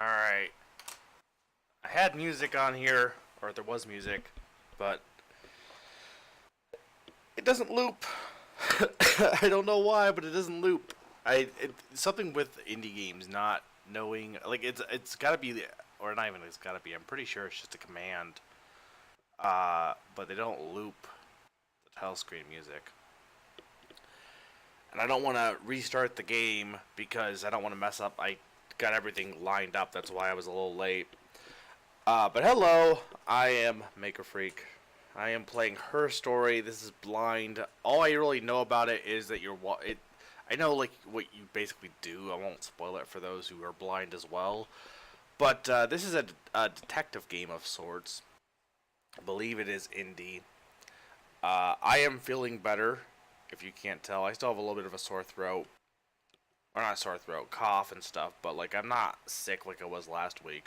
Alright. I had music on here, or there was music, but it doesn't loop. I don't know why, but it doesn't loop. Something with indie games not knowing, like, it's gotta be, or not even it's gotta be, I'm pretty sure it's just a command. But they don't loop the title screen music. And I don't want to restart the game because I don't want to mess up. I got everything lined up. That's why I was a little late. But hello, I am Maker Freak. I am playing Her Story. This is blind. All I really know about it is that I know like what you basically do. I won't spoil it for those who are blind as well. But this is a detective game of sorts. I believe it is indie. I am feeling better. If you can't tell, I still have a little bit of a sore throat, or not sore throat, cough and stuff. But like, I'm not sick like I was last week.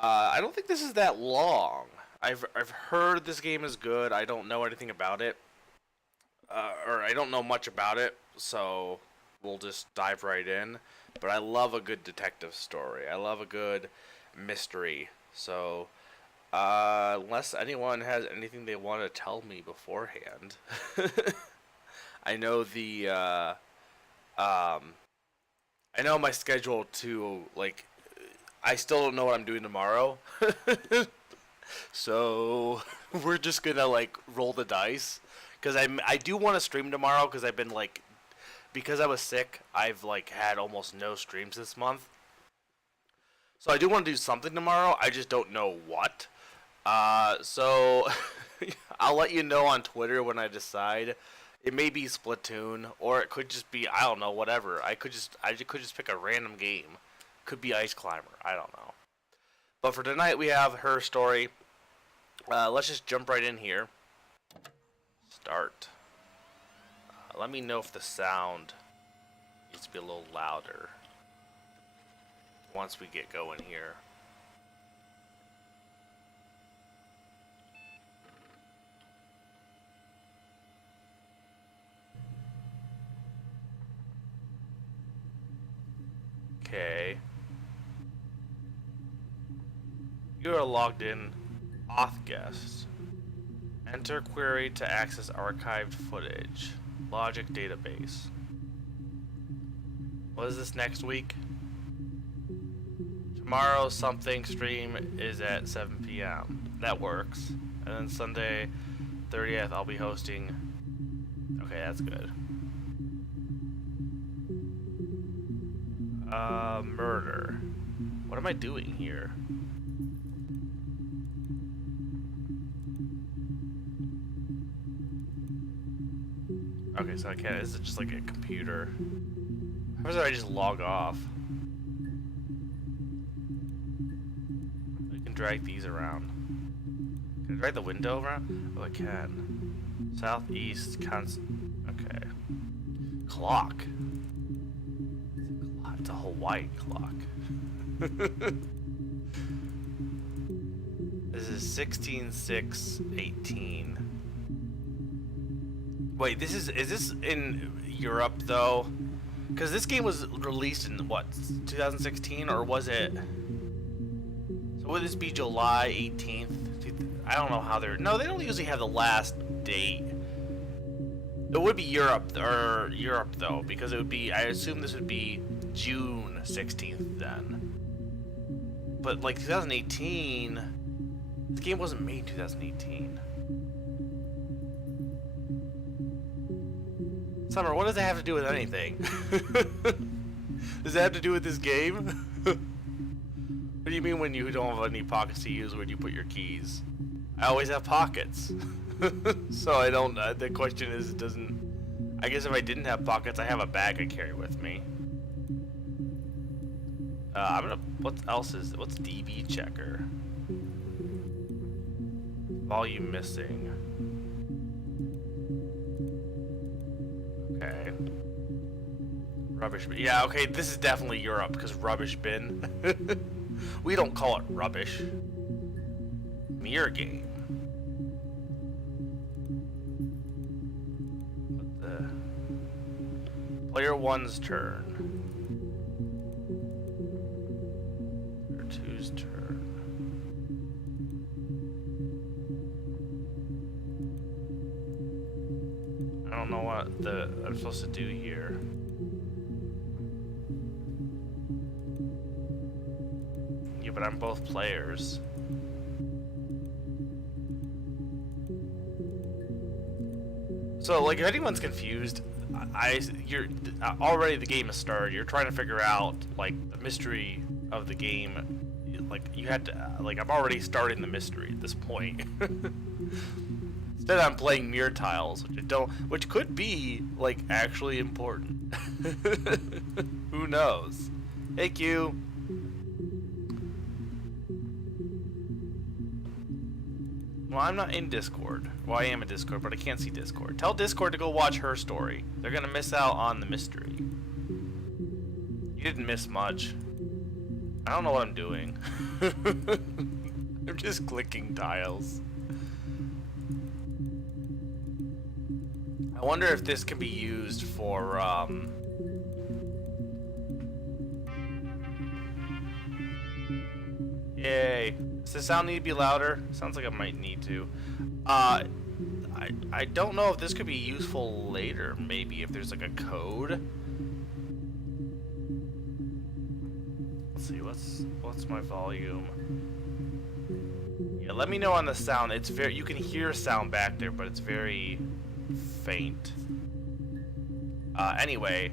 I don't think this is that long. I've heard this game is good. I don't know anything about it, or I don't know much about it. So we'll just dive right in. But I love a good detective story. I love a good mystery. So unless anyone has anything they want to tell me beforehand, I know I know my schedule to like. I still don't know what I'm doing tomorrow, so we're just gonna like roll the dice. Cause I do want to stream tomorrow because I've been like because I was sick. I've like had almost no streams this month, so I do want to do something tomorrow. I just don't know what. So I'll let you know on Twitter when I decide. It may be Splatoon, or it could just be I don't know, whatever. I could just pick a random game. Could be Ice Climber. I don't know. But for tonight, we have Her Story. Let's just jump right in here. Start. Let me know if the sound needs to be a little louder once we get going here. Okay. You are logged in. Auth guest. Enter query to access archived footage. Logic database. What is this next week? Tomorrow something stream is at 7 p.m. That works. And then Sunday 30th I'll be hosting. Okay, that's good. Murder. What am I doing here? Okay, so I can't. Is it just like a computer? How does I just log off? I can drag these around. Can I drag the window around? Oh, I can. Southeast Okay. Clock. It's a Hawaii clock. This is 16/6/18. Wait, is this in Europe though? Because this game was released in what, 2016, or was it? So would this be July 18th? I don't know how they're. No, they don't usually have the last date. It would be Europe though, because it would be. I assume this would be June 16th then. But like 2018, the game wasn't made in 2018. Summer, what does that have to do with anything? Does that have to do with this game? What do you mean when you don't have any pockets to use? Where do you put your keys? I always have pockets. So I don't. The question is, it doesn't. I guess if I didn't have pockets, I have a bag I carry with me. I'm gonna. What else is? What's DB checker? Volume missing. Okay. Rubbish bin. Yeah, okay, this is definitely Europe, because rubbish bin. We don't call it rubbish. Mirror game. What the? Player one's turn. I'm supposed to do here. Yeah, but I'm both players. So, like, if anyone's confused, you're already the game has started. You're trying to figure out like the mystery of the game. Like you had to, like I'm already starting the mystery at this point. Instead, I'm playing mirror tiles, which could be like actually important. Who knows? Hey Q. Well, I'm not in Discord. Well, I am in Discord, but I can't see Discord. Tell Discord to go watch her story. They're gonna miss out on the mystery. You didn't miss much. I don't know what I'm doing. I'm just clicking tiles. I wonder if this can be used for, Yay. Does the sound need to be louder? Sounds like I might need to. I don't know if this could be useful later, maybe, if there's like a code. Let's see, what's my volume? Yeah, let me know on the sound. It's very, you can hear sound back there, but it's very faint. Anyway,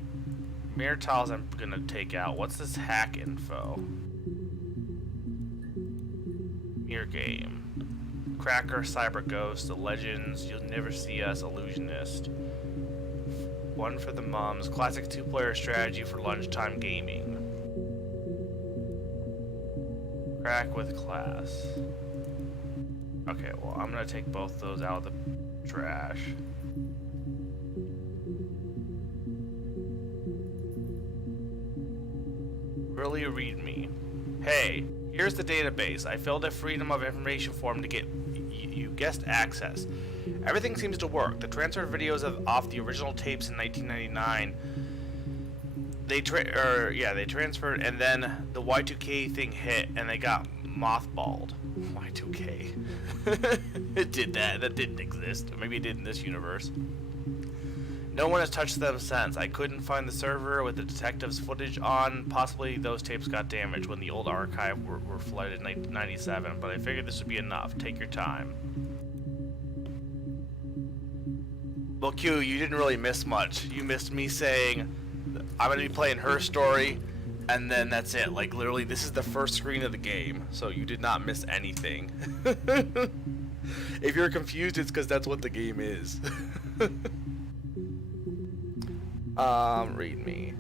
mirror tiles I'm gonna take out. What's this hack info? Mirror game. Cracker, Cyber Ghost, The Legends, You'll Never See Us, Illusionist. One for the Mums, classic 2-player strategy for lunchtime gaming. Crack with class. Okay, well, I'm gonna take both those out of the trash. Really read me. Hey, here's the database. I filled a Freedom of Information form to get you guessed access. Everything seems to work. The transferred videos off the original tapes in 1999. They transferred, and then the Y2K thing hit, and they got mothballed. Y2K. It did that. That didn't exist. Maybe it did in this universe. No one has touched them since. I couldn't find the server with the detectives' footage on. Possibly those tapes got damaged when the old archive were flooded in 1997, but I figured this would be enough. Take your time. Well, Q, you didn't really miss much. You missed me saying, I'm going to be playing her story, and then that's it. Like, literally, this is the first screen of the game, so you did not miss anything. If you're confused, it's because that's what the game is. Read me.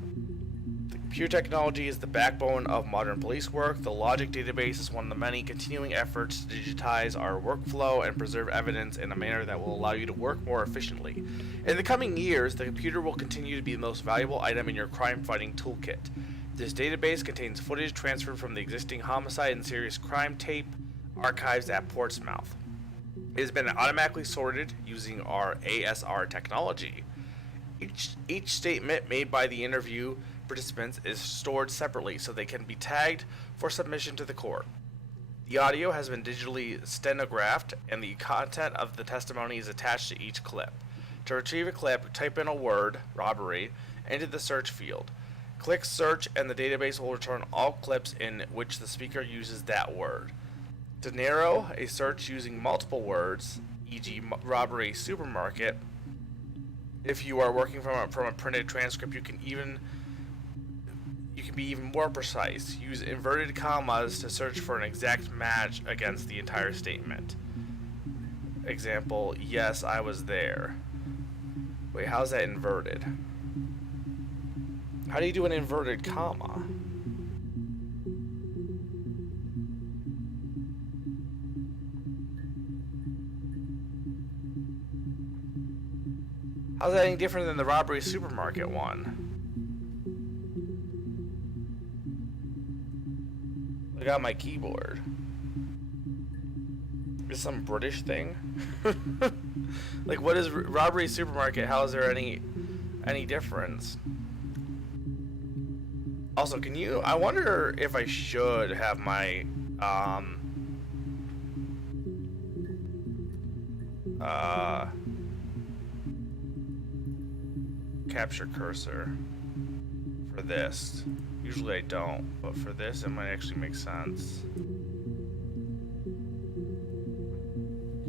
The computer technology is the backbone of modern police work. The Logic database is one of the many continuing efforts to digitize our workflow and preserve evidence in a manner that will allow you to work more efficiently. In the coming years, the computer will continue to be the most valuable item in your crime-fighting toolkit. This database contains footage transferred from the existing homicide and serious crime tape archives at Portsmouth. It has been automatically sorted using our ASR technology. Each statement made by the interview participants is stored separately so they can be tagged for submission to the court. The audio has been digitally stenographed, and the content of the testimony is attached to each clip. To retrieve a clip, type in a word, robbery, into the search field. Click search, and the database will return all clips in which the speaker uses that word. To narrow a search using multiple words, e.g. robbery supermarket, if you are working from a printed transcript, you can be even more precise. Use inverted commas to search for an exact match against the entire statement. Example, yes, I was there. Wait, how's that inverted? How do you do an inverted comma? How's that any different than the robbery supermarket one? I got my keyboard. Is this some British thing? Like, what is robbery supermarket? How is there any difference? Also, can you? I wonder if I should have my capture cursor for this. Usually I don't, but for this it might actually make sense.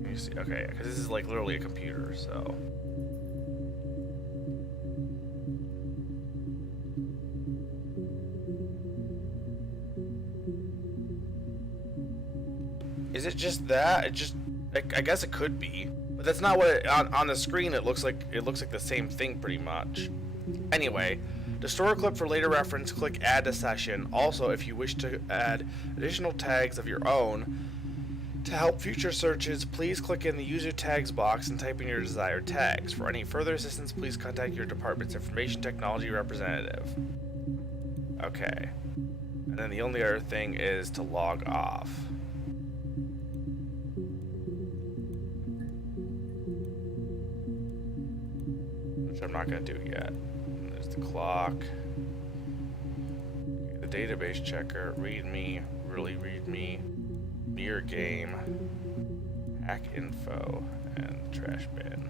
Can you see? Okay, because this is like literally a computer, so. Is it just that? It just, I guess it could be, but that's not what it, on the screen. It looks like the same thing pretty much. Anyway, to store a clip for later reference, click Add to Session. Also, if you wish to add additional tags of your own to help future searches, please click in the User Tags box and type in your desired tags. For any further assistance, please contact your department's Information Technology representative. Okay, and then the only other thing is to log off. I'm not going to do yet. There's the clock. The database checker. README. Really README. Mirror game. Hack info. And trash bin.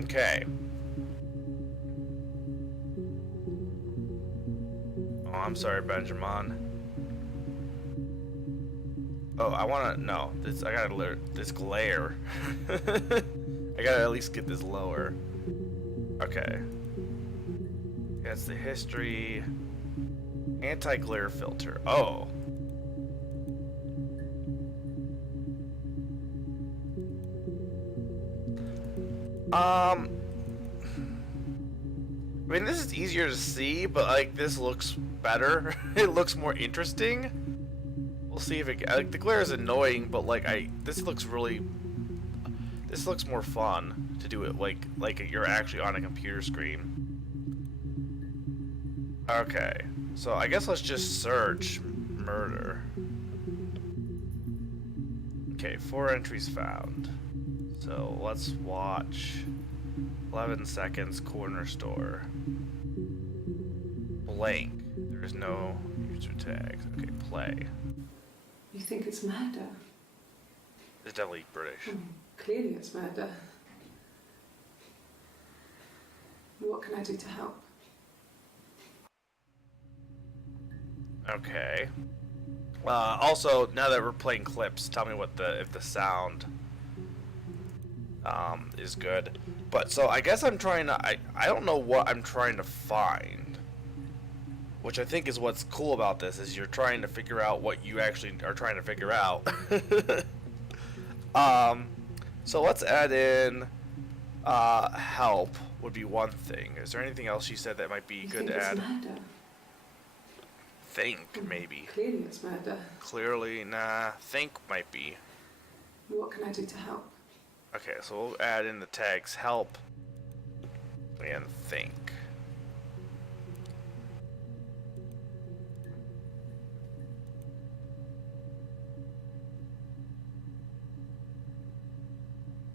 Okay. Oh, I'm sorry, Benjamin. Oh, I want to... No. This, I got to alert this glare. I gotta at least get this lower. Okay. That's the history. Anti-glare filter. Oh. I mean, this is easier to see, but like this looks better. It looks more interesting. We'll see if it. Like the glare is annoying, but like this looks really. This looks more fun to do it like you're actually on a computer screen. Okay, so I guess let's just search murder. Okay, 4 entries found. So let's watch 11 seconds corner store. Blank. There's no user tags. Okay, play. You think it's murder? It's definitely British. Clearly it's murder. What can I do to help? Okay. Also, now that we're playing clips, tell me what if the sound is good. But so I guess I'm trying to I don't know what I'm trying to find. Which I think is what's cool about this is you're trying to figure out what you actually are trying to figure out. So let's add in help would be one thing. Is there anything else you said that might be good to add? Murder? Think, maybe. Clearly it's murder. Clearly, nah. Think might be. What can I do to help? Okay, so we'll add in the tags help and think.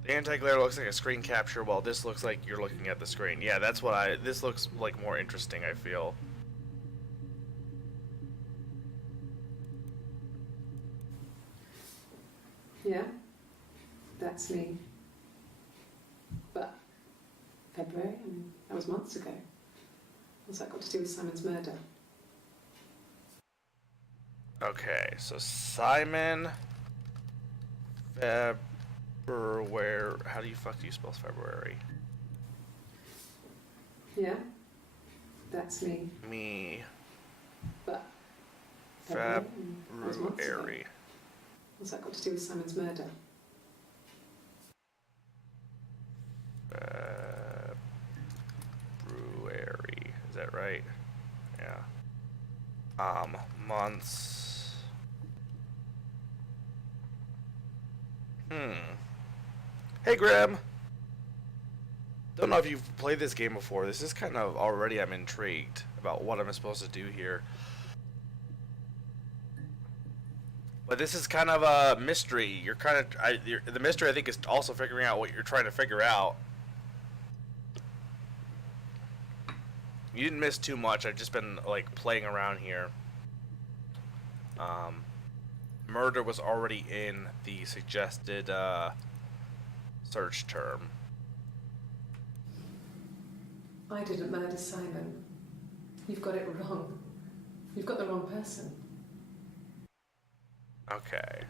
The anti-glare looks like a screen capture, while this looks like you're looking at the screen. Yeah, that's what this looks like more interesting, I feel. Yeah, that's me. But February, I mean, that was months ago. What's that got to do with Simon's murder? Okay, so Simon February. How do you spell February? Yeah, that's me. Me. But February, that was months ago. February. What's that got to do with Simon's murder? February. Is that right? Yeah. Months. Hey, Graham. Don't know if you've played this game before. This is kind of already. I'm intrigued about what I'm supposed to do here. But this is kind of a mystery. You're kind of the mystery. I think is also figuring out what you're trying to figure out. You didn't miss too much. I've just been like playing around here. Murder was already in the suggested search term. I didn't murder Simon. You've got it wrong. You've got the wrong person. Okay.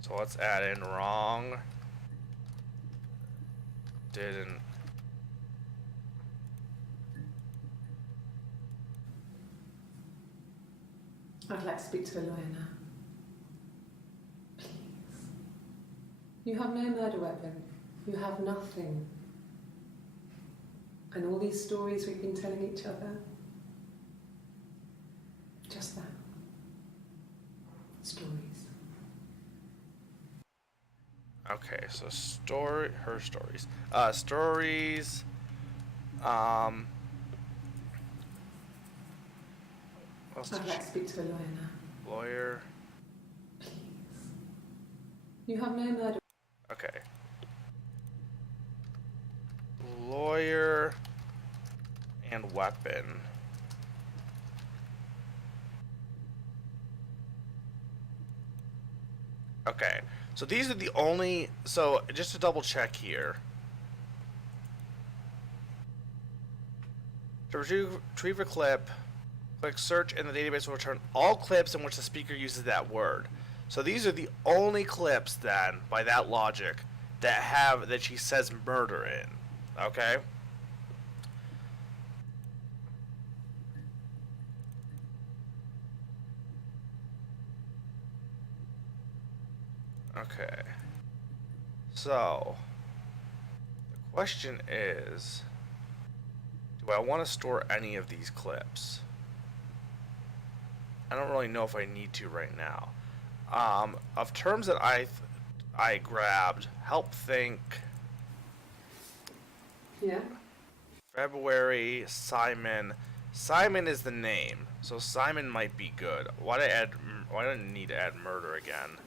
So let's add in wrong. Didn't. I'd like to speak to a lawyer now. Please. You have no murder weapon. You have nothing. And all these stories we've been telling each other. Just that. Stories. Okay, so her stories. Stories. I'd like to speak to a lawyer now. Lawyer. Please. You have no murder. Okay. Lawyer and weapon. Okay. So these are the only. So just to double check here. To retrieve a clip, click search and the database will return all clips in which the speaker uses that word. So these are the only clips then, by that logic, that she says murder in. Okay? Okay. So the question is, do I want to store any of these clips? I don't really know if I need to right now. Of terms that I grabbed, help think. Yeah? February, Simon. Simon is the name, so Simon might be good. Why did I need to add murder again?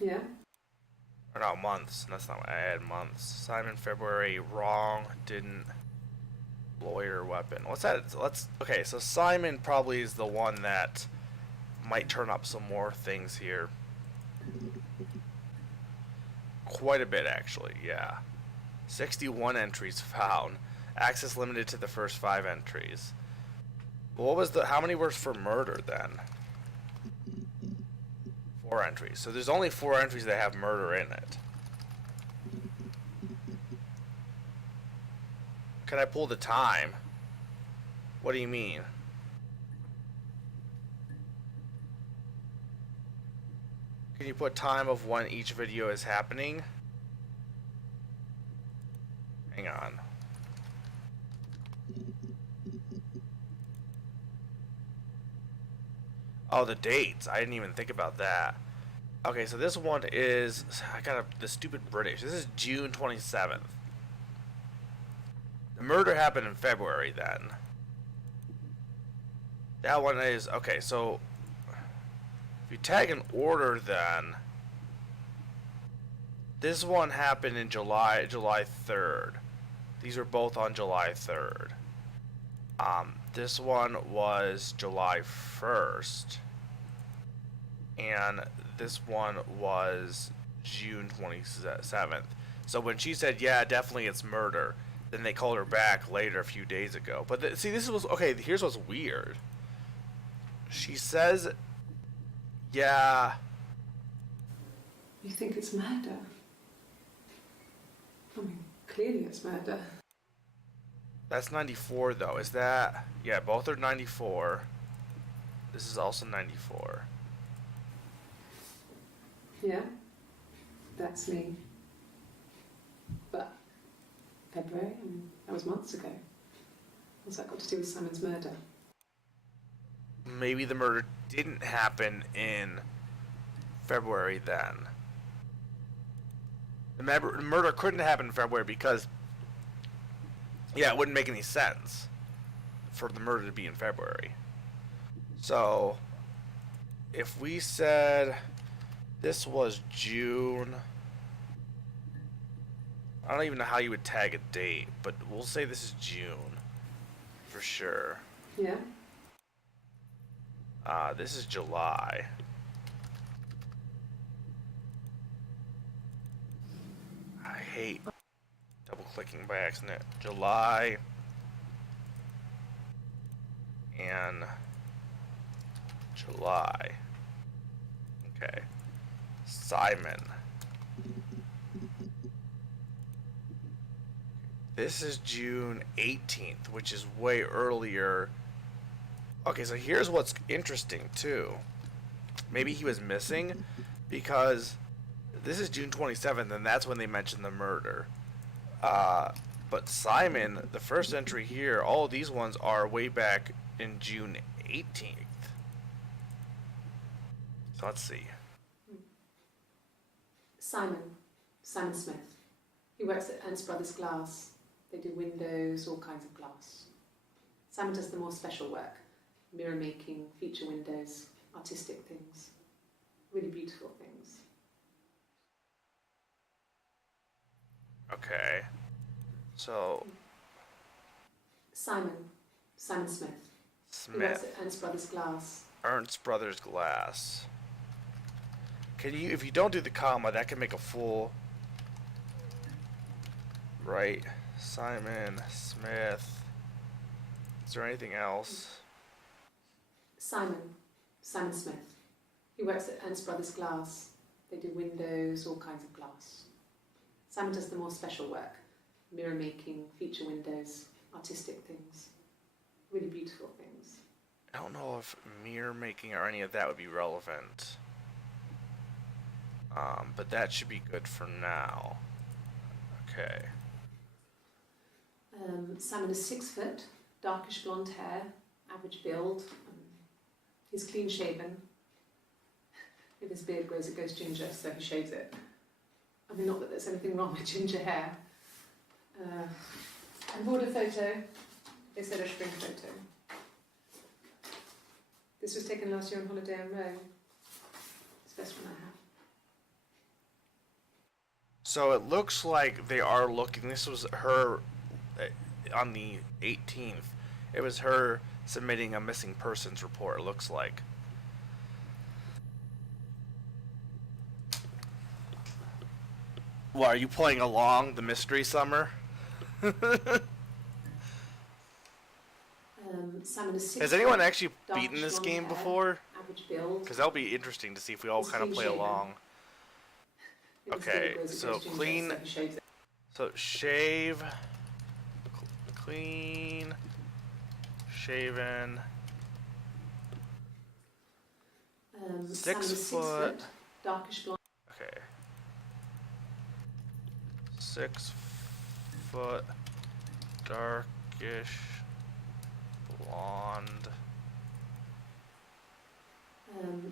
Yeah? Or no, months. That's not what I add months. Simon, February, wrong. Didn't. Lawyer, weapon. What's that? Okay, so Simon probably is the one that might turn up some more things here. Quite a bit, actually, yeah. 61 entries found. Access limited to the first 5 entries. What was how many were for murder then? 4 entries. So there's only 4 entries that have murder in it. Can I pull the time? What do you mean? Can you put time of when each video is happening? Hang on. Oh, the dates. I didn't even think about that. Okay, so this one is... I got the stupid British. This is June 27th. The murder happened in February then. That one is... Okay, so... If you tag an order then... This one happened in July 3rd. These are both on July 3rd. This one was July 1st. And this one was June 27th. So when she said, yeah, definitely it's murder, then they called her back later a few days ago. But see, this was... Okay, here's what's weird. She says, yeah... You think it's murder? I mean, clearly it's murder. That's 94 though. Is that... Yeah, both are 94. This is also 94. Yeah? That's me. But February, I mean, that was months ago. What's that got to do with Simon's murder? Maybe the murder didn't happen in February then. The murder couldn't happen in February because... Yeah, it wouldn't make any sense for the murder to be in February. So, if we said this was June... I don't even know how you would tag a date, but we'll say this is June. For sure. Yeah? This is July. I hate double clicking by accident. July and July. Okay. Simon. This is June 18th, which is way earlier. Okay, so here's what's interesting too. Maybe he was missing because this is June 27th, and that's when they mentioned the murder. But Simon, the first entry here, all of these ones are way back in June 18th. So let's see. Simon Smith. He works at Ernst Brothers Glass. They do windows, all kinds of glass. Simon does the more special work, mirror making, feature windows, artistic things, really beautiful things. Okay. So Simon Smith. He works at Ernst Brothers Glass. Ernst Brothers Glass. Can you, if you don't do the comma, that can make a full. Right. Simon Smith. Is there anything else? Simon Smith. He works at Ernst Brothers Glass. They do windows, all kinds of glass. Simon does the more special work, mirror making, feature windows, artistic things, really beautiful things. I don't know if mirror making or any of that would be relevant. But that should be good for now. Okay. Simon is 6 foot, darkish blonde hair, average build. He's clean shaven. If his beard grows, it goes ginger, so he shaves it. I mean, not that there's anything wrong with ginger hair. I bought a photo. They said a spring photo. This was taken last year on holiday in Rome. It's the best one I have. So it looks like they are looking. This was her on the 18th. It was her submitting a missing persons report, it looks like. Well, are you playing along the mystery summer? Simon is 6 Has anyone foot, actually darkish beaten this blonde game hair, before? Average build. Because that'll be interesting to see if we all He's kind of clean play shaven. along. If his Okay, beard grows, it so goes ginger, clean. so he shaves it. So shave, clean, shaven. Simon 6 is 6 foot. foot, darkish blonde. Okay. 6 foot, darkish, blonde.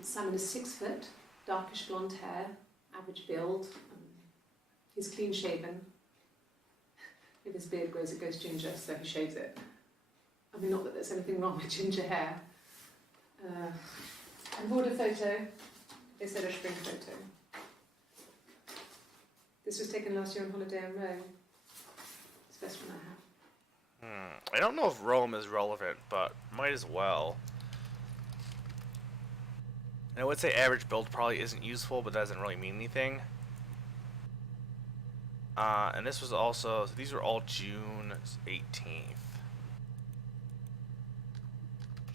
Simon is 6 foot, darkish blonde hair, average build. He's clean shaven. If his beard grows, it goes ginger, so he shaves it. I mean, not that there's anything wrong with ginger hair. I bought a photo. They said a spring photo. This was taken last year on holiday in Rome. It's the best one I have. I don't know if Rome is relevant, but might as well. And I would say average build probably isn't useful, but that doesn't really mean anything. And this was also, so these were all June 18th.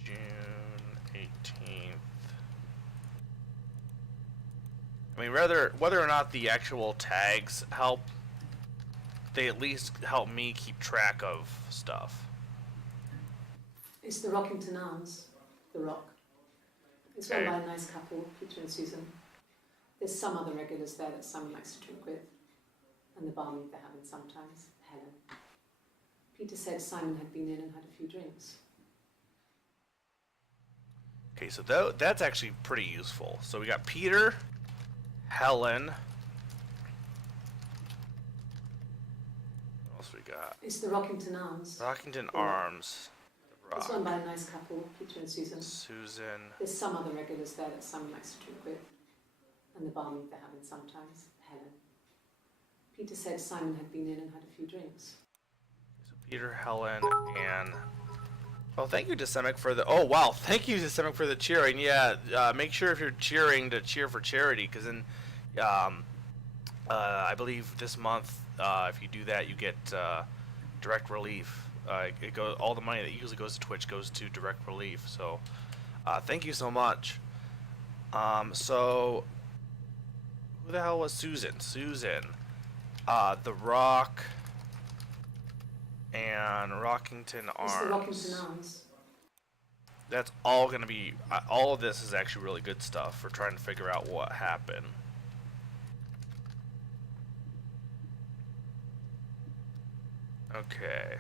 June 18th. I mean, whether or not the actual tags help, they at least help me keep track of stuff. It's the Rockington Arms, the Rock. It's run by a nice couple, Peter and Susan. There's some other regulars there that Simon likes to drink with, and the barmaid they're having sometimes, Helen. Peter said Simon had been in and had a few drinks. Okay, so that's actually pretty useful. So we got Peter, Helen. What else we got? It's the Rockington Arms. Rockington Arms. The It's Rock. run by a nice couple, Peter and Susan. Susan. There's some other regulars there that Simon likes to drink with, and the barmaid they're having sometimes, Helen. Peter said Simon had been in and had a few drinks. So Peter, Helen, and oh, thank you, Dysemic, for the. Oh wow, thank you, Dysemic, for the cheering. Yeah, make sure if you're cheering to cheer for charity, because then, I believe this month, if you do that, you get direct relief it goes, all the money that usually goes to Twitch goes to direct relief. So, thank you so much. So who the hell was Susan? Susan, The Rock, and Rockington Arms. It's the Rockington Arms. That's all gonna be. All of this is actually really good stuff for trying to figure out what happened. Okay.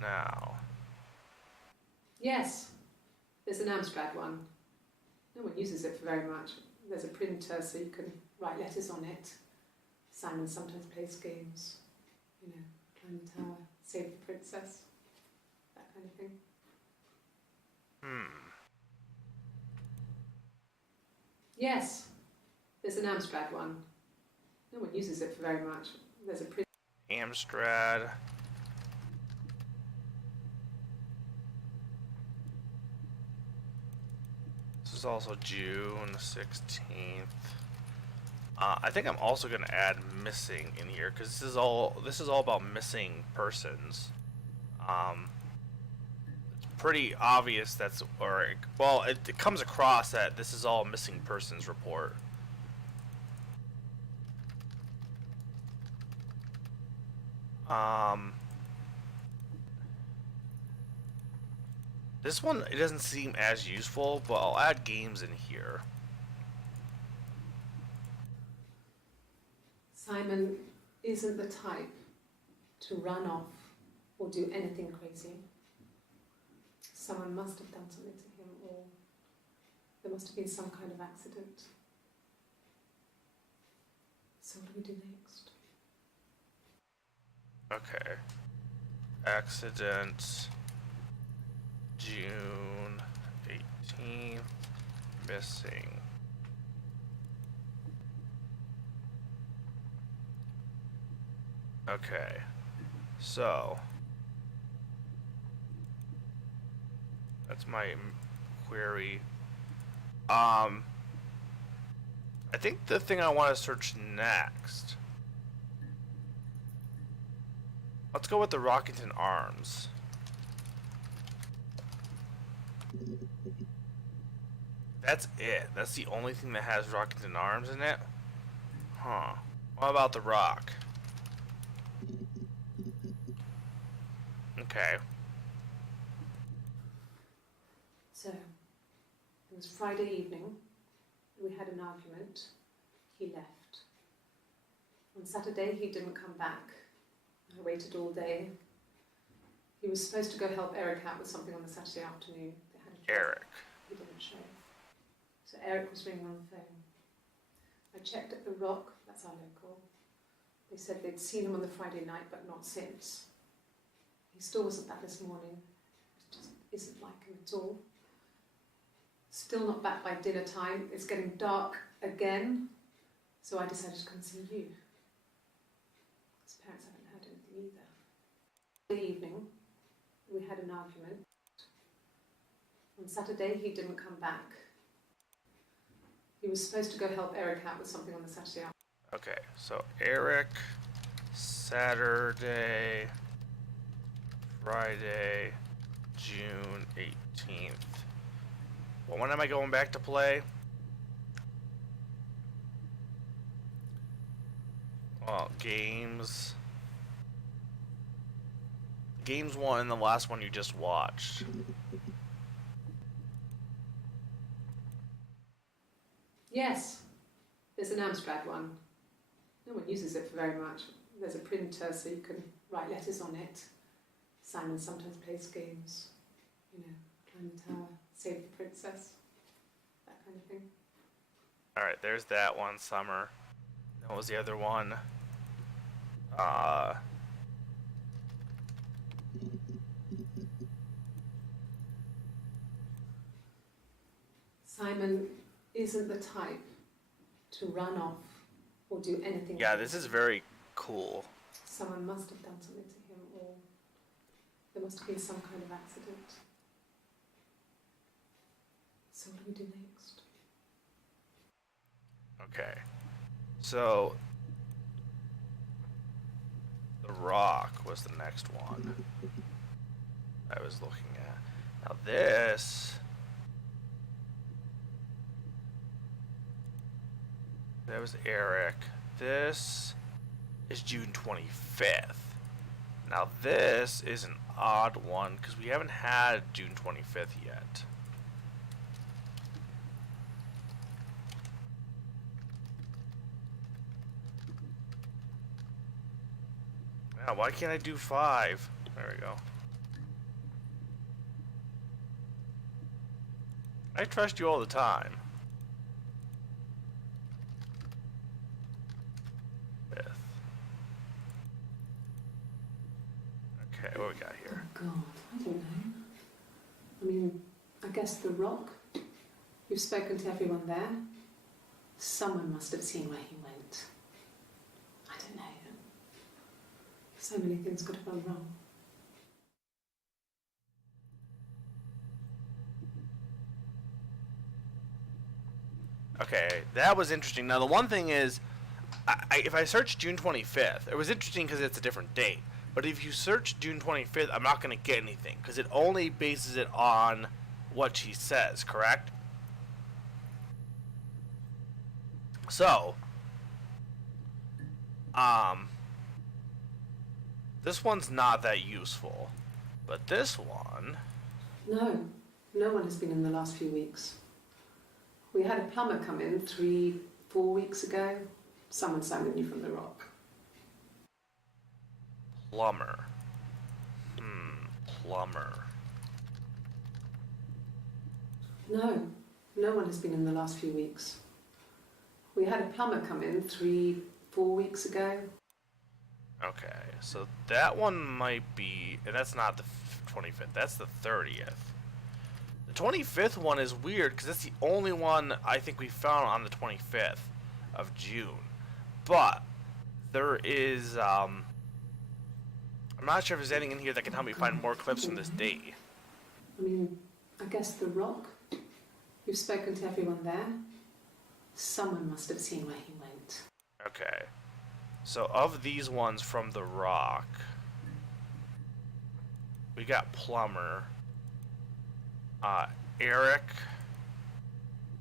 Now. Yes, there's an Amstrad one. No one uses it for very much. There's a printer so you can write letters on it. Simon sometimes plays games. You know, climb the tower, save the princess, that kind of thing. Yes, there's an Amstrad one. No one uses it for very much. There's a printer. Amstrad. This is also June 16th. I think I'm also gonna add missing in here because this is all about missing persons. It's pretty obvious that's, or well, it comes across that this is all missing persons report. This one, it doesn't seem as useful, but I'll add games in here. Simon isn't the type to run off or do anything crazy. Someone must have done something to him, or there must have been some kind of accident. So what do we do next? Okay. Accident. June 18th. Missing. Okay. So. That's my query. I think the thing I want to search next. Let's go with the Rockington Arms. That's it. That's the only thing that has Rockington Arms in it? Huh. What about the Rock? Okay. So, it was Friday evening. We had an argument. He left. On Saturday, he didn't come back. I waited all day. He was supposed to go help Eric out with something on the Saturday afternoon. They had a job. Eric. He didn't show. So Eric was ringing on the phone. I checked at The Rock, that's our local. They said they'd seen him on the Friday night, but not since. He still wasn't back this morning. It just isn't like him at all. Still not back by dinner time. It's getting dark again. So I decided to come and see you. His parents haven't heard anything either. The evening, we had an argument. On Saturday, he didn't come back. He was supposed to go help Eric out with something on the Saturday afternoon. Okay, so Eric, Saturday, Friday, June 18th. Well, when am I going back to play? Well, games. Games 1, the last one you just watched. Yes, there's an Amstrad one. No one uses it for very much. There's a printer so you can write letters on it. Simon sometimes plays games. You know, climb the tower, save the princess, that kind of thing. Alright, there's that one, Summer. What was the other one? Simon isn't the type to run off or do anything. Yeah, this is very cool. Someone must have done something to him, or there must have been some kind of accident. So what do we do next? Okay. So The Rock was the next one I was looking at. Now this... That was Eric. This is June 25th. Now this is an odd one because we haven't had June 25th yet. Now why can't I do 5? There we go. I trust you all the time. 5th. Okay, what we got here? Oh God, I don't know. I mean, I guess The Rock. You've spoken to everyone there. Someone must have seen where he went. I don't know. So many things could have gone wrong. Okay, that was interesting. Now the one thing is, if I search June 25th, it was interesting because it's a different date. But if you search June 25th, I'm not going to get anything because it only bases it on what she says, correct? So, this one's not that useful, but this one... No, no one has been in the last few weeks. We had a plumber come in 3-4 weeks ago. Someone summoned you from The Rock. Plumber. Plumber. No, no one has been in the last few weeks. We had a plumber come in 3-4 weeks ago. Okay, so that one might be, and that's not the 25th, that's the 30th. The 25th one is weird because that's the only one I think we found on the 25th of June. But there is, I'm not sure if there's anything in here that can help me find more clips from this date. I mean, I guess The Rock. You've spoken to everyone there. Someone must have seen where he went. Okay. So of these ones from The Rock, we got Plumber, Eric,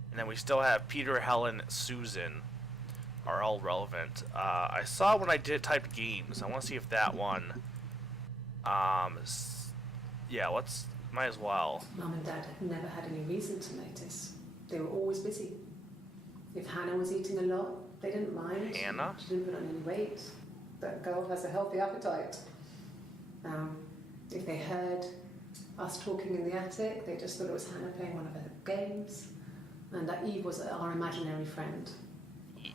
and then we still have Peter, Helen, Susan are all relevant. I saw when I typed games. I want to see if that one, yeah, might as well. Mum and Dad had never had any reason to notice. They were always busy. If Hannah was eating a lot, they didn't mind. Hannah? She didn't put on any weight. That girl has a healthy appetite. If they heard us talking in the attic, they just thought it was Hannah playing one of her games, and that Eve was our imaginary friend. Eve.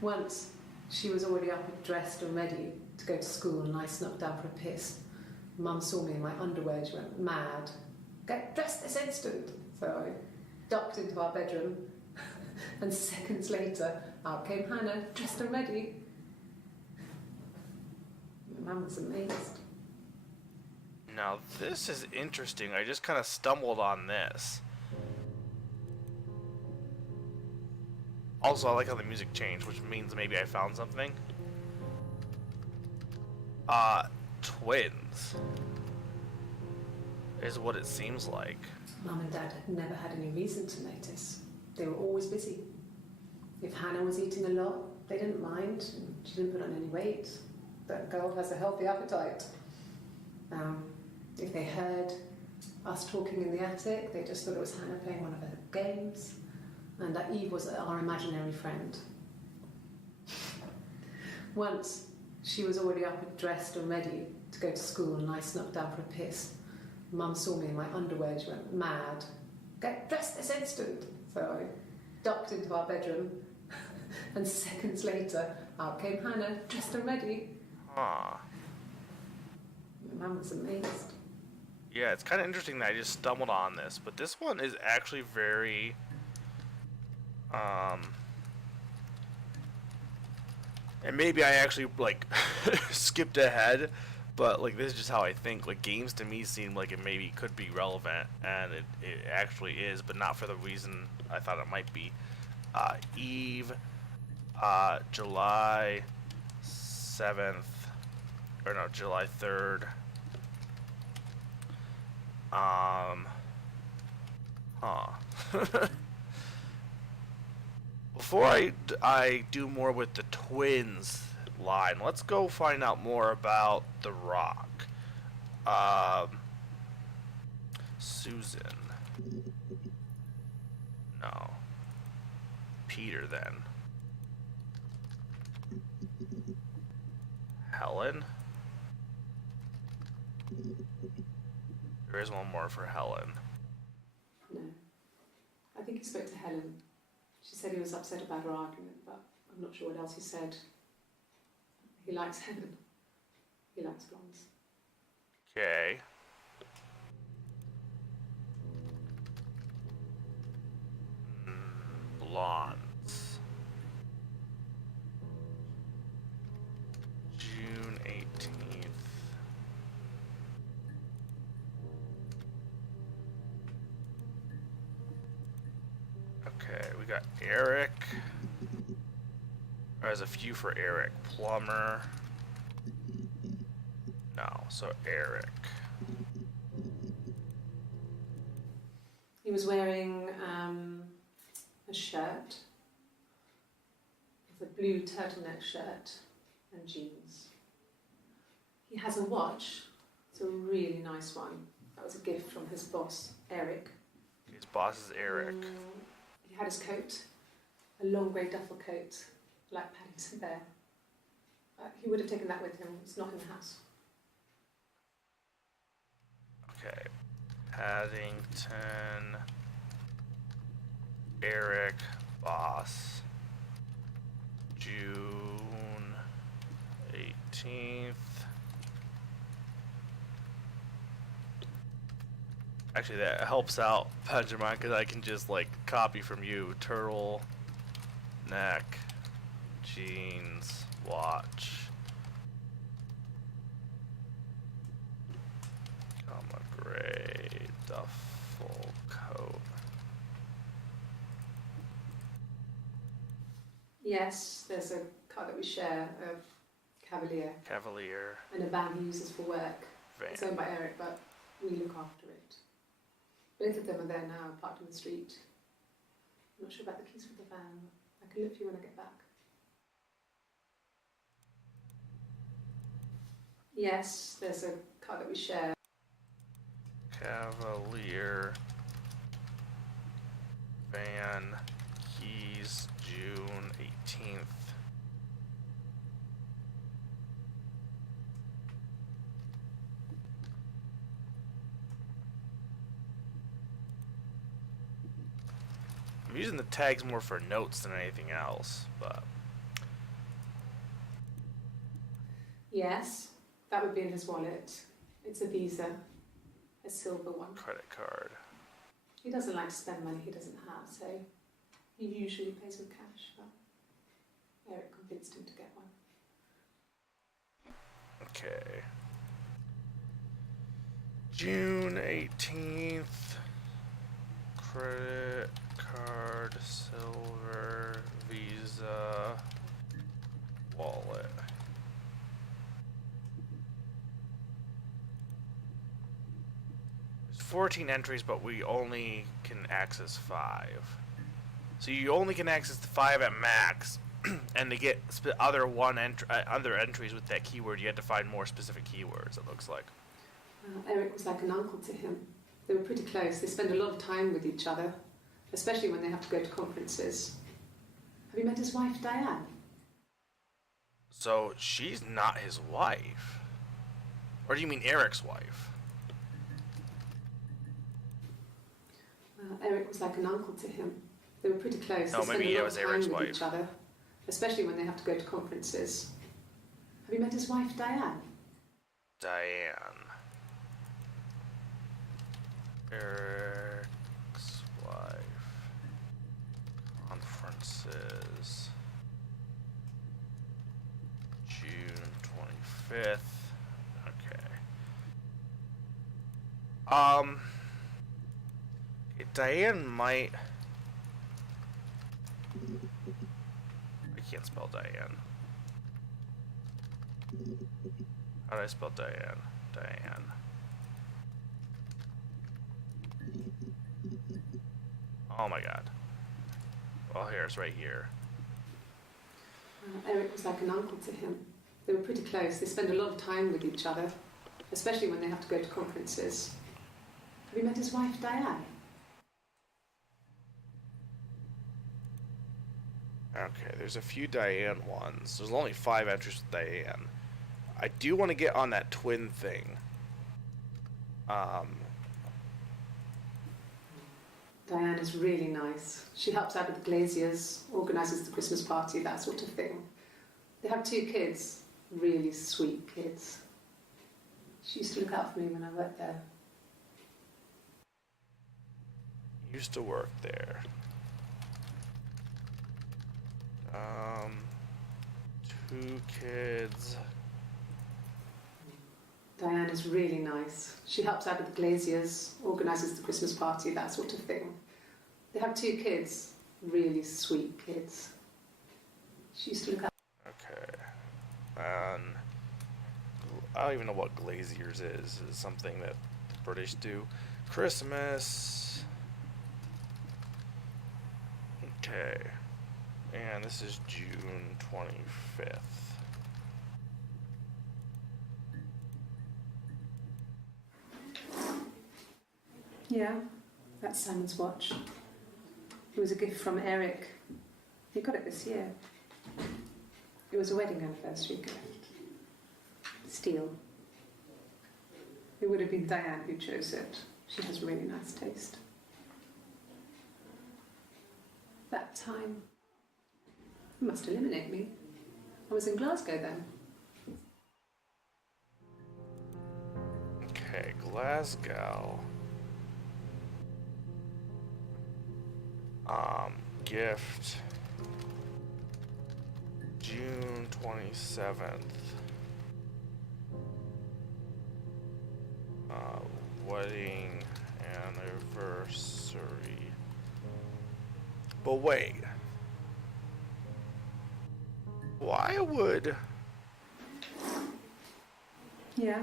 Once, she was already up and dressed and ready to go to school, and I snuck down for a piss. Mum saw me in my underwear, she went mad. Get dressed this instant! So I ducked into our bedroom, and seconds later, out came Hannah, dressed and ready. Mum was amazed. Now this is interesting. I just kind of stumbled on this. Also, I like how the music changed, which means maybe I found something. Twins is what it seems like. Mum and Dad had never had any reason to notice. They were always busy. If Hannah was eating a lot, they didn't mind. She didn't put on any weight. That girl has a healthy appetite. If they heard us talking in the attic, they just thought it was Hannah playing one of her games, and that Eve was our imaginary friend. Once, she was already up and dressed and ready to go to school, and I snuck down for a piss. Mum saw me in my underwear, she went mad. Get dressed this instant! So I ducked into our bedroom, and seconds later, out came Hannah, dressed and ready. Huh. Mum was amazed. Yeah, it's kind of interesting that I just stumbled on this, but this one is actually very, and maybe I actually, like, skipped ahead, but, like, this is just how I think. Like, games to me seem like it maybe could be relevant, and it actually is, but not for the reason I thought it might be. Eve, July 7th, or no, July 3rd. Huh. Before I do more with the Twins line, let's go find out more about The Rock. Susan. No. Peter then. Helen? There is one more for Helen. No. I think he spoke to Helen. She said he was upset about her argument, but I'm not sure what else he said. He likes Helen. He likes blondes. Okay. Blondes. June 18th. Okay, we got Eric. There's a few for Eric. Plumber. No, so Eric. He was wearing a shirt. It's a blue turtleneck shirt and jeans. He has a watch. It's a really nice one. That was a gift from his boss, Eric. His boss is Eric. He had his coat, a long grey duffel coat, like Paddington Bear. He would have taken that with him. It's not in the house. Okay. Paddington. Eric. Boss. June 18th. Actually, that helps out, Benjamin, because I can just, like, copy from you. Turtle. Neck. Jeans. Watch. Gray duffel coat. Yes, there's a car that we share, a Cavalier, Cavalier. and a van he uses for work. Van. It's owned by Eric, but we look after it. Both of them are there now, parked in the street. I'm not sure about the keys for the van. I can look for you when I get back. Yes, there's a car that we share. Cavalier. Van. Keys. June 18th. I'm using the tags more for notes than anything else, but Yes, that would be in his wallet. It's a Visa, a silver one. credit card. He doesn't like to spend money he doesn't have, so he usually pays with cash, but Eric convinced him to get one. Okay. June 18th. Credit card, silver, Visa, wallet. There's 14 entries, but we only can access 5. So you only can access the 5 at max, and to get other entries with that keyword, you had to find more specific keywords. It looks like. Eric was like an uncle to him. They were pretty close. They spend a lot of time with each other, especially when they have to go to conferences. Have you met his wife, Diane? So she's not his wife. Or do you mean Eric's wife? Eric was like an uncle to him. They were pretty close. No, they spend maybe a it lot was of time Eric's with wife. each other, especially when they have to go to conferences. Have you met his wife, Diane? Diane. Eric's wife. Conferences. June 25th. Okay. Diane might... I can't spell Diane. How do I spell Diane? Diane. Oh my god. Well, here, it's right here. Eric was like an uncle to him. They were pretty close. They spend a lot of time with each other, especially when they have to go to conferences. Have you met his wife, Diane? Okay, there's a few Diane ones. There's only 5 entries with Diane. I do want to get on that twin thing. Diane is really nice. She helps out with the glaziers, organises the Christmas party, that sort of thing. They have 2 kids, really sweet kids. She used to look out for me when I worked there. Used to work there. 2 kids. Diane is really nice. She helps out with the glaziers, organises the Christmas party, that sort of thing. They have 2 kids, really sweet kids. She used to look out. Okay. I don't even know what glaziers is. It's something that the British do. Christmas. Okay. And this is June 25th. Yeah, that's Simon's watch. It was a gift from Eric. He got it this year. It was a wedding anniversary gift. Steel. It would have been Diane who chose it. She has really nice taste. That time. It must eliminate me. I was in Glasgow then. Okay, Glasgow. Gift. June 27th. Wedding anniversary. But wait. Why would... Yeah,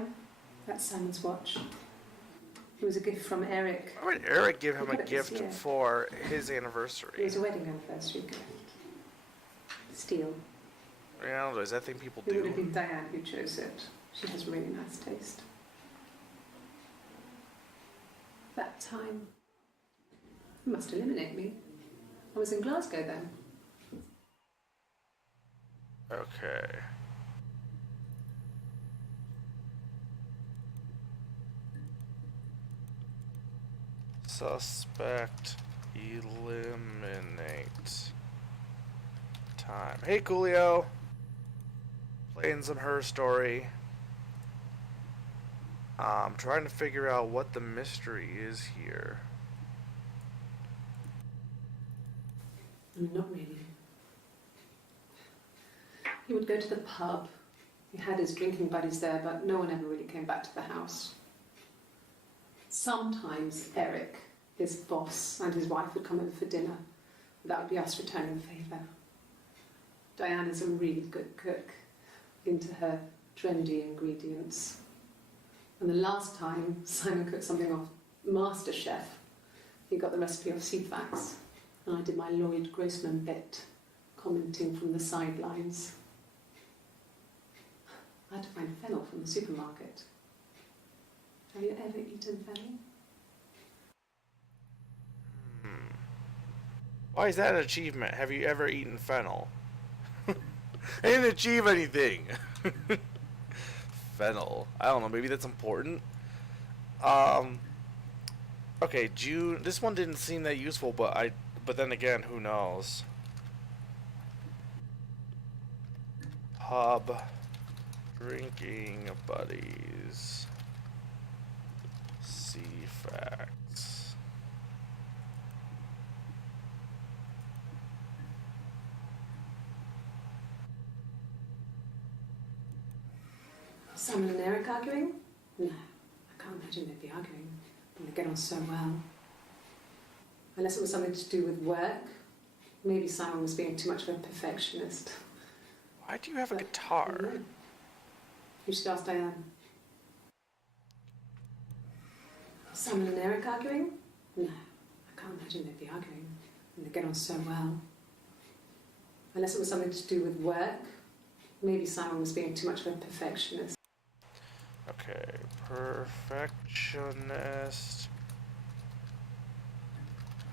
that's Simon's watch. It was a gift from Eric. Why would Eric give him He a got it this gift year. for his It anniversary? was a wedding anniversary gift. Steel. I don't know, is that thing people It would have do? been Diane who chose it. She has really nice taste. That time. It must eliminate me. I was in Glasgow then. Okay. Suspect eliminate. Time. Hey, Coolio. Playing some Her Story. Trying to figure out what the mystery is here. Not really. He would go to the pub. He had his drinking buddies there, but no one ever really came back to the house. Sometimes Eric, his boss, and his wife would come over for dinner. That would be us returning the favour. Diane is a really good cook, into her trendy ingredients. And the last time Simon cooked something off MasterChef, he got the recipe off CFAX, and I did my Lloyd Grossman bit, commenting from the sidelines. I had to find fennel from the supermarket. Have you ever eaten fennel? Why is that an achievement? Have you ever eaten fennel? I didn't achieve anything. Fennel. I don't know. Maybe that's important. Okay, June. This one didn't seem that useful, but then again, who knows? Pub. Drinking buddies. CFAX. Simon and Eric arguing? No, I can't imagine they'd be arguing. They get on so well. Unless it was something to do with work. Maybe Simon was being too much of a perfectionist. Why do you have a But, guitar? I don't know. You should ask Diane. Simon and Eric arguing? No, I can't imagine they'd be arguing. And they get on so well. Unless it was something to do with work. Maybe Simon was being too much of a perfectionist. Okay, perfectionist.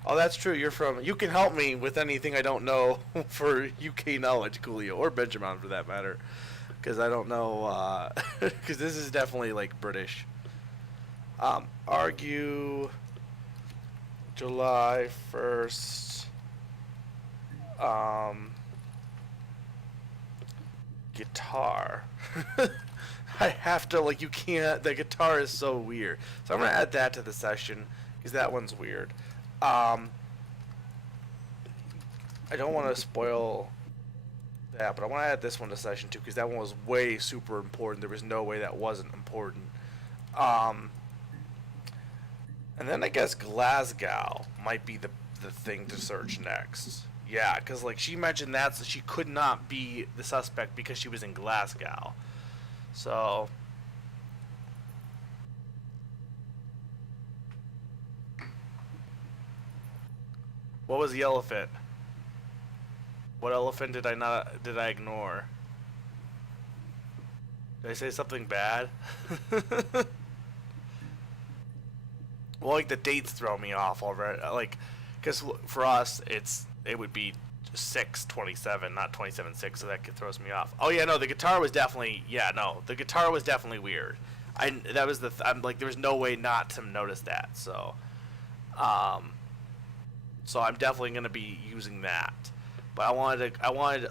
Oh, that's true. You're from. You can help me with anything I don't know for UK knowledge, Coolio, or Benjamin for that matter, because I don't know. Because this is definitely like British. Argue. July 1st. Guitar. I have to, like, you can't, the guitar is so weird. So I'm going to add that to the session, because that one's weird. I don't want to spoil that, but I want to add this one to session too, because that one was way super important. There was no way that wasn't important. And then I guess Glasgow might be the thing to search next. Yeah, because like she mentioned that so she could not be the suspect because she was in Glasgow. So what was the elephant? What elephant did I ignore? Did I say something bad? Well, like the dates throw me off already. Like, because for us, it would be 6/27, not 27/6, so that throws me off. Oh yeah, no, the guitar was definitely the guitar was definitely weird. I'm like there was no way not to notice that. So I'm definitely gonna be using that. But I wanted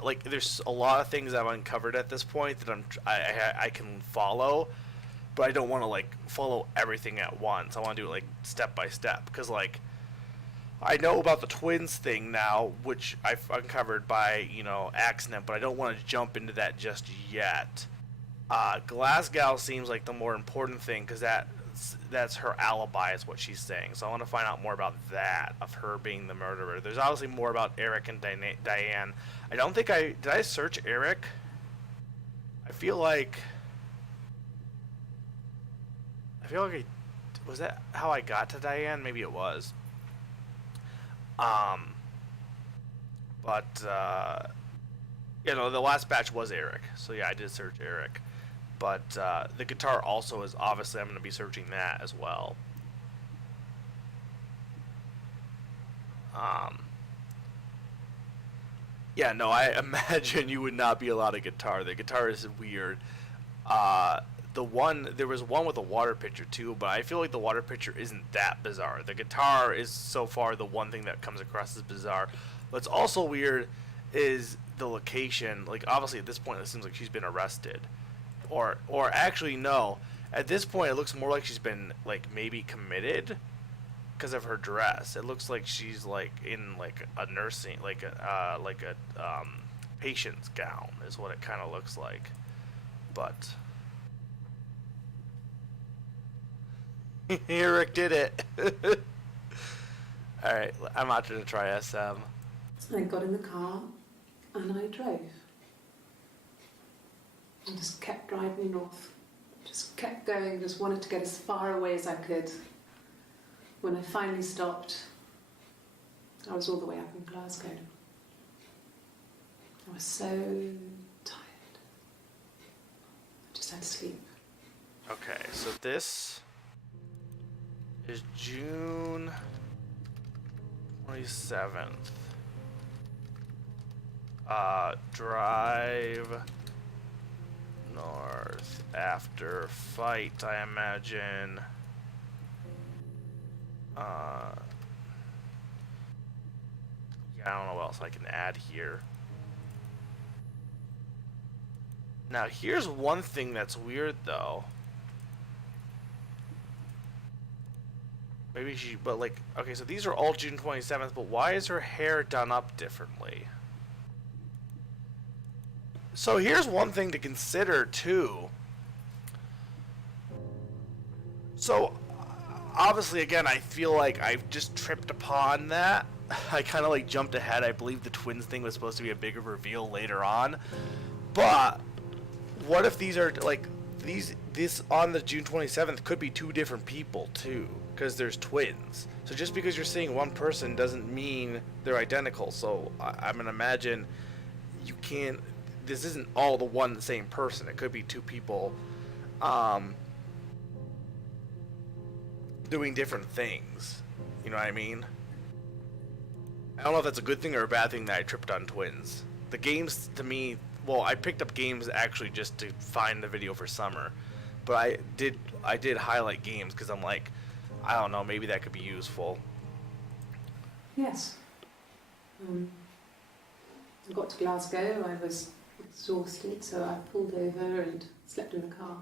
like there's a lot of things I've uncovered at this point that I can follow. But I don't want to like follow everything at once. I want to do it like step by step because like I know about the twins thing now, which I've uncovered by accident, but I don't want to jump into that just yet. Glasgow seems like the more important thing because that's her alibi is what she's saying. So I want to find out more about that of her being the murderer. There's obviously more about Eric and Diane. I don't think did I search Eric? I feel like was that how I got to Diane? Maybe it was. But the last batch was Eric. So yeah, I did search Eric. But the guitar also is obviously I'm going to be searching that as well. Yeah, no, I imagine you would not be allowed a guitar. The guitar is weird. There was one with a water pitcher too, but I feel like the water pitcher isn't that bizarre. The guitar is so far the one thing that comes across as bizarre. What's also weird is the location. Like obviously at this point it seems like she's been arrested, or actually no. At this point it looks more like she's been like maybe committed because of her dress. It looks like she's like in like a nursing like a patient's gown is what it kind of looks like, but. Eric did it. Alright, I'm out to try SM. I got in the car and I drove. I just kept driving north. Just kept going, just wanted to get as far away as I could. When I finally stopped, I was all the way up in Glasgow. I was so tired. I just had to sleep. Okay, so this is June 27th. Drive north after fight, I imagine. Yeah, I don't know what else I can add here. Now, here's one thing that's weird, though. Maybe but like, okay, so these are all June 27th, but why is her hair done up differently? So here's one thing to consider, too. So, obviously, again, I feel like I've just tripped upon that. I kind of like jumped ahead. I believe the twins thing was supposed to be a bigger reveal later on. But, what if these are, like, this on the June 27th could be two different people too, because there's twins. So just because you're seeing one person doesn't mean they're identical. So I'm gonna imagine you can't. This isn't all the one the same person. It could be two people, doing different things. You know what I mean? I don't know if that's a good thing or a bad thing that I tripped on twins. The games, to me, well, I picked up games actually just to find the video for summer, but I did highlight games because I'm like, I don't know, maybe that could be useful. Yes. I got to Glasgow, I was exhausted, so I pulled over and slept in the car.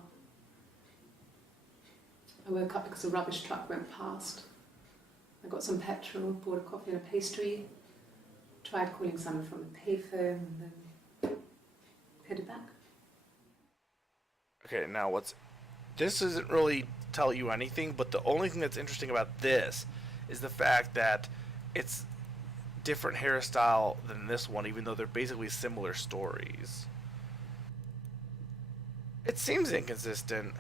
I woke up because a rubbish truck went past. I got some petrol, bought a coffee and a pastry, tried calling someone from a payphone, and then headed back. Okay, now this doesn't really tell you anything, but the only thing that's interesting about this is the fact that it's different hairstyle than this one, even though they're basically similar stories. It seems inconsistent.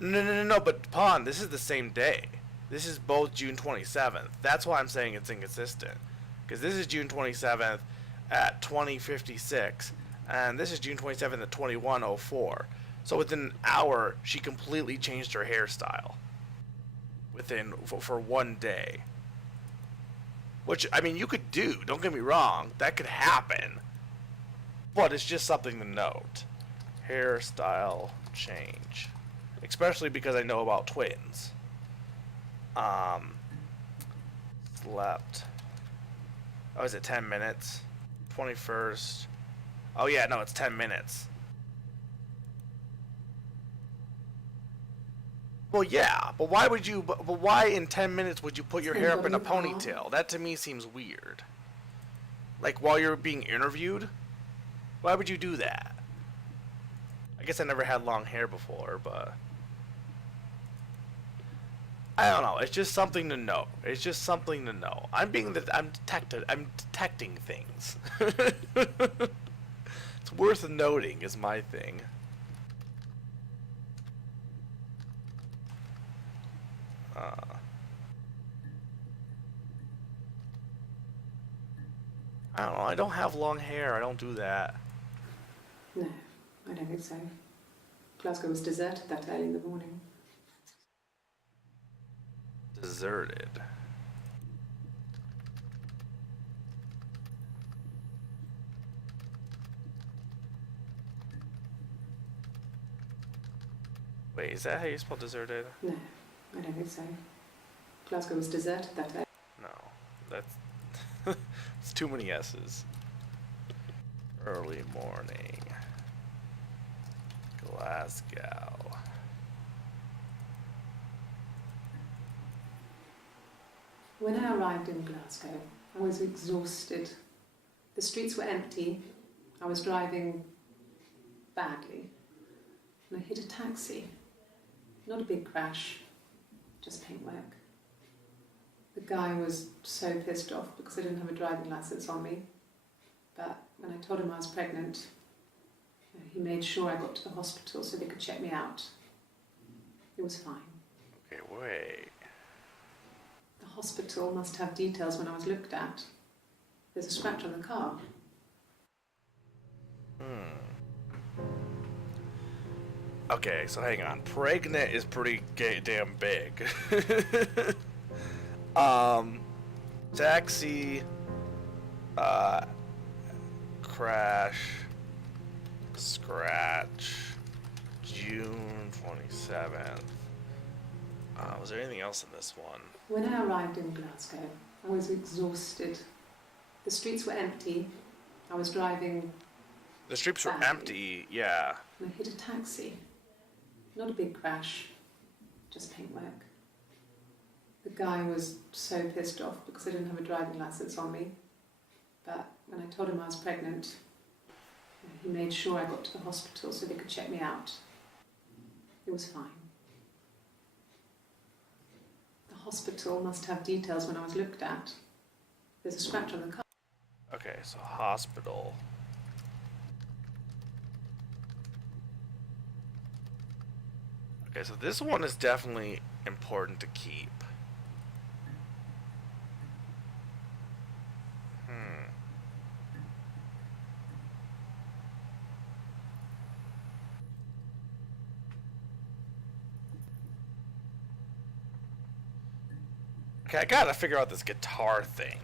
No, but Pawn, this is the same day. This is both June 27th. That's why I'm saying it's inconsistent. Because this is June 27th at 20:56, and this is June 27th at 21:04. So within an hour, she completely changed her hairstyle. For one day. Which, I mean, you could do. Don't get me wrong. That could happen. But it's just something to note. Hairstyle change. Especially because I know about twins. Slept. Oh, is it 10 minutes? 21st. Oh yeah, no, it's 10 minutes. Well, yeah, but why would you? But why in 10 minutes would you put your hair up in a ponytail? That to me seems weird. Like while you're being interviewed, why would you do that? I guess I never had long hair before, but I don't know. It's just something to know. It's just something to know. I'm detecting things. It's worth noting, is my thing. I don't know. I don't have long hair. I don't do that. No, I don't think so. Glasgow was deserted that early in the morning. Deserted. Wait, is that how you spell deserted? No, I don't think so. Glasgow was deserted that early. No, that's it's too many S's. Early morning. Glasgow. When I arrived in Glasgow, I was exhausted. The streets were empty. I was driving badly. And I hit a taxi. Not a big crash, just paintwork. The guy was so pissed off because I didn't have a driving license on me. But when I told him I was pregnant, he made sure I got to the hospital so they could check me out. It was fine. Okay, wait. The hospital must have details when I was looked at. There's a scratch on the car. Okay, so hang on. Pregnant is pretty damn big. Taxi, crash, scratch, June 27th. Was there anything else in this one? When I arrived in Glasgow, I was exhausted. The streets were empty. I was driving. The streets were badly. empty, yeah. And I hit a taxi. Not a big crash, just paintwork. The guy was so pissed off because I didn't have a driving license on me. But when I told him I was pregnant, he made sure I got to the hospital so they could check me out. It was fine. The hospital must have details when I was looked at. There's a scratch on the car. Okay, so hospital. Okay, so this one is definitely important to keep. Okay, I gotta figure out this guitar thing.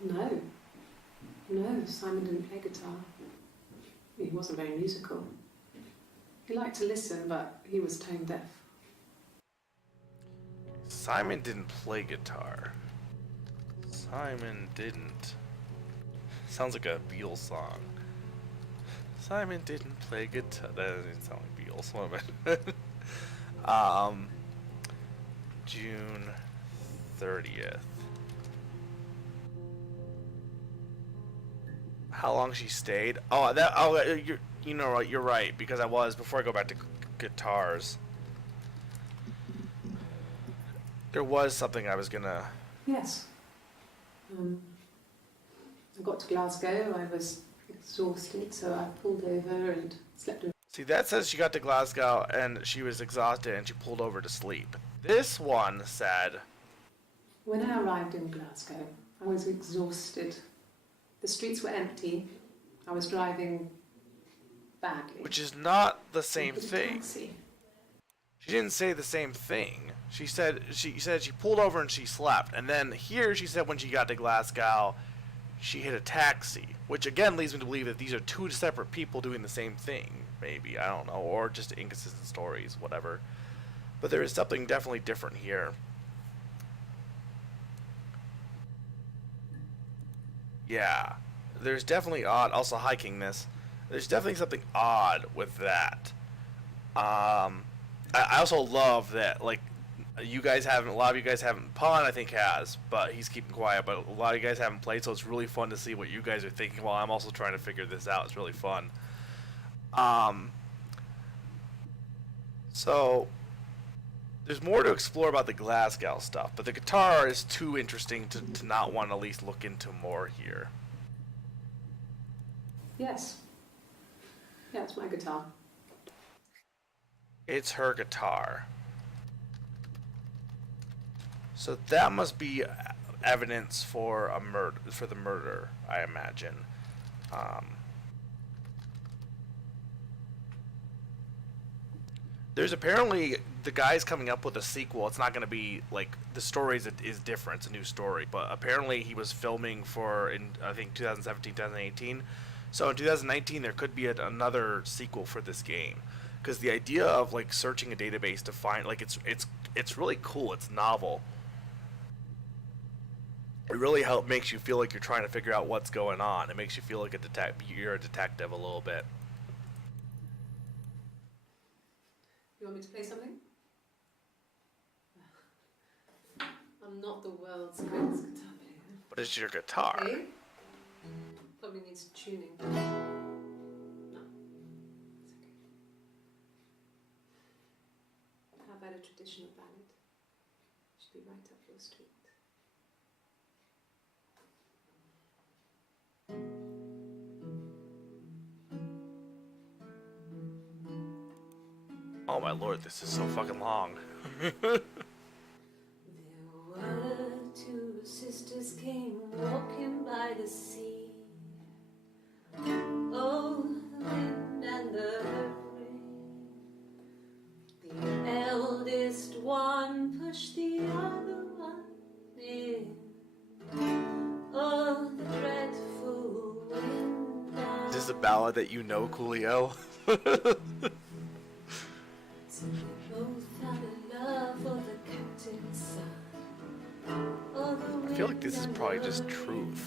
No. No, Simon didn't play guitar. He wasn't very musical. He liked to listen, but he was tone deaf. Simon didn't play guitar. Simon didn't. Sounds like a Beatles song. Simon didn't play guitar. That doesn't sound like Beatles. What am I? June 30th. How long she stayed? Oh, that. Oh, you know what? You're right, because I was before I go back to guitars. There was something I was gonna. Yes. I got to Glasgow. I was exhausted, so I pulled over and slept. See, that says she got to Glasgow and she was exhausted and she pulled over to sleep. This one said, When I arrived in Glasgow, I was exhausted. The streets were empty. I was driving badly. which is not the same With a thing. taxi. She didn't say the same thing. She said she pulled over and she slept, and then here she said when she got to Glasgow, she hit a taxi, which again leads me to believe that these are two separate people doing the same thing. Maybe, I don't know, or just inconsistent stories, whatever. But there is something definitely different here. Yeah, there's definitely odd. Also, hiking this. There's definitely something odd with that. I also love that, like, you guys haven't, a lot of you guys haven't, Pon I think has, but he's keeping quiet, but a lot of you guys haven't played, so it's really fun to see what you guys are thinking while I'm also trying to figure this out. It's really fun. So, there's more to explore about the Glasgow stuff, but the guitar is too interesting to not want to at least look into more here. Yes. Yeah, it's my guitar. It's her guitar. So that must be evidence for a murder, for the murder, I imagine. There's apparently the guy's coming up with a sequel. It's not going to be like the story is different. It's a new story, but apparently he was filming for in I think 2017, 2018. So in 2019 there could be another sequel for this game, because the idea of like searching a database to find like it's really cool. It's novel. It really makes you feel like you're trying to figure out what's going on. It makes you feel like you're a detective a little bit. You want me to play something? I'm not the world's greatest guitar player. But it's your guitar. Okay. Probably needs tuning. No. It's okay. How about a traditional ballad? Should be right up your street. Oh my lord, this is so fucking long. There were two sisters came walking by the sea. Oh, the wind and the rain. The eldest one pushed the other one in. Oh, the dreadful wind and Is this a ballad that you know, Coolio? so they both had a love for the captain's son. Oh, the I feel like this is wind probably and just the truth.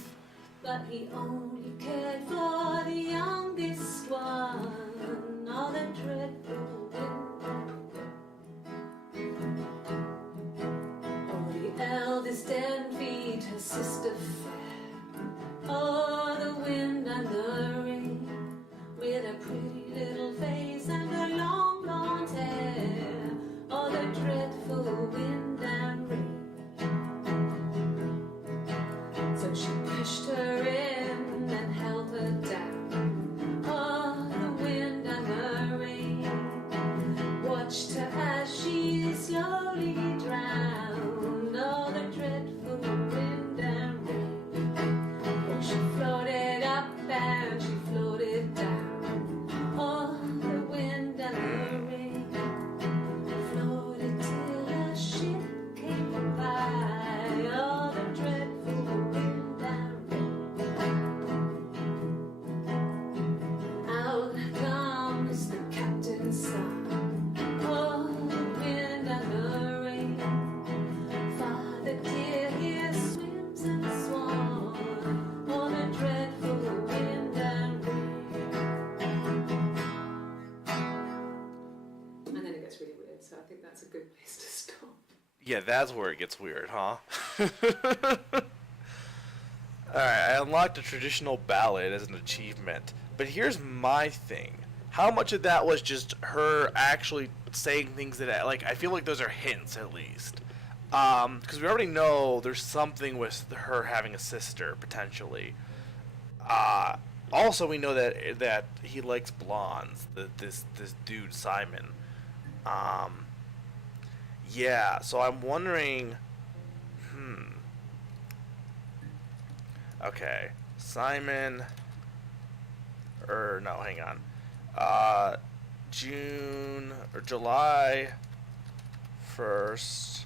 but he only cared for the youngest one. All the dreadful wind. Oh, the eldest envied her sister fair. Oh, the wind and the rain, with a pretty little face and her long blonde hair. Oh, the dreadful wind and rain. So she pushed her in and held her down. watched her as she slowly drowned. All the dreadful wind and rain. Oh, she floated up and she floated down. All the wind and the rain floated till a ship came by. All the dreadful wind and rain. Out comes the captain's son. Oh, the wind and the rain. Father dear, here swims and swan. Oh, the dreadful wind and rain. And then it gets really weird, so I think that's a good place to stop. Yeah, that's where it gets weird, huh? Alright, I unlocked a traditional ballad as an achievement. But here's my thing. How much of that was just her actually saying things that, like, I feel like those are hints at least. Because we already know there's something with her having a sister, potentially. Also, we know that he likes blondes, this dude, Simon. Yeah, so I'm wondering, okay, Simon, no, hang on, June, or July 1st,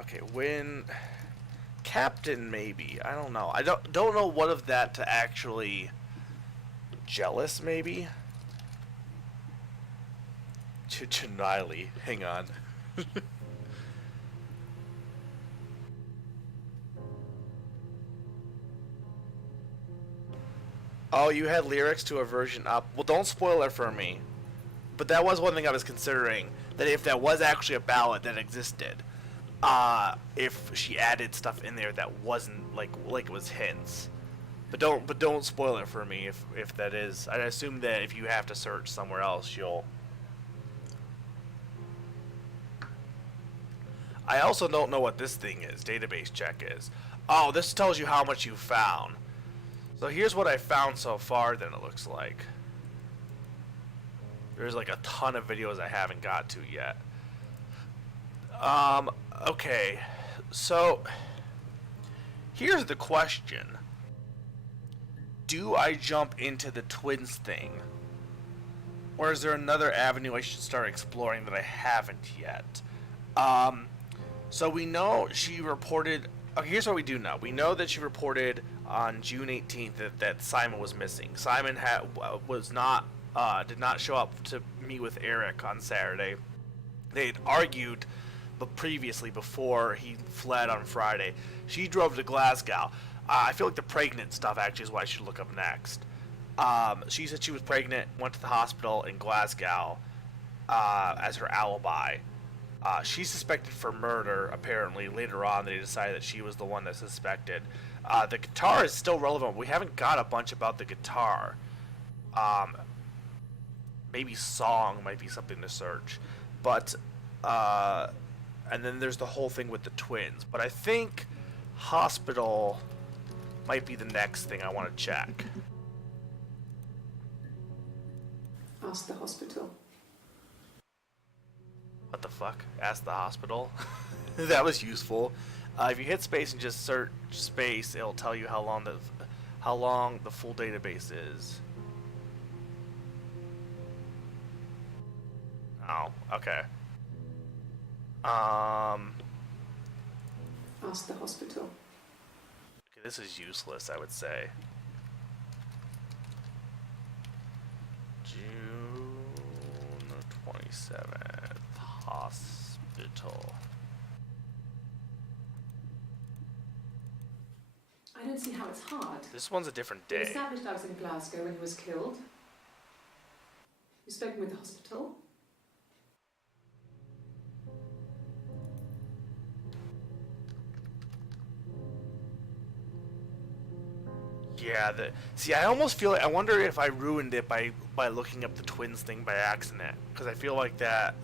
okay, when, Captain, maybe, I don't know, I don't know what of that to actually, jealous, maybe, Janiley, hang on, oh, you had lyrics to a version up. Well, don't spoil it for me. But that was one thing I was considering. That if that was actually a ballad that existed, if she added stuff in there that wasn't like it was hints. But don't spoil it for me if that is. I assume that if you have to search somewhere else, you'll. I also don't know what this thing is. Database check is. Oh, this tells you how much you found. So here's what I found so far, then it looks like. There's like a ton of videos I haven't got to yet. Okay. So, here's the question. Do I jump into the twins thing? Or is there another avenue I should start exploring that I haven't yet? So we know she reported... Okay, here's what we do know. We know that she reported on June 18th that Simon was missing. Simon did not show up to meet with Eric on Saturday. They had argued previously before he fled on Friday. She drove to Glasgow. I feel like the pregnant stuff actually is what I should look up next. She said she was pregnant, went to the hospital in Glasgow as her alibi. She's suspected for murder, apparently. Later on, they decided that she was the one that suspected. The guitar is still relevant. We haven't got a bunch about the guitar. Maybe song might be something to search. But, and then there's the whole thing with the twins. But I think hospital might be the next thing I want to check. Ask the hospital. What the fuck? Ask the hospital? That was useful. If you hit space and just search space, it'll tell you how long the full database is. Oh, okay. Ask the hospital. Okay, this is useless, I would say. June 27th. Hospital. I don't see how it's hard. This one's a different We day. established I was in Glasgow when he was killed. You've spoken with the hospital. Yeah, see, I almost feel like, I wonder if I ruined it by looking up the twins thing by accident, because I feel like that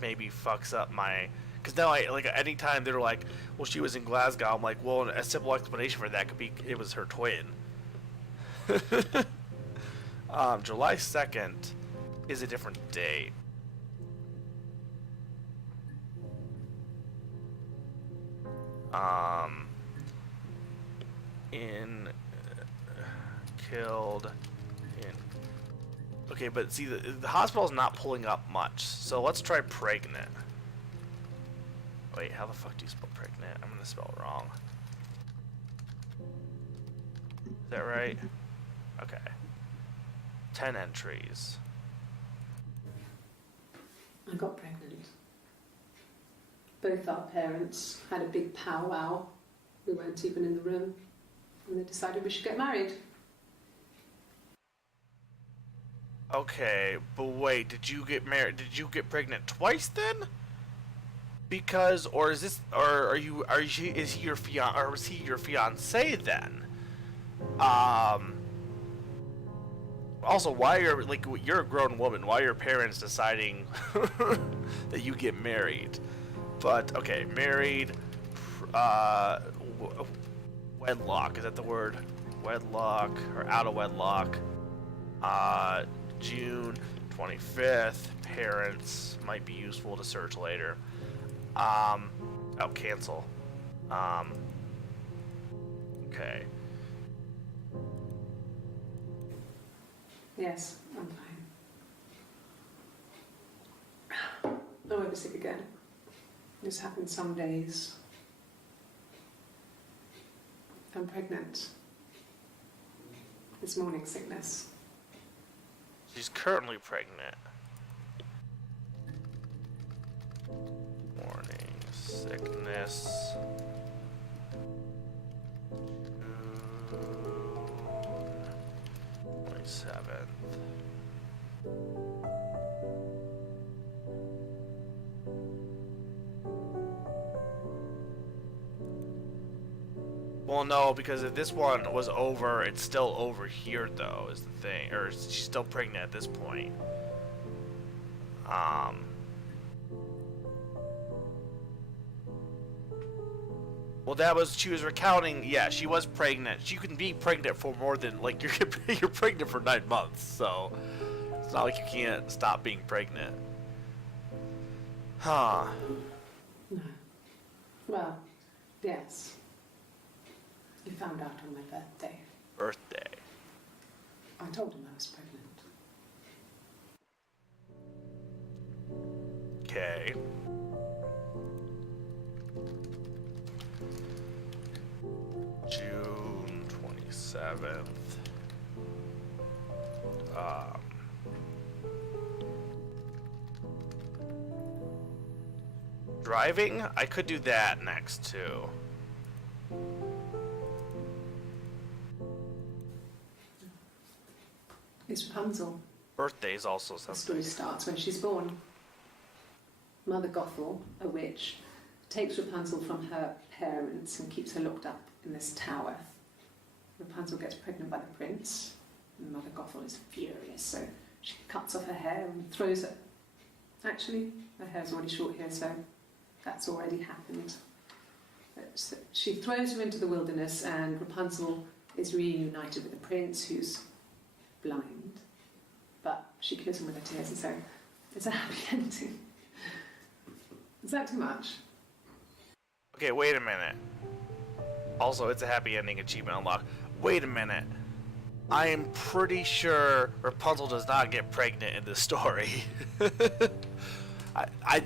maybe fucks up my, because now like anytime they're like, well, she was in Glasgow, I'm like, well, a simple explanation for that could be it was her twin. July 2nd is a different date. Um, in killed in. Okay, but see, the hospital's not pulling up much, so let's try pregnant. Wait, how the fuck do you spell pregnant? I'm gonna spell it wrong. Is that right? Okay. 10 entries. I got pregnant. Both our parents had a big powwow. We weren't even in the room. And they decided we should get married. Okay, but wait, did you get married? Did you get pregnant twice then? Because, or is this, or is he your fiance, or was he your fiance then? Also, why are, like, you're a grown woman, why are your parents deciding that you get married? But, okay, married, wedlock, is that the word? Wedlock, or out of wedlock, June 25th, parents, might be useful to search later. Oh, cancel. Okay. Yes, I'm fine. I won't be sick again. This happens some days. I'm pregnant. It's morning sickness. She's currently pregnant. Morning sickness. June 27th. Well, no, because if this one was over, it's still over here, though, is the thing. Or she's still pregnant at this point. Well, that was, she was recounting, yeah, she was pregnant. She can be pregnant for more than, like, you're pregnant for 9 months, so it's not like you can't stop being pregnant. Huh. No. Well, yes. You found out on my birthday. Birthday. I told him I was pregnant. Okay. June 27th. Driving? I could do that next, too. It's Rapunzel. Birthday's also The something. story starts when she's born. Mother Gothel, a witch, takes Rapunzel from her parents and keeps her locked up in this tower. Rapunzel gets pregnant by the prince, and Mother Gothel is furious, so she cuts off her hair and throws it. Actually, her hair's already short here, so that's already happened. So she throws her into the wilderness, and Rapunzel is reunited with the prince, who's blind, but she kills him with her tears, and so it's a happy ending. Is that too much? Okay, wait a minute. Also, it's a happy ending achievement unlock. Wait a minute. I am pretty sure Rapunzel does not get pregnant in this story.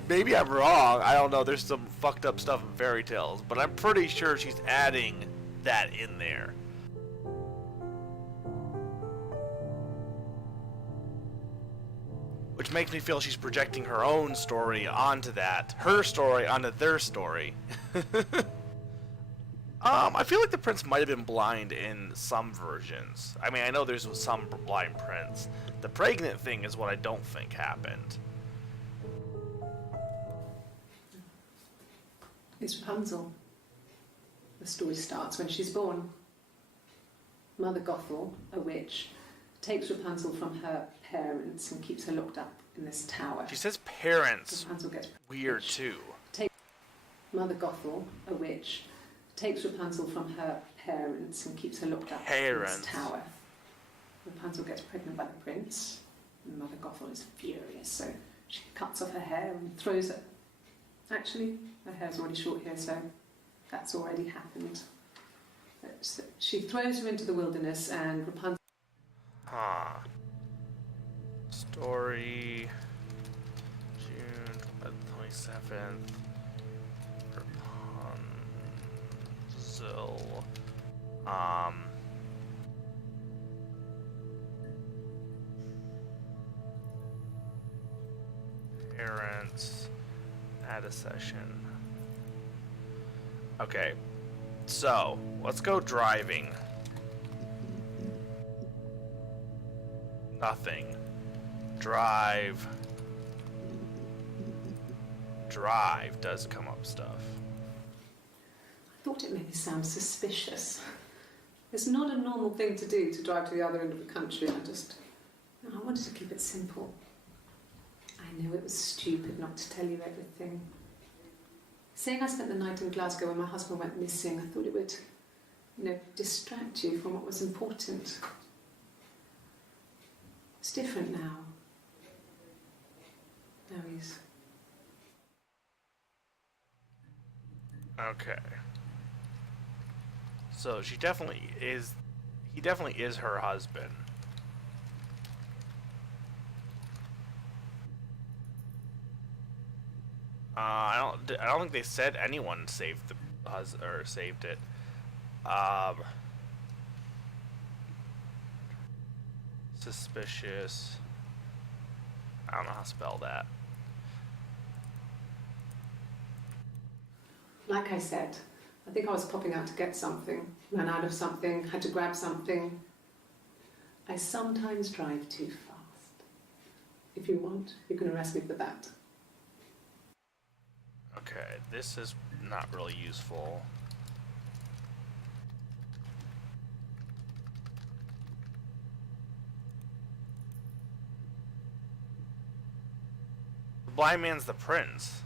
Maybe I'm wrong. I don't know. There's some fucked up stuff in fairy tales, but I'm pretty sure she's adding that in there. Which makes me feel she's projecting her own story onto that. Her story onto their story. I feel like the prince might have been blind in some versions. I mean, I know there's some blind prince. The pregnant thing is what I don't think happened. It's Rapunzel. The story starts when she's born. Mother Gothel, a witch, takes Rapunzel from her parents and keeps her locked up in this tower. She says parents. Rapunzel gets Weird too. Mother Gothel, a witch, takes Rapunzel from her parents and keeps her locked up in this tower. Rapunzel gets pregnant by the prince, and Mother Gothel is furious, so she cuts off her hair and throws it. Actually, her hair's already short here, so That's already happened. So she throws her into the wilderness, and Rapunzel. Huh. Story. June 27th. Rapunzel. Parents. Add a session. Okay. So, let's go driving. Nothing. Drive. Drive does come up stuff. I thought it made me sound suspicious. It's not a normal thing to do, to drive to the other end of the country. I wanted to keep it simple. I knew it was stupid not to tell you everything. Saying I spent the night in Glasgow when my husband went missing, I thought it would, distract you from what was important. It's different now. Now he's... Okay. So he definitely is her husband. I don't think they said anyone saved saved it. Suspicious. I don't know how to spell that. Like I said, I think I was popping out to get something, ran out of something, had to grab something. I sometimes drive too fast. If you want, you can arrest me for that. Okay, this is not really useful. The blind man's the prince.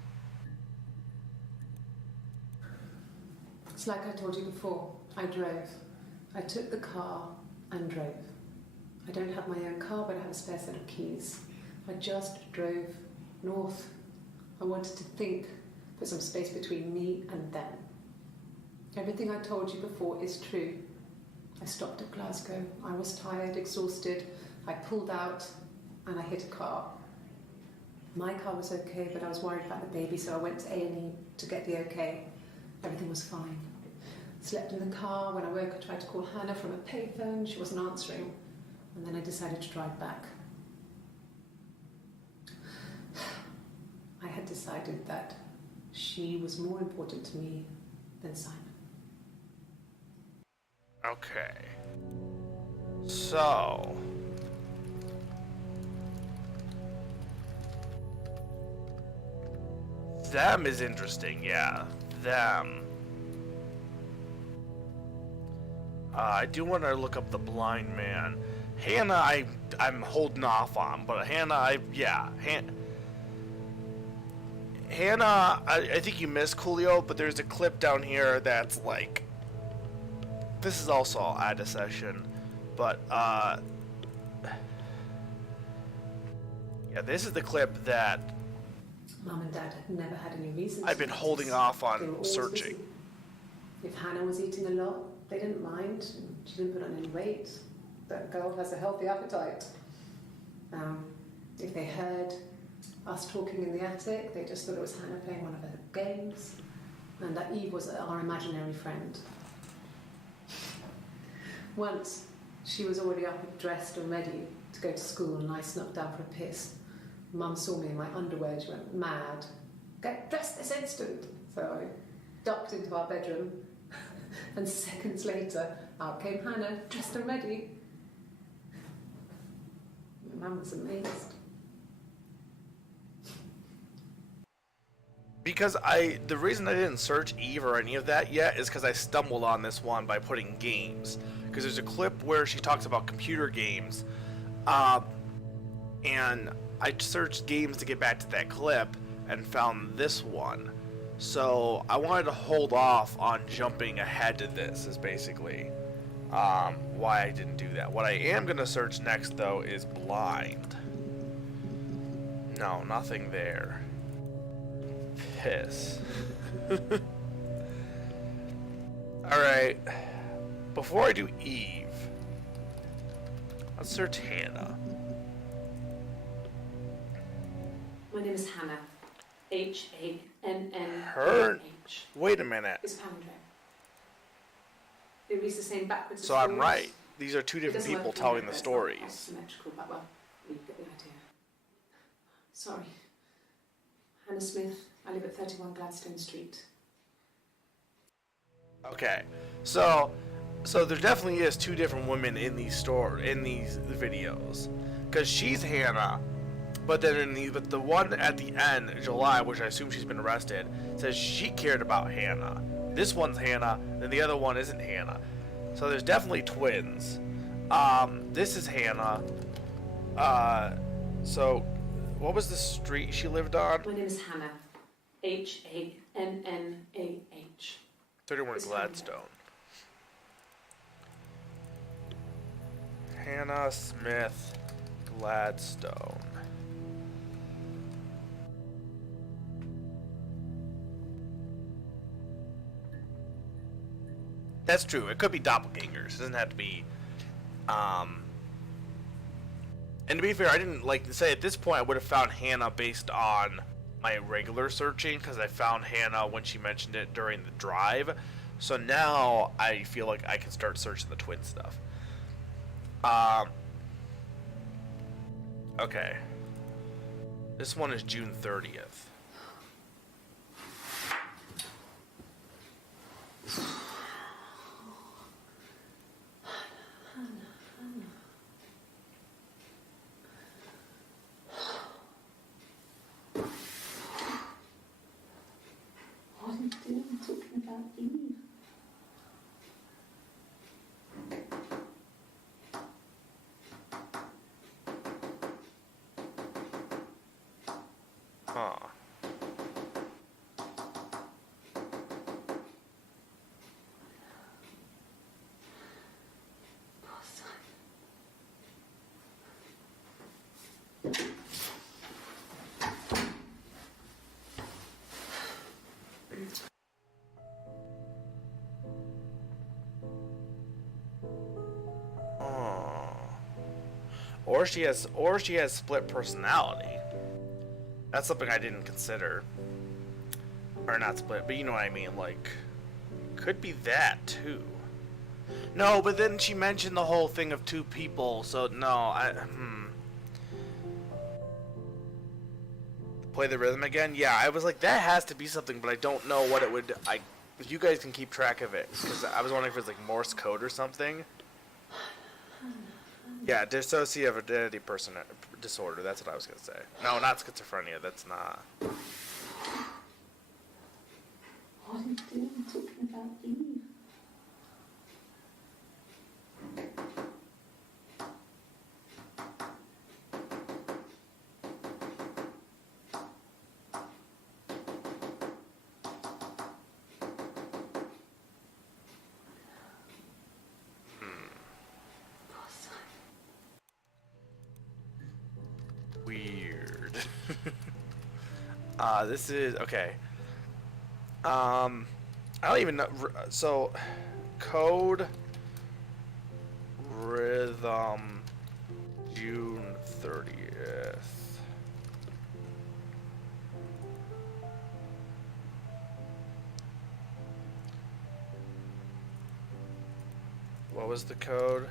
It's like I told you before. I drove. I took the car and drove. I don't have my own car, but I have a spare set of keys. I just drove north. I wanted to think, put some space between me and them. Everything I told you before is true. I stopped at Glasgow. I was tired, exhausted. I pulled out and I hit a car. My car was okay, but I was worried about the baby, so I went to A&E to get the okay. Everything was fine. Slept in the car. When I woke, I tried to call Hannah from a payphone. She wasn't answering. And then I decided to drive back. I had decided that she was more important to me than Simon. Okay. So... them is interesting, yeah. Them. I do want to look up the blind man. Hannah, I'm holding off on, but Hannah, Hannah, I think you missed Coolio, but there's a clip down here that's like, this is also, I'll add a session, but, yeah, this is the clip that Mum and Dad had never had any reason to I've been holding off They were on always searching. busy. If Hannah was eating a lot, they didn't mind. She didn't put on any weight. That girl has a healthy appetite. If they heard us talking in the attic, they just thought it was Hannah playing one of her games, and that Eve was our imaginary friend. Once, she was already up, dressed and ready to go to school, and I snuck down for a piss. Mum saw me in my underwear. She went mad. Get dressed this instant. So I ducked into our bedroom, and seconds later, out came Hannah, dressed and ready. My mum was amazed. Because the reason I didn't search Eve or any of that yet is because I stumbled on this one by putting games. Because there's a clip where she talks about computer games, and I searched games to get back to that clip and found this one. So I wanted to hold off on jumping ahead to this is basically why I didn't do that. What I am going to search next though is blind. No, nothing there. Piss. Alright. Before I do Eve, let's search Hannah. My name is Hannah. H-A-N-N-A-H. Wait a minute. It's palindrome. It reads the same backwards as So I'm forwards. right. These are two It different doesn't people work telling in the it's stories. not symmetrical, but well, you get the idea. Sorry. Hannah Smith. I live at 31 Gladstone Street. Okay. So there definitely is two different women in these videos. Because she's Hannah, but then but the one at the end, July, which I assume she's been arrested, says she cared about Hannah. This one's Hannah, then the other one isn't Hannah. So there's definitely twins. This is Hannah. So what was the street she lived on? My name is Hannah. H-A-N-N-A-H. 31 It's Gladstone. Hannah Smith Gladstone. That's true. It could be doppelgangers. It doesn't have to be. And to be fair, I didn't like to say at this point I would have found Hannah based on my regular searching because I found Hannah when she mentioned it during the drive. So now I feel like I can start searching the twin stuff. Okay. This one is June 30th. What are you doing talking about Eve? Huh. Or she has split personality. That's something I didn't consider. Or not split, but you know what I mean, like could be that too. No, but then she mentioned the whole thing of two people, so no, Play the rhythm again? Yeah, I was like that has to be something, but I don't know what it would if you guys can keep track of it, because I was wondering if it was like Morse code or something. Yeah, dissociative identity disorder. That's what I was gonna say. No, not schizophrenia. That's not. What are you doing talking about Eve? Weird. This is okay. I don't even know. So, code rhythm June 30th. What was the code?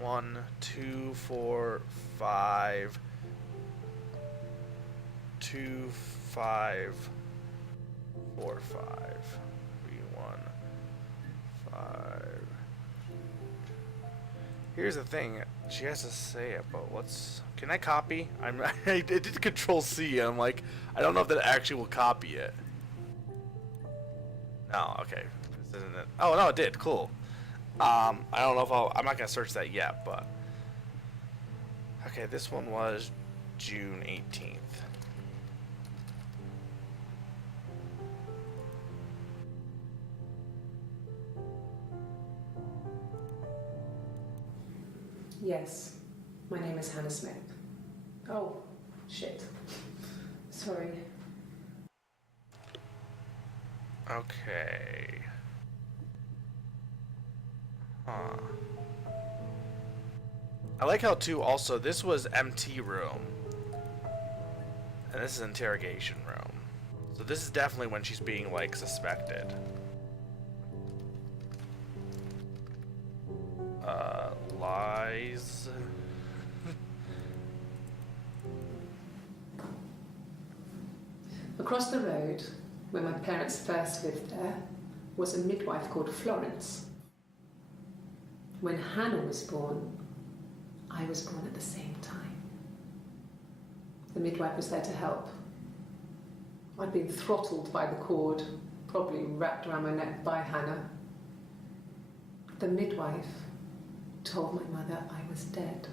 1, 2, 4, 5, 2, 5, 4, 5, 3, 1, 5. Here's the thing, she has to say it, but can I copy? I did Control C, and I'm like, I don't know if that actually will copy it. No, okay, this isn't it. Oh no, it did, cool. I don't know if I'm not gonna search that yet, but okay, this one was June 18th. Yes, my name is Hannah Smith. Oh, shit. Sorry. Okay. Huh. I like how, too, also, this was MT room. And this is interrogation room. So this is definitely when she's being, like, suspected. Lies. Across the road, where my parents first lived there, was a midwife called Florence. When Hannah was born, I was born at the same time. The midwife was there to help. I'd been throttled by the cord, probably wrapped around my neck by Hannah. The midwife told my mother I was dead.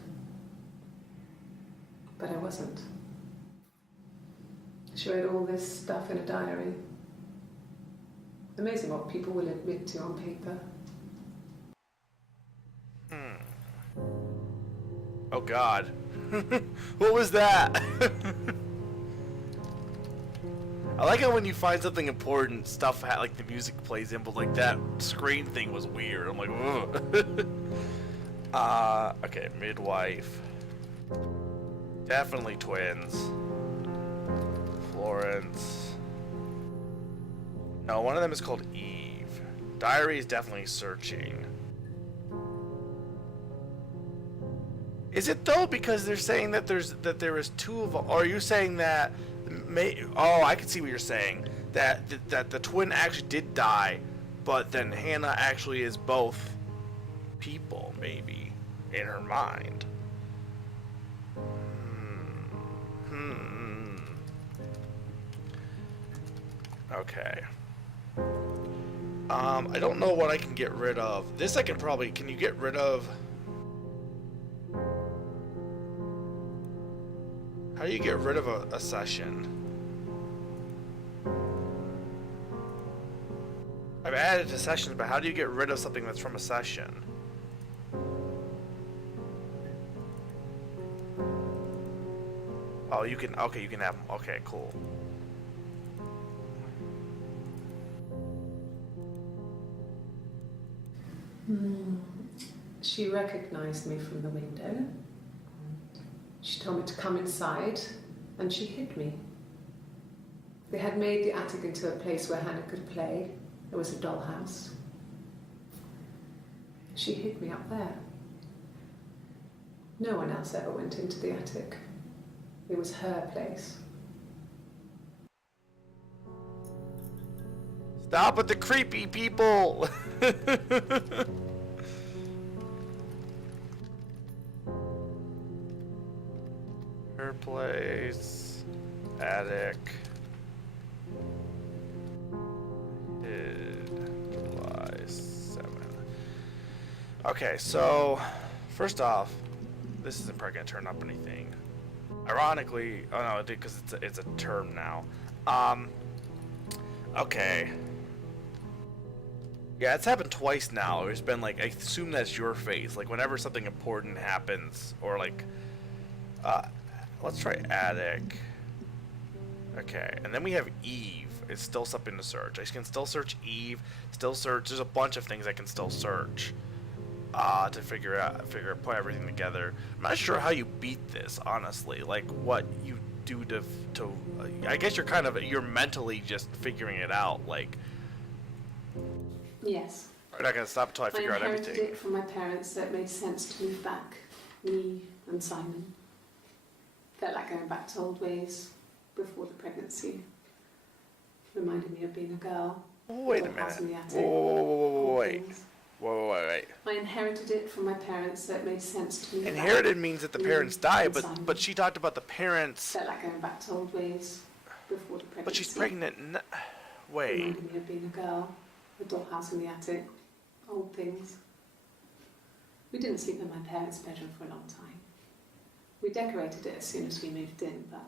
But I wasn't. She wrote all this stuff in a diary. Amazing what people will admit to on paper. Oh God. What was that? I like how when you find something important, stuff like the music plays in, but like that screen thing was weird. I'm like, ugh. Okay, midwife. Definitely twins. Florence. No, one of them is called Eve. Diary is definitely searching. Is it though? Because they're saying that there is two of them. Or are you saying that? Oh, I can see what you're saying. That the twin actually did die, but then Hannah actually is both people, maybe, in her mind. Okay. I don't know what I can get rid of. This I can probably. Can you get rid of? How do you get rid of a session? I've added to sessions, but how do you get rid of something that's from a session? Oh, you can. Okay, you can have them. Okay, cool. She recognized me from the window. She told me to come inside, and she hid me. They had made the attic into a place where Hannah could play. There was a dollhouse. She hid me up there. No one else ever went into the attic. It was her place. Stop with the creepy people! Her place. Attic. July 7. Okay, so first off, this isn't probably gonna turn up anything. Ironically, oh no, it did because it's a term now. Okay. Yeah, it's happened twice now. There's been like, I assume that's your face. Like whenever something important happens, or like, let's try attic. Okay, and then we have Eve. It's still something to search. I can still search Eve. Still search. There's a bunch of things I can still search. To put everything together. I'm not sure how you beat this, honestly. Like what you do to. I guess you're mentally just figuring it out. Like. Yes. I'm not gonna stop until I figure out everything. I inherited it from my parents, so it made sense to move back. Me and Simon. Felt like going back to old ways before the pregnancy. Reminded me of being a girl. Wait a minute. Wait. I inherited it from my parents, so it made sense to me. Inherited means that the parents die, but she talked about the parents. Felt like going back to old ways before the pregnancy. But she's pregnant. Wait. Reminded me of being a girl. The dollhouse in the attic. Old things. We didn't sleep in my parents' bedroom for a long time. We decorated it as soon as we moved in, but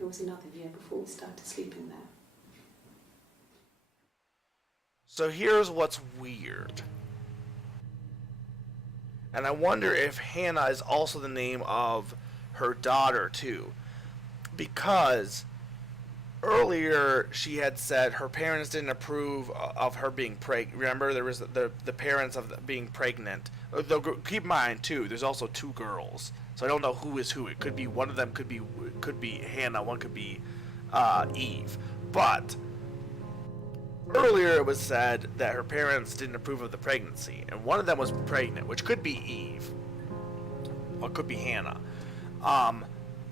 it was another year before we started sleeping there. So here's what's weird. And I wonder if Hannah is also the name of her daughter, too. Because earlier she had said her parents didn't approve of her being pregnant. Remember, there was the parents of being pregnant. Though, keep in mind too, there's also two girls, so I don't know who is who. It could be one of them could be Hannah, one could be Eve. But earlier it was said that her parents didn't approve of the pregnancy, and one of them was pregnant, which could be Eve, or could be Hannah.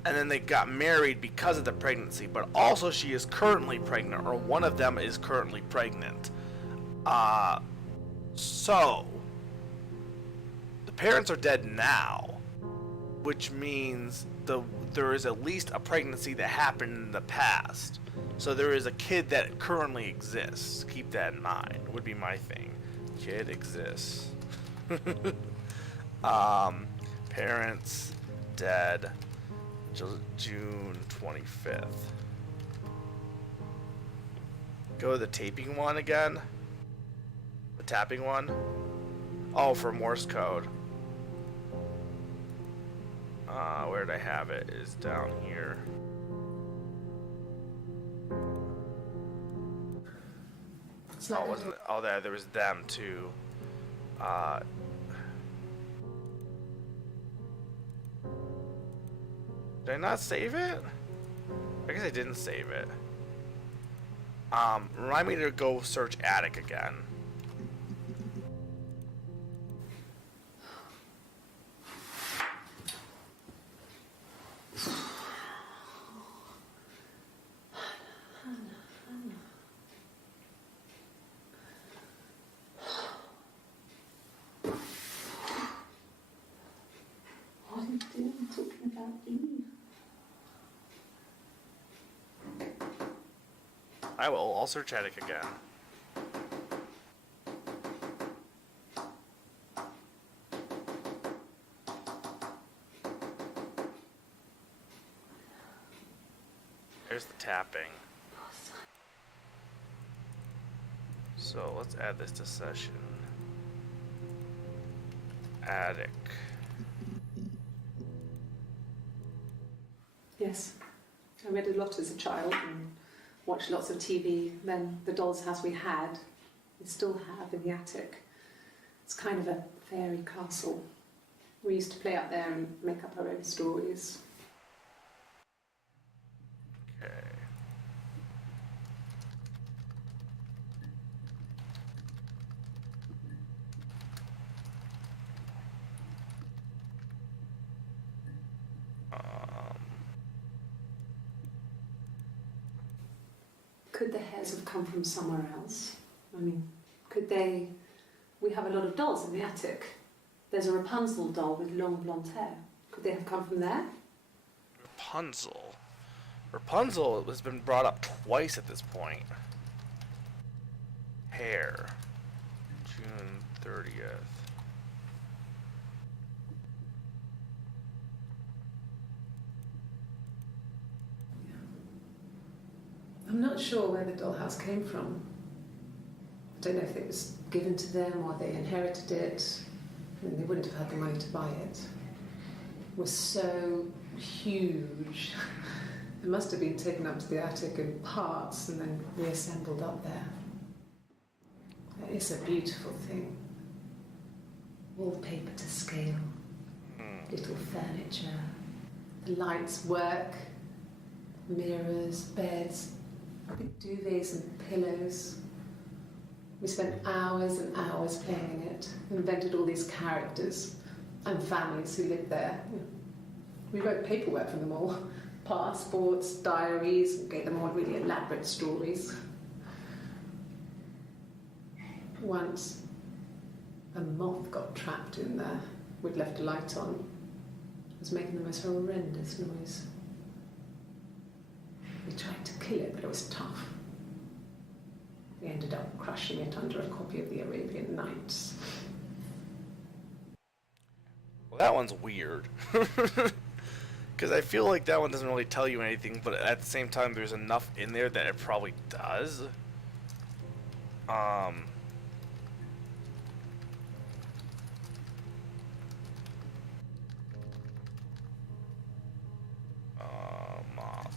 And then they got married because of the pregnancy, but also she is currently pregnant, or one of them is currently pregnant. So the parents are dead now, which means there is at least a pregnancy that happened in the past. So there is a kid that currently exists. Keep that in mind. Would be my thing. Kid exists. Parents dead. June 25th. Go to the taping one again. The tapping one. Oh, for Morse code. Where did I have it? Is down here. Oh, wasn't it? Oh, there was them too. Did I not save it? I guess I didn't save it. Remind me to go search attic again. What are you doing talking about Eve? I will. I'll search attic again. There's the tapping. So let's add this to session. Attic. Yes, I read a lot as a child and watched lots of TV. Then the doll's house we had, we still have in the attic. It's kind of a fairy castle. We used to play up there and make up our own stories. Okay. Could the hairs have come from somewhere else? I mean, could they... We have a lot of dolls in the attic. There's a Rapunzel doll with long blonde hair. Could they have come from there? Rapunzel. Rapunzel has been brought up twice at this point. Hair. June 30th. I'm not sure where the dollhouse came from. I don't know if it was given to them or they inherited it. I mean, they wouldn't have had the money to buy it. It was so huge. It must have been taken up to the attic in parts and then reassembled up there. It's a beautiful thing. Wallpaper to scale. Little furniture. The lights work. Mirrors, beds, big duvets and pillows. We spent hours and hours playing in it, invented all these characters and families who lived there. We wrote paperwork for them all, passports, diaries, and gave them all really elaborate stories. Once, a moth got trapped in there. We'd left a light on. It was making the most horrendous noise. We tried to kill it, but it was tough. We ended up crushing it under a copy of the Arabian Nights. Well, that one's weird. Because I feel like that one doesn't really tell you anything, but at the same time, there's enough in there that it probably does. Moth.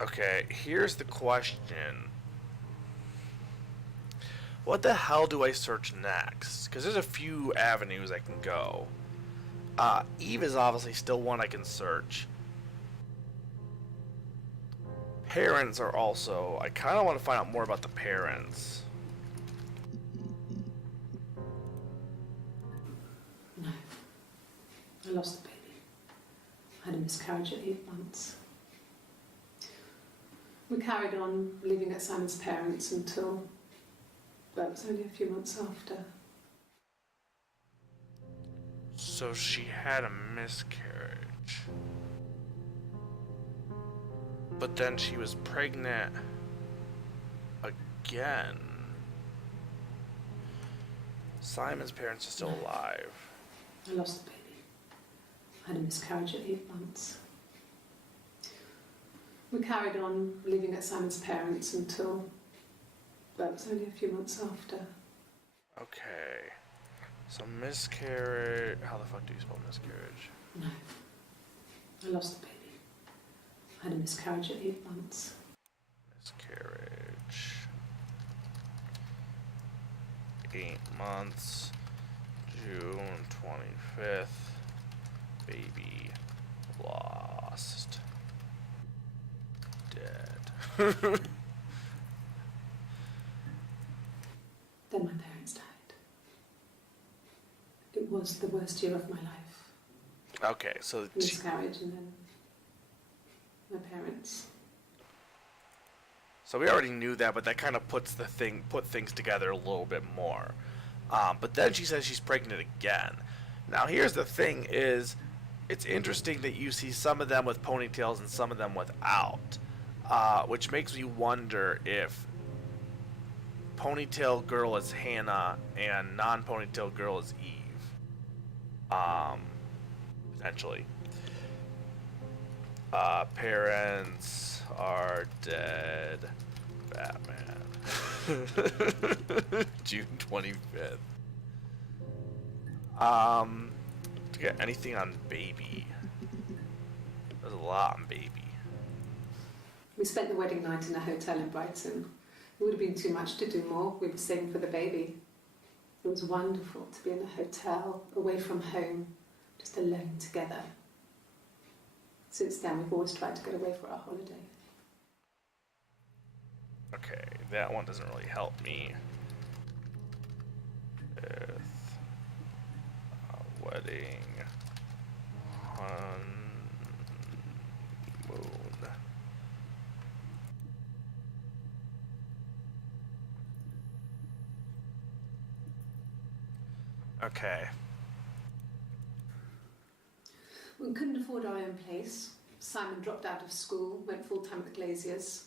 Okay, here's the question. What the hell do I search next? Because there's a few avenues I can go. Eve is obviously still one I can search. Parents are also... I kind of want to find out more about the parents. No. I lost the baby. I had a miscarriage at 8 months. We carried on living at Simon's parents until... well, it was only a few months after. So she had a miscarriage. But then she was pregnant again. Simon's parents are still alive. I lost the baby. I had a miscarriage at 8 months. We carried on living at Simon's parents until... well, it was only a few months after. Okay. So miscarriage... How the fuck do you spell miscarriage? No. I lost the baby. I had a miscarriage at 8 months. Miscarriage. 8 months. June 25th. Baby lost. Dead. Then my parents died. It was the worst year of my life. Okay, so Miscarriage and then my parents. So we already knew that, but that kind of put things together a little bit more. But then she says she's pregnant again. Now here's the thing: is it's interesting that you see some of them with ponytails and some of them without, which makes me wonder if ponytail girl is Hannah and non-ponytail girl is Eve. Potentially. Parents are dead. Batman. June 25th. To get anything on baby. There's a lot on baby. We spent the wedding night in a hotel in Brighton. It would have been too much to do more. We were saving for the baby. It was wonderful to be in a hotel, away from home, just alone together. Since then, we've always tried to get away for our holiday. Okay, that one doesn't really help me. With a wedding, honeymoon. Okay. We couldn't afford our own place. Simon dropped out of school, went full-time at the Glaziers.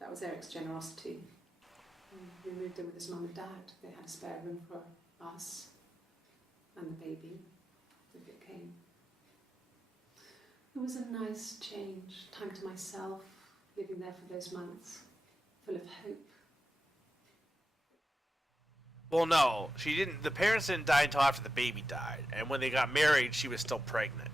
That was Eric's generosity. We moved in with his mum and dad. They had a spare room for us and the baby, if it came. It was a nice change, time to myself, living there for those months, full of hope. Well, no, she didn't. The parents didn't die until after the baby died, and when they got married, she was still pregnant.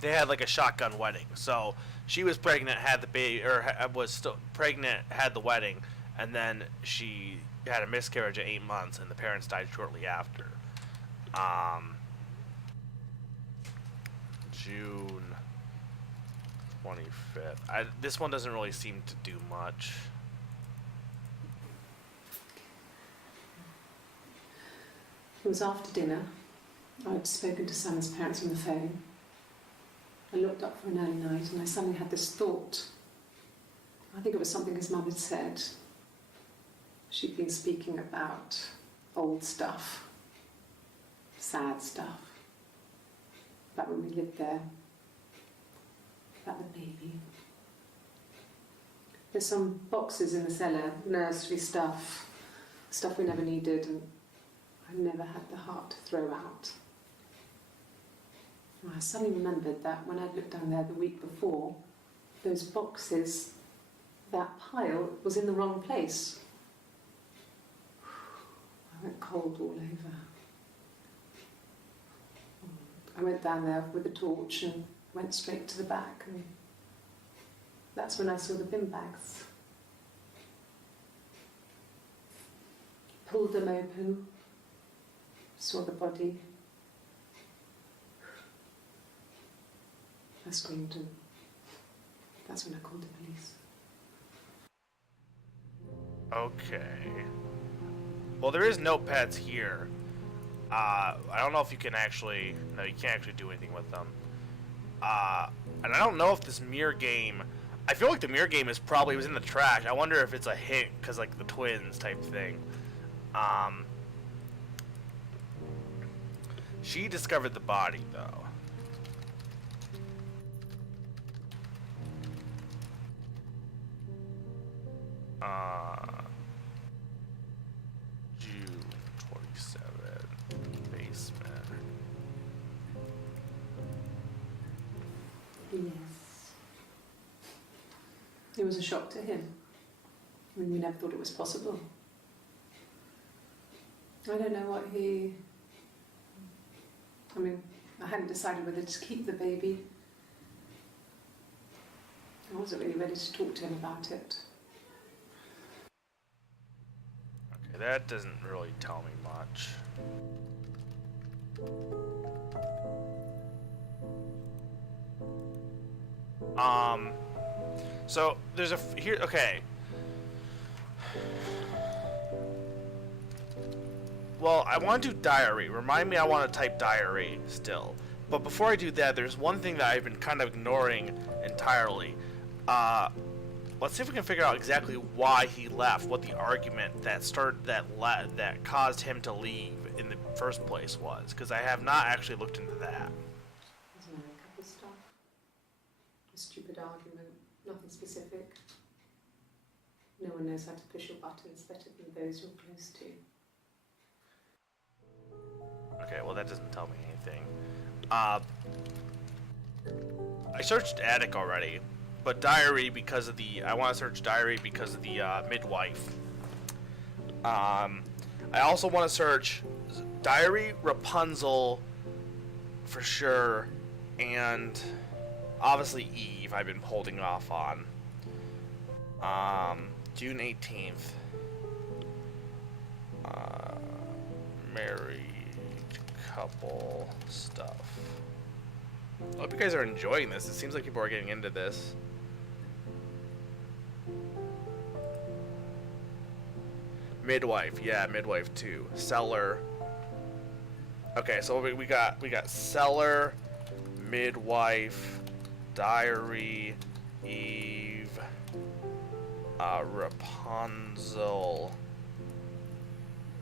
They had like a shotgun wedding, so she was pregnant, had the baby, or was still pregnant, had the wedding, and then she had a miscarriage at 8 months, and the parents died shortly after. June 25th. This one doesn't really seem to do much. It was after dinner. I'd spoken to Simon's parents on the phone. I looked up for an early night and I suddenly had this thought. I think it was something his mum had said. She'd been speaking about old stuff, sad stuff, about when we lived there, about the baby. There's some boxes in the cellar, nursery stuff we never needed, and I never had the heart to throw out. I suddenly remembered that when I'd looked down there the week before, those boxes, that pile was in the wrong place. I went cold all over. I went down there with a torch and went straight to the back, and that's when I saw the bin bags. Pulled them open, saw the body. I screamed, and that's when I called the police. Okay. Well, there is notepads here. I don't know if you can actually... No, you can't actually do anything with them. And I don't know if this mirror game... I feel like the mirror game was in the trash. I wonder if it's a hint, because, like, the twins type thing. She discovered the body, though. June 27, basement. Yes. It was a shock to him. I mean, we never thought it was possible. I don't know what he... I mean, I hadn't decided whether to keep the baby. I wasn't really ready to talk to him about it. Okay, that doesn't really tell me much. So there's here. Okay. Well, I want to do diary. Remind me I want to type diary still. But before I do that, there's one thing that I've been kind of ignoring entirely. Let's see if we can figure out exactly why he left, what the argument that that caused him to leave in the first place was, because I have not actually looked into that. There's a couple stuff. A stupid argument, nothing specific. No one knows how to push your buttons better than those you're close to. Okay, well that doesn't tell me anything. I searched attic already, but diary because of the... I want to search diary because of the midwife. I also want to search diary, Rapunzel, for sure, and obviously Eve I've been holding off on. June 18th. Married couple stuff. I hope you guys are enjoying this. It seems like people are getting into this. Midwife, yeah, midwife 2. Seller. Okay, so we got seller, midwife, diary, Eve, Rapunzel.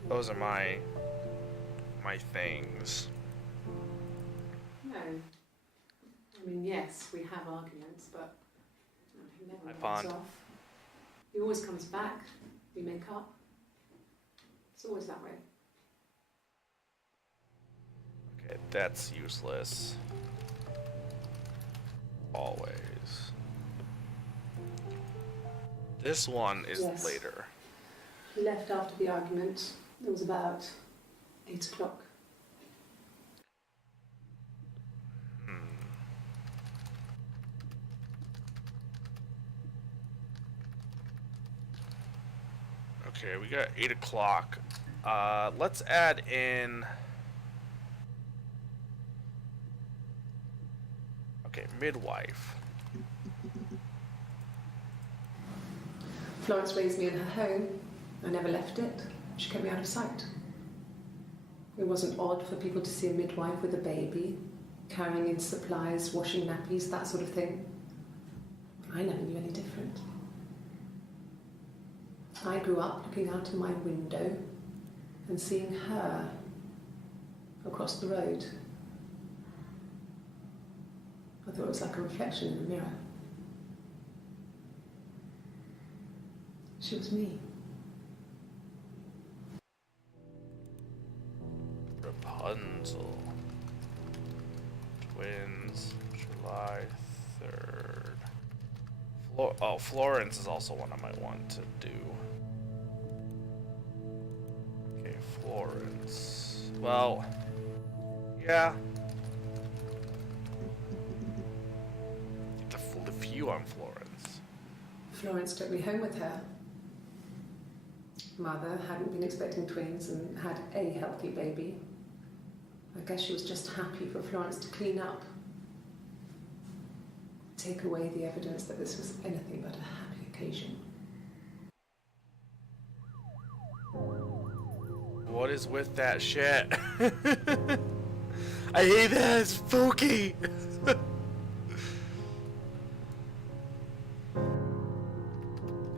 Those are my things. No. I mean, yes, we have arguments, but he never My runs pond. off. He always comes back. We make up. It's always that way. Okay, that's useless. Always. This one is Yes. later. He left after the argument. It was about 8 o'clock. Okay, we got 8 o'clock. Let's add in... Okay, midwife. Florence raised me in her home. I never left it. She kept me out of sight. It wasn't odd for people to see a midwife with a baby, carrying in supplies, washing nappies, that sort of thing. I never knew any different. I grew up looking out of my window and seeing her across the road. I thought it was like a reflection in the mirror. She was me. Rapunzel. Twins. July 3rd. Florence is also one I might want to do. Okay, Florence. Well, yeah. few on Florence. Florence took me home with her. Mother hadn't been expecting twins and had a healthy baby. I guess she was just happy for Florence to clean up. Take away the evidence that this was anything but a happy occasion. What is with that shit? I hate that, it's spooky!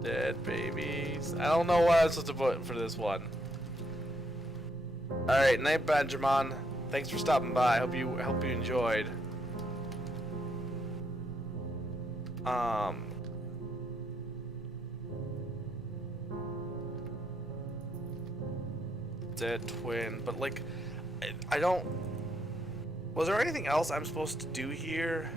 Dead babies. I don't know what I was supposed to put for this one. Alright, night Benjamin. Thanks for stopping by. Hope you enjoyed. Dead twin, but like, I don't. Was there anything else I'm supposed to do here?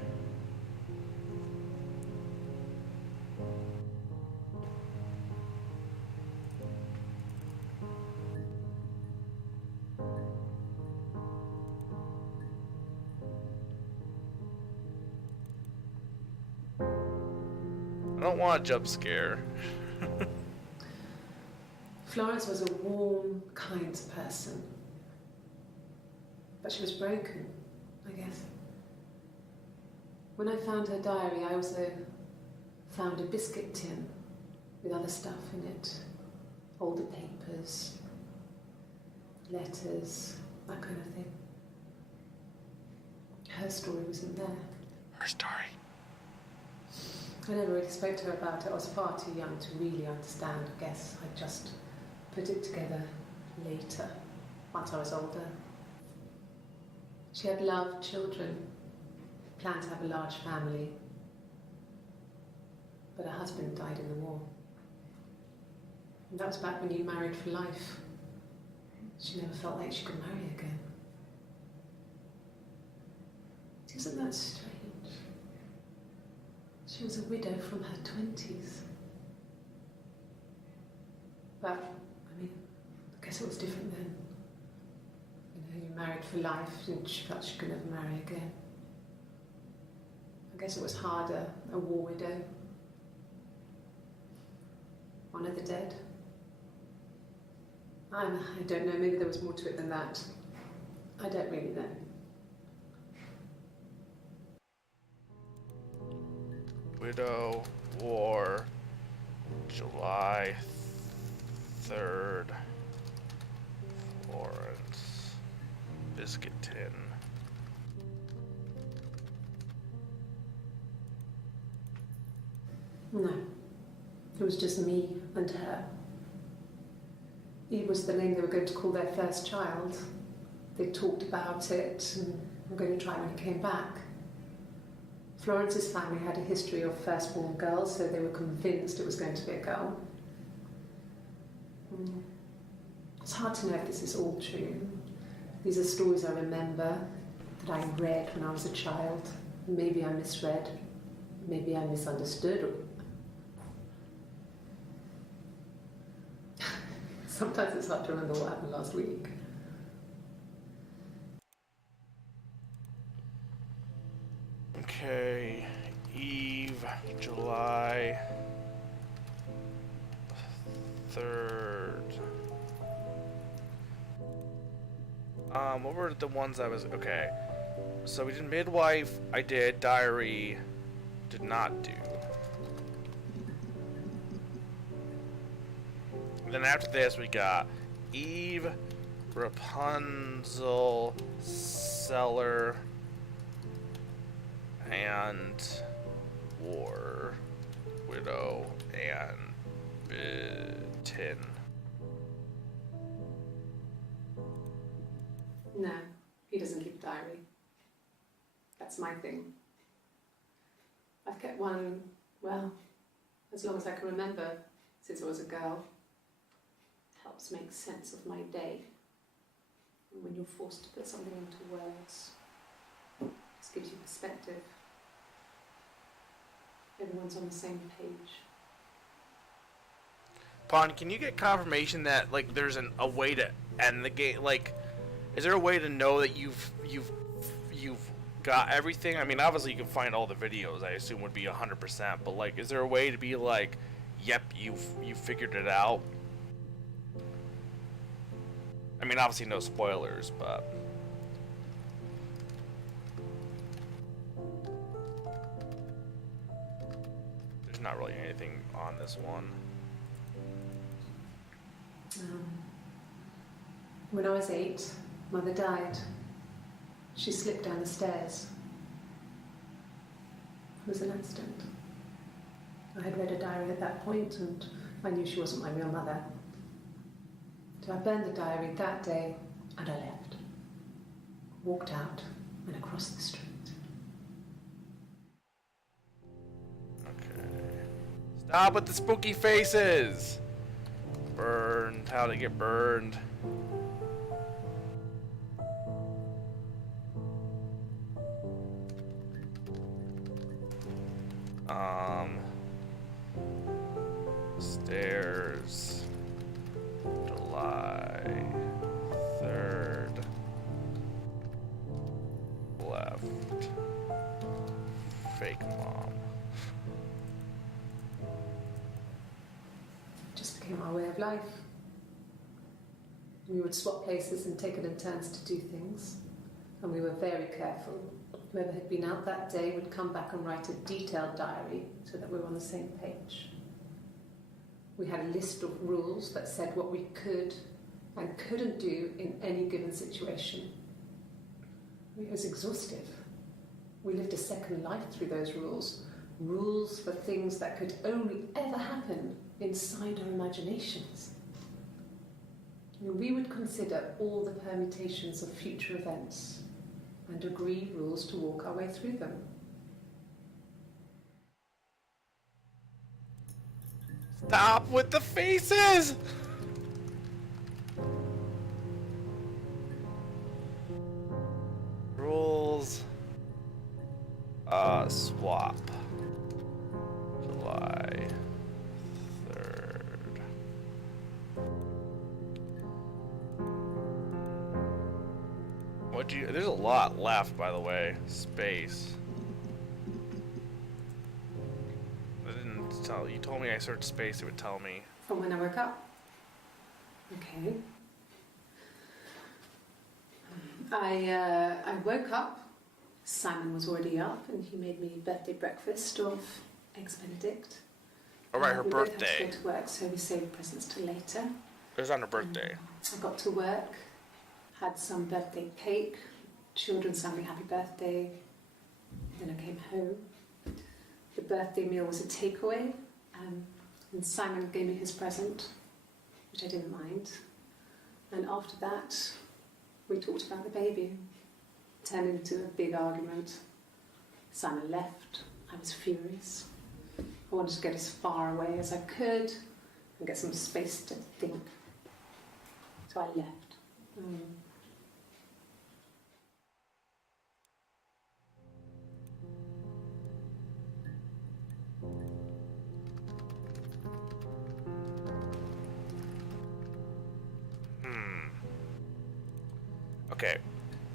I don't want a jump scare. Florence was a warm, kind person. But she was broken, I guess. When I found her diary, I also found a biscuit tin with other stuff in it. Older papers, letters, that kind of thing. Her story wasn't there. Her story. I never really spoke to her about it. I was far too young to really understand, I guess. I just put it together later, once I was older. She had loved children, planned to have a large family, but her husband died in the war. And that was back when you married for life. She never felt like she could marry again. Isn't that strange? She was a widow from her 20s. But, I mean, I guess it was different then. You know, you married for life and she felt she could never marry again. I guess it was harder, a war widow. One of the dead. I don't know, maybe there was more to it than that. I don't really know. Widow, War, July 3rd, Florence, biscuit tin. No, it was just me and her. Eve was the name they were going to call their first child. They talked about it and were going to try when he came back. Florence's family had a history of firstborn girls, so they were convinced it was going to be a girl. It's hard to know if this is all true. These are stories I remember, that I read when I was a child. Maybe I misread, maybe I misunderstood. Sometimes it's hard to remember what happened last week. Okay, Eve, July 3rd. What were the ones I was, okay. So we did midwife, I did, diary, did not do. And then after this we got Eve, Rapunzel, Cellar, and War, Widow, and Tin. No, he doesn't keep a diary. That's my thing. I've kept one, well, as long as I can remember, since I was a girl. Helps make sense of my day. And when you're forced to put something into words, this gives you perspective. Everyone's on the same page. Pon, can you get confirmation that like there's a way to end the game? Like, is there a way to know that you've got everything? I mean, obviously you can find all the videos. I assume would be 100%. But like, is there a way to be like, yep, you figured it out? I mean, obviously no spoilers, but there's not really anything on this one. When I was 8, Mother died. She slipped down the stairs. It was an accident. I had read a diary at that point and I knew she wasn't my real mother. So I burned the diary that day and I left. Walked out and across the street. Okay. Stop with the spooky faces! Burned. How to get burned. Stairs. July 3rd. Left. Fake mom. Just became our way of life. We would swap places and take it in turns to do things. And we were very careful. Whoever had been out that day would come back and write a detailed diary so that we were on the same page. We had a list of rules that said what we could and couldn't do in any given situation. It was exhaustive. We lived a second life through those rules. Rules for things that could only ever happen inside our imaginations. We would consider all the permutations of future events and agree rules to walk our way through them. Stop with the faces! Rules. Swap. July 3rd. What do you? There's a lot left, by the way. Space. I didn't tell you. Told me I searched space. It would tell me. From when I woke up. Okay. I woke up. Simon was already up, and he made me birthday breakfast of eggs Benedict. All right, her we both birthday. had to go to work, so we saved presents till later. It was on her birthday. I got to work, had some birthday cake. Children sang me happy birthday. Then I came home. The birthday meal was a takeaway, and Simon gave me his present, which I didn't mind. And after that, we talked about the baby. Turned into a big argument. Simon left. I was furious. I wanted to get as far away as I could and get some space to think. So I left. Okay.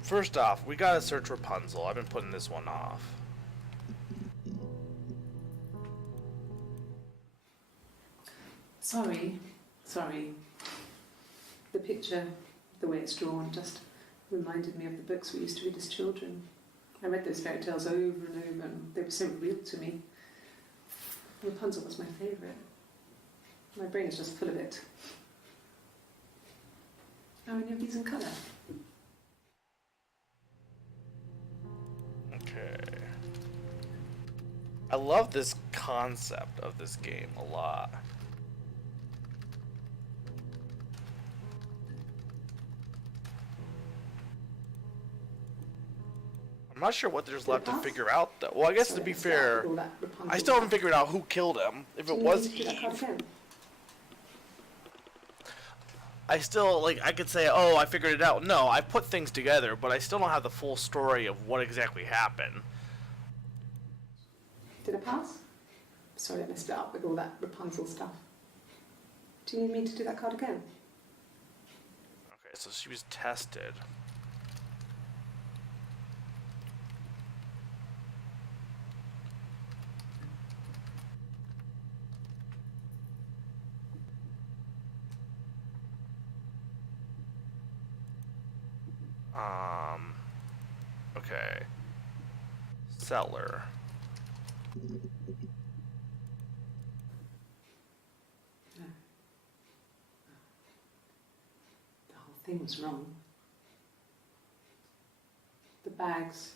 First off, we gotta search Rapunzel. I've been putting this one off. Sorry. The picture, the way it's drawn, just reminded me of the books we used to read as children. I read those fairy tales over and over, and they were so real to me. Rapunzel was my favourite. My brain is just full of it. Are any of these in colour? Okay. I love this concept of this game a lot. I'm not sure what there's left to figure out, though. Well, I guess to be fair, I still haven't figured out who killed him. If it was Eve. I still, like, I could say, oh, I figured it out. No, I put things together, but I still don't have the full story of what exactly happened. Did I pass? Sorry, I messed it up with all that Rapunzel stuff. Do you need me to do that card again? Okay, so she was tested. Okay. Cellar. No, the whole thing was wrong. The bags,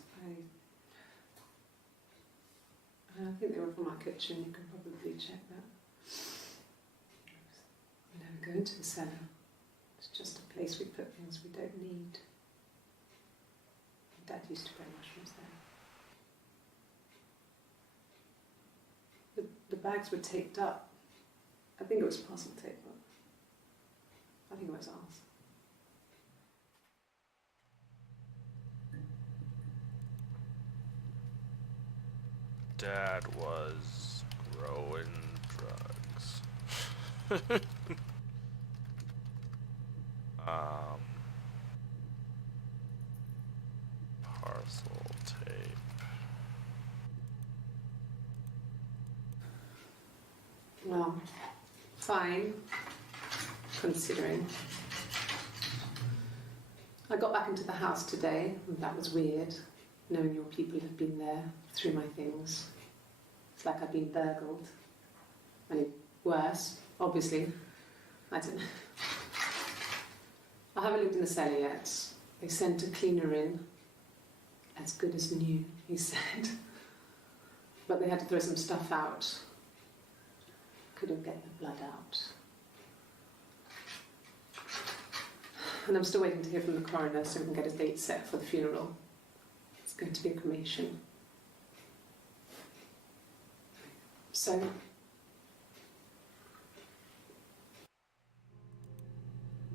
I think they were from our kitchen. You can probably check that. We never go into the cellar. It's just a place we put things we don't need. Dad used to grow mushrooms there. The bags were taped up. I think it was parcel tape, but I think it was ours. Dad was growing drugs. Parcel tape. Well, fine, considering. I got back into the house today, and that was weird, knowing your people have been there through my things. It's like I've been burgled. I mean, worse, obviously. I don't know. I haven't looked in the cellar yet. They sent a cleaner in. As good as new, he said. But they had to throw some stuff out. Couldn't get the blood out. And I'm still waiting to hear from the coroner so we can get a date set for the funeral. It's going to be a cremation. So,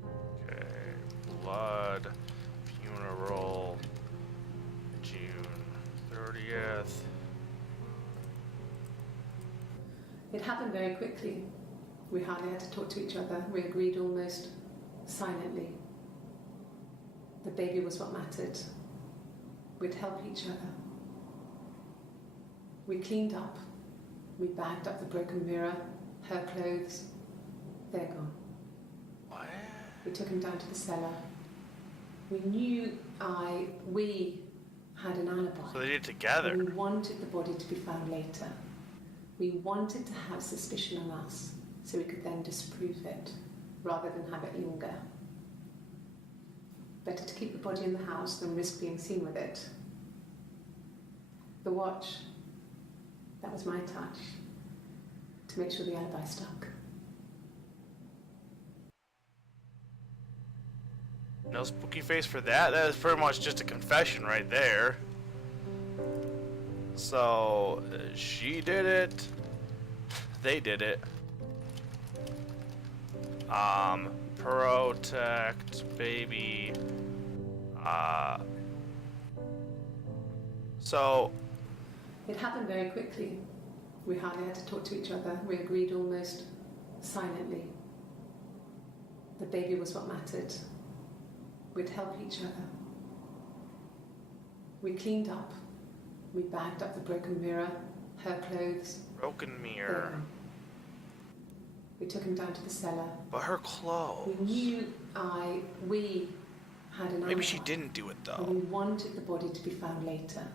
Okay. Blood. Funeral. June 30th. it happened very quickly. We hardly had to talk to each other. We agreed almost silently. The baby was what mattered. We'd help each other. We cleaned up. We bagged up the broken mirror, her clothes. They're gone. What? We took him down to the cellar. We knew we had an alibi. So they did it together. And we wanted the body to be found later. We wanted to have suspicion on us so we could then disprove it rather than have it linger. Better to keep the body in the house than risk being seen with it. The watch, that was my touch to make sure the alibi stuck. No spooky face for that. That is pretty much just a confession right there. So she did it. They did it. Protect baby. So It happened very quickly. We hardly had to talk to each other. We agreed almost silently. The baby was what mattered. We'd help each other. We cleaned up. We bagged up the broken mirror, her clothes. broken They're mirror. gone. We took him down to the cellar. But her clothes. We knew we had an Maybe she alibi. didn't do it And though. we wanted the body to be found later.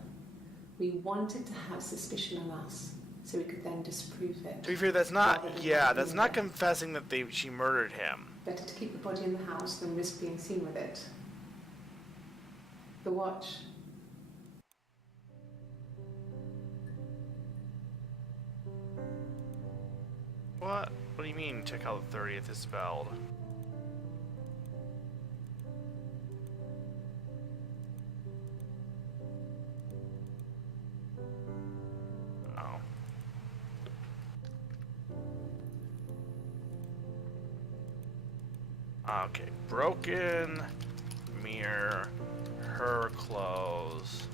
We wanted to have suspicion on us so we could then disprove it. To be fair, that's not. Yeah, that's not confessing that she murdered him. Better to keep the body in the house than risk being seen with it. The watch. What? What do you mean? Check how the 30th is spelled. Oh. Okay, broken mirror, her clothes.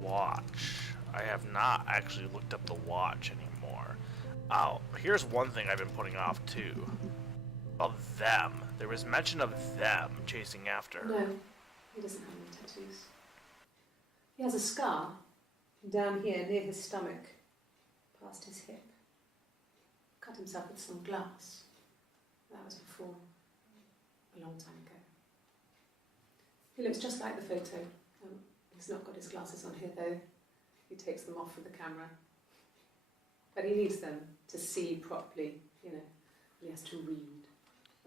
Watch. I have not actually looked up the watch anymore. Oh, here's one thing I've been putting off too. Of them. There was mention of them chasing after her. No, he doesn't have any tattoos. He has a scar down here near his stomach, past his hip. cut himself with some glass. That was before, a long time ago. He looks just like the photo. He's not got his glasses on here though. He takes them off for the camera. But he needs them to see properly, you know. He has to read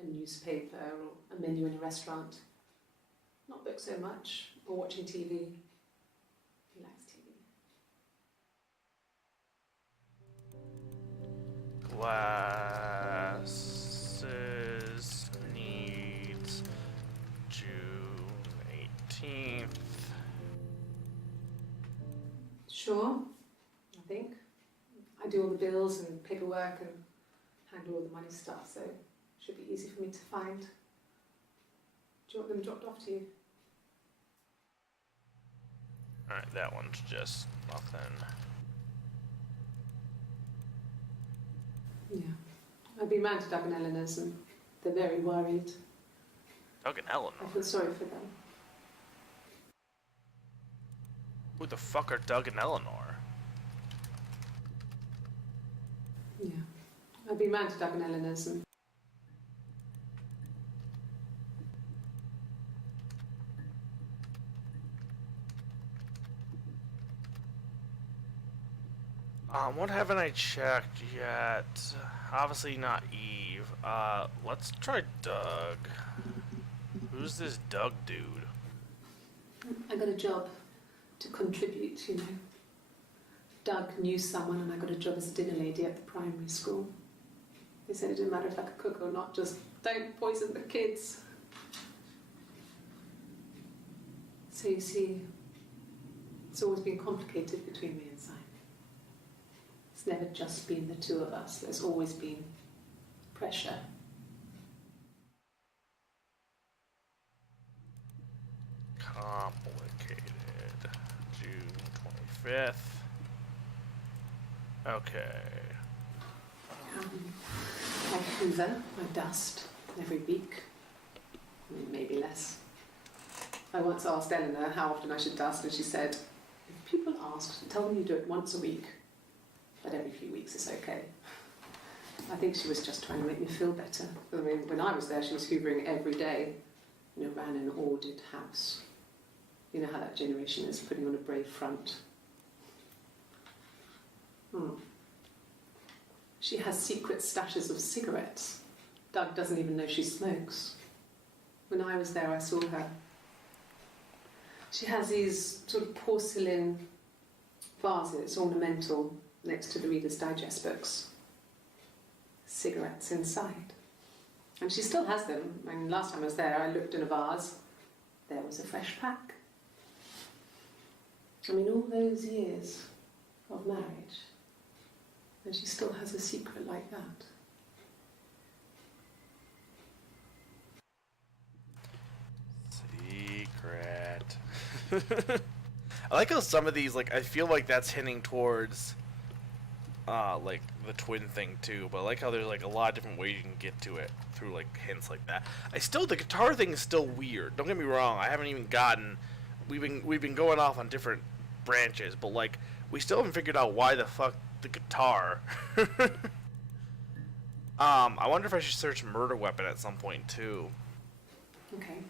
a newspaper or a menu in a restaurant. Not book so much, or watching TV. He likes TV. Glasses needs June 18th. Sure, I think. I do all the bills and paperwork and handle all the money stuff, so it should be easy for me to find. Do you want them dropped off to you? Alright, that one's just nothing. Yeah. I've been round to Doug and Eleanor's and they're very worried. Doug and Eleanor? I feel sorry for them. Who the fuck are Doug and Eleanor? Yeah. I've been round to Doug and Eleanor's and What haven't I checked yet? Obviously not Eve. Let's try Doug. Who's this Doug dude? I got a job to contribute, you know. Doug knew someone and I got a job as a dinner lady at the primary school. They said it didn't matter if I could cook or not, just don't poison the kids. So you see, it's always been complicated between me and Simon. It's never just been the two of us, there's always been pressure. Complicated. June 25th. Okay. I hoover, I dust every week, maybe less. I once asked Eleanor how often I should dust, and she said, if people ask, tell them you do it once a week, but every few weeks is okay. I think she was just trying to make me feel better. I mean, when I was there, she was hoovering every day, you know, ran an ordered house. You know how that generation is, putting on a brave front. She has secret stashes of cigarettes. Doug doesn't even know she smokes. When I was there, I saw her. She has these sort of porcelain vases, ornamental, next to the Reader's Digest books. Cigarettes inside. And she still has them. I mean, last time I was there, I looked in a vase. There was a fresh pack. I mean, all those years of marriage, and she still has a secret like that. Secret. I like how some of these, like, I feel like that's hinting towards, like, the twin thing too, but I like how there's, like, a lot of different ways you can get to it through, like, hints like that. The guitar thing is still weird. Don't get me wrong, I haven't even gotten, we've been going off on different branches, but, like, we still haven't figured out why the fuck the guitar. I wonder if I should search murder weapon at some point too. Okay.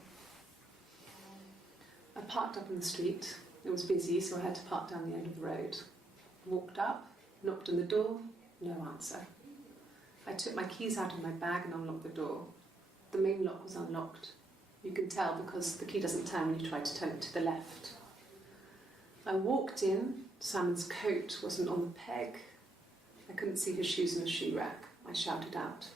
I parked up in the street. It was busy, so I had to park down the end of the road. Walked up, knocked on the door, no answer. I took my keys out of my bag and unlocked the door. The main lock was unlocked. You can tell because the key doesn't turn when you try to turn it to the left. I walked in. Simon's coat wasn't on the peg. I couldn't see his shoes in the shoe rack. I shouted out.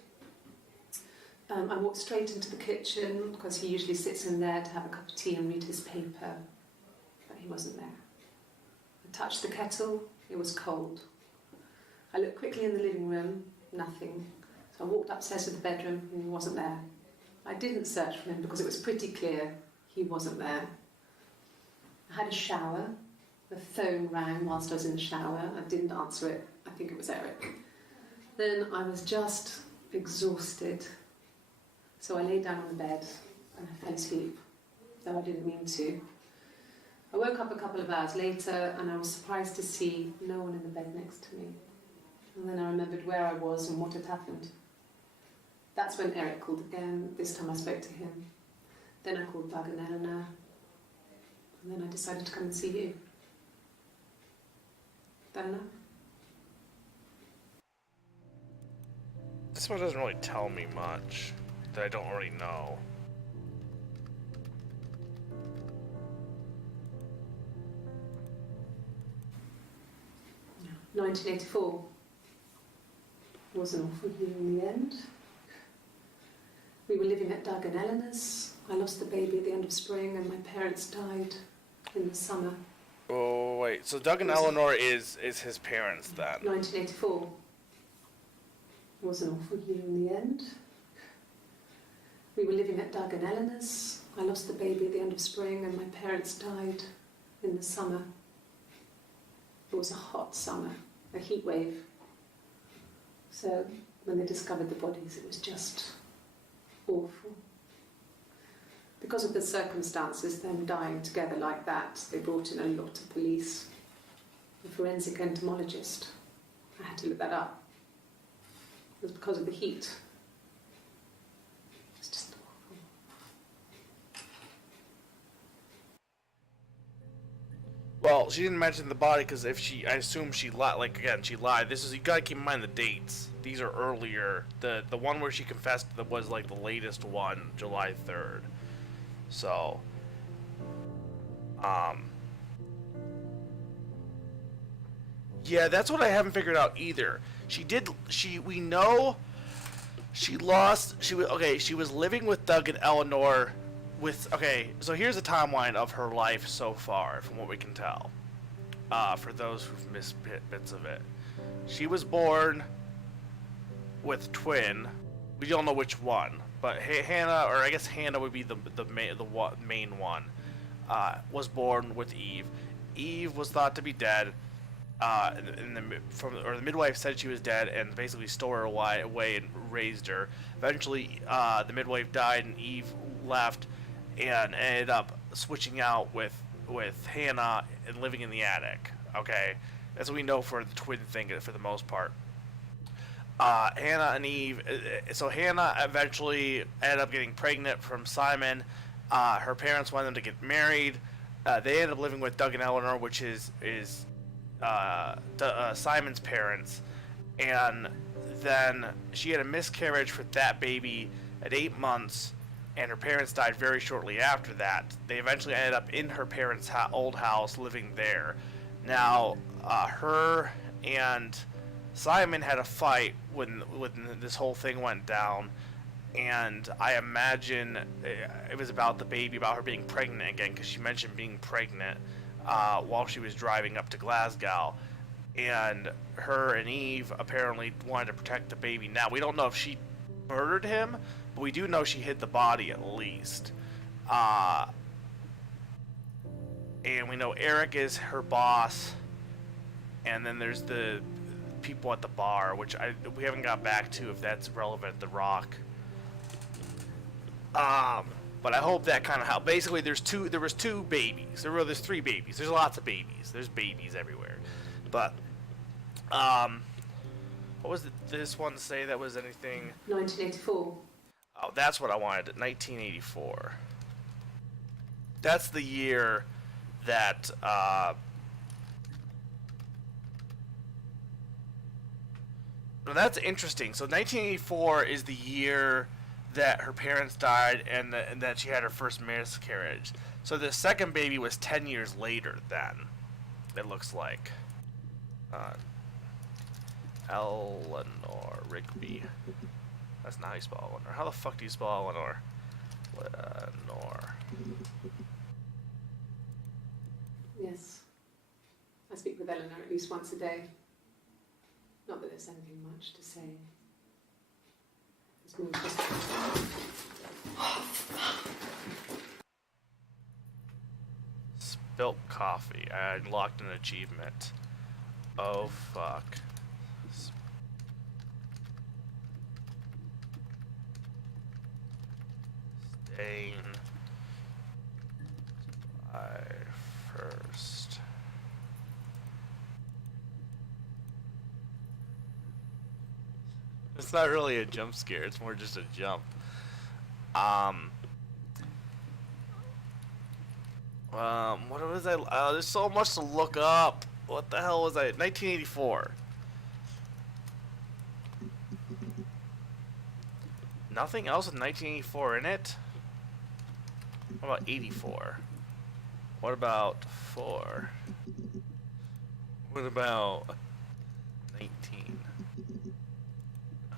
I walked straight into the kitchen because he usually sits in there to have a cup of tea and read his paper, but he wasn't there. I touched the kettle, it was cold. I looked quickly in the living room, nothing. So I walked upstairs to the bedroom and he wasn't there. I didn't search for him because it was pretty clear he wasn't there. I had a shower. The phone rang whilst I was in the shower. I didn't answer it. I think it was Eric. Then I was just exhausted. So I lay down on the bed and I fell asleep, though I didn't mean to. I woke up a couple of hours later and I was surprised to see no one in the bed next to me. And then I remembered where I was and what had happened. That's when Eric called again. This time I spoke to him. Then I called Doug and Eleanor. And then I decided to come and see you. Eleanor? This one doesn't really tell me much that I don't already know. No. 1984 was an awful year in the end. We were living at Doug and Eleanor's. I lost the baby at the end of spring and my parents died in the summer. Oh, wait. So Doug and Eleanor is his parents then? 1984 was an awful year in the end. We were living at Doug and Eleanor's. I lost the baby at the end of spring and my parents died in the summer. It was a hot summer, a heat wave. So when they discovered the bodies, it was just awful. Because of the circumstances, them dying together like that, they brought in a lot of police. A forensic entomologist. I had to look that up. It was because of the heat. It's just awful. Well, she didn't mention the body because I assume she lied. Like again, she lied. You gotta keep in mind the dates. These are earlier. The one where she confessed that was like the latest one, July 3rd. So, yeah, that's what I haven't figured out either. We know she lost. She was living with Doug and Eleanor. So here's the timeline of her life so far, from what we can tell. For those who've missed bits of it, she was born with twin. We don't know which one, but Hannah, or I guess Hannah would be the main one. Was born with Eve. Eve was thought to be dead. The midwife said she was dead and basically stole her away and raised her. Eventually, the midwife died and Eve left and ended up switching out with Hannah and living in the attic. Okay, that's what we know for the twin thing for the most part. Hannah and Eve. So Hannah eventually ended up getting pregnant from Simon. Her parents wanted them to get married. They ended up living with Doug and Eleanor, which is Simon's parents, and then she had a miscarriage for that baby at 8 months, and her parents died very shortly after that. They eventually ended up in her parents' old house, living there. Now, her and Simon had a fight when this whole thing went down, and I imagine it was about the baby, about her being pregnant again, because she mentioned being pregnant while she was driving up to Glasgow, and her and Eve apparently wanted to protect the baby. Now, we don't know if she murdered him, but we do know she hid the body at least. And we know Eric is her boss, and then there's the people at the bar, which we haven't got back to if that's relevant. The Rock. But I hope that kind of helped. Basically, there was two babies. There's three babies. There's lots of babies. There's babies everywhere. But what was this one say that was anything? 1984. Oh, that's what I wanted. 1984. That's the year that well, that's interesting. So 1984 is the year that her parents died and that she had her first miscarriage. So the second baby was 10 years later then, it looks like. Eleanor Rigby. That's not how you spell Eleanor. How the fuck do you spell Eleanor? Eleanor. Yes. I speak with Eleanor at least once a day. Not that there's anything much to say. It's more just... Spilt coffee. I unlocked an achievement. Oh fuck. Stain. July 1st. It's not really a jump scare. It's more just a jump. Um. What was I? There's so much to look up. What the hell was I? 1984. Nothing else with 1984 in it? What about 84? What about 4? What about 19? No.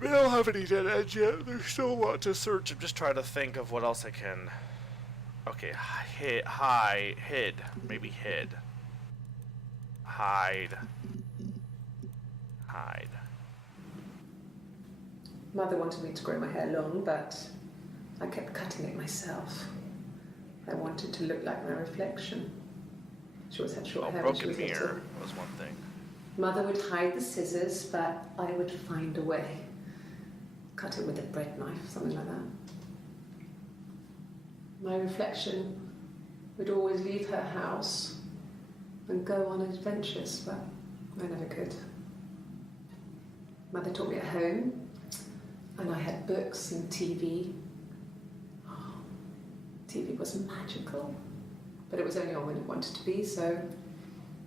We don't have any dead ends yet. There's still a lot to search. I'm just trying to think of what else I can. Okay, hid. Maybe hid. Hide. Mother wanted me to grow my hair long, but I kept cutting it myself. I wanted to look like my reflection. She always had short hair. Broken mirror was one thing. Mother would hide the scissors, but I would find a way. Cut it with a bread knife, something like that. My reflection would always leave her house and go on adventures, but I never could. Mother taught me at home, and I had books and TV. Oh, TV was magical, but it was only on when it wanted to be, so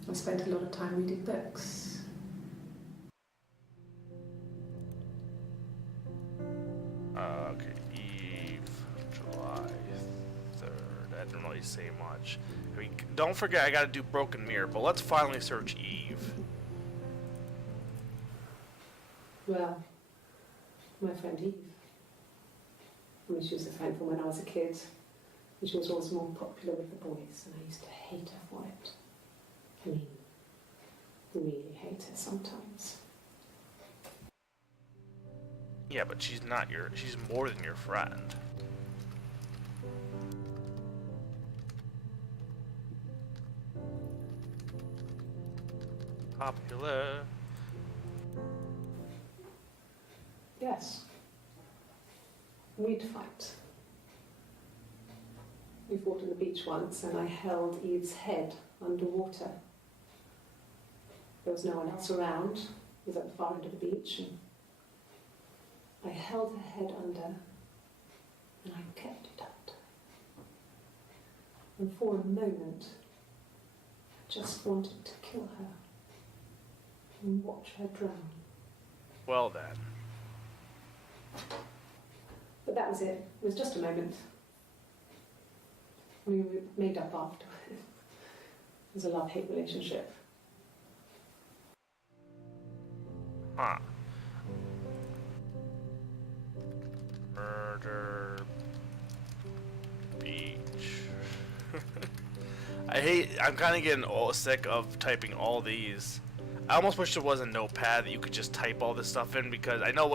I spent a lot of time reading books. Okay, Eve, July 3rd. I didn't really say much. I mean, don't forget I gotta do Broken Mirror, but let's finally search Eve. Well, my friend Eve. I mean, she was a friend from when I was a kid, and she was always more popular with the boys, and I used to hate her for it. I mean, really hate her sometimes. Yeah, but she's more than your friend. Popular. Yes. We'd fight. We fought on the beach once, and I held Eve's head underwater. There was no one else around. It was at the far end of the beach, and I held her head under, and I kept it under. And for a moment, I just wanted to kill her and watch her drown. Well then. But that was it. It was just a moment. We made up after. It was a love-hate relationship. Huh. Murder Beach. I'm kind of getting sick of typing all these. I almost wish there was a notepad that you could just type all this stuff in, because I know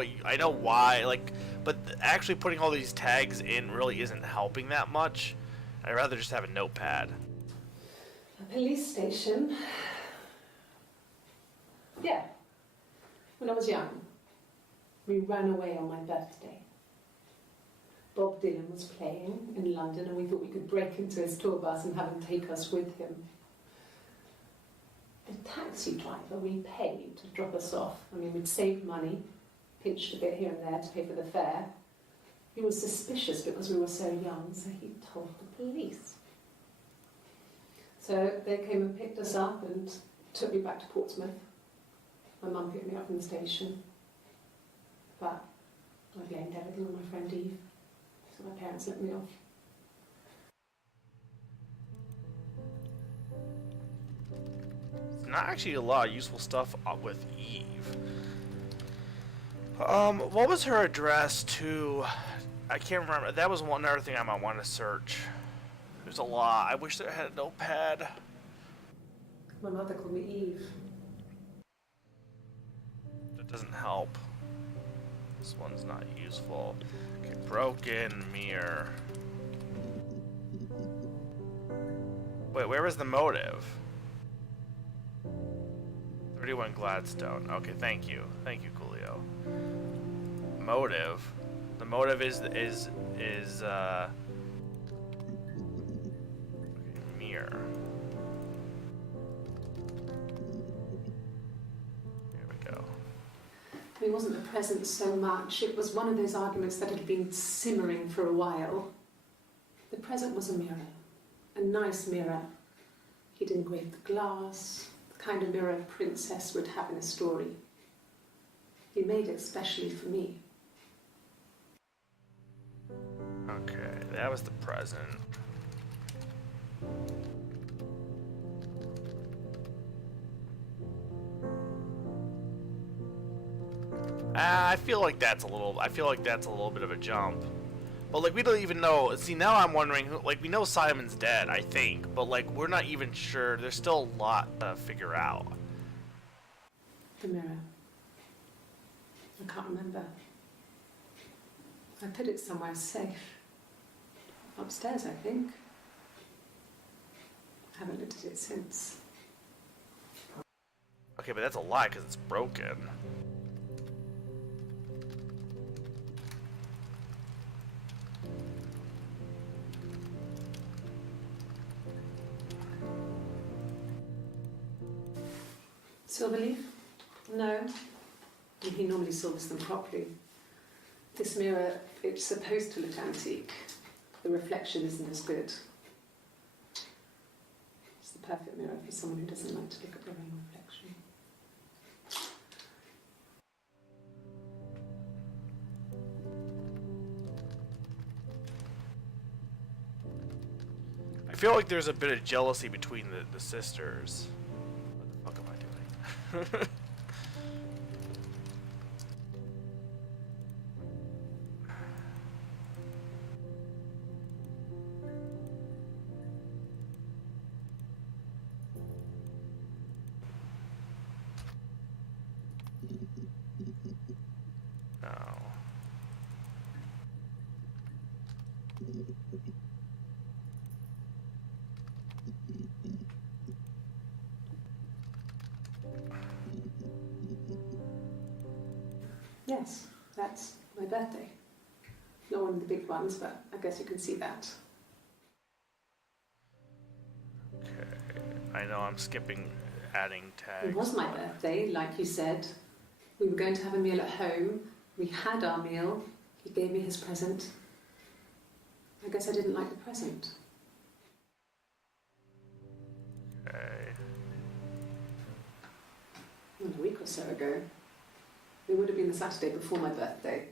why, like, but actually putting all these tags in really isn't helping that much. I'd rather just have a notepad. A police station. Yeah. When I was young, we ran away on my birthday. Bob Dylan was playing in London, and we thought we could break into his tour bus and have him take us with him. The taxi driver we paid to drop us off, I mean, we'd saved money, pinched a bit here and there to pay for the fare. He was suspicious because we were so young, so he told the police. So they came and picked us up and took me back to Portsmouth. My mum picked me up from the station. But I blamed everything on my friend Eve, so my parents let me off. Not actually a lot of useful stuff with Eve. What was her address to? I can't remember. That was one other thing I might want to search. There's a lot. I wish I had a notepad. My mother called me Eve. That doesn't help. This one's not useful. Okay, broken mirror. Wait, where was the motive? 31 Gladstone. Okay, thank you. Thank you, Coolio. Motive. The motive is mirror. There we go. It wasn't the present so much. It was one of those arguments that had been simmering for a while. The present was a mirror. A nice mirror. He'd engraved the glass, the kind of mirror a princess would have in a story. He made it specially for me. Okay, that was the present. I feel like that's a little bit of a jump. But like we don't even know. See, now I'm wondering who, like we know Simon's dead, I think, but like we're not even sure. There's still a lot to figure out. The mirror. I can't remember. I put it somewhere safe. Upstairs, I think. I haven't looked at it since. Okay, but that's a lie because it's broken. Silverleaf? No. He normally silvers them properly. This mirror, it's supposed to look antique. The reflection isn't as good. It's the perfect mirror for someone who doesn't like to look at their own reflection. I feel like there's a bit of jealousy between the sisters. What the fuck am I doing? Yes, that's my birthday. Not one of the big ones, but I guess you can see that. Okay, I know I'm skipping adding tags. It was my birthday, like you said. We were going to have a meal at home. We had our meal. He gave me his present. I guess I didn't like the present. Okay. A week or so ago. It would have been the Saturday before my birthday.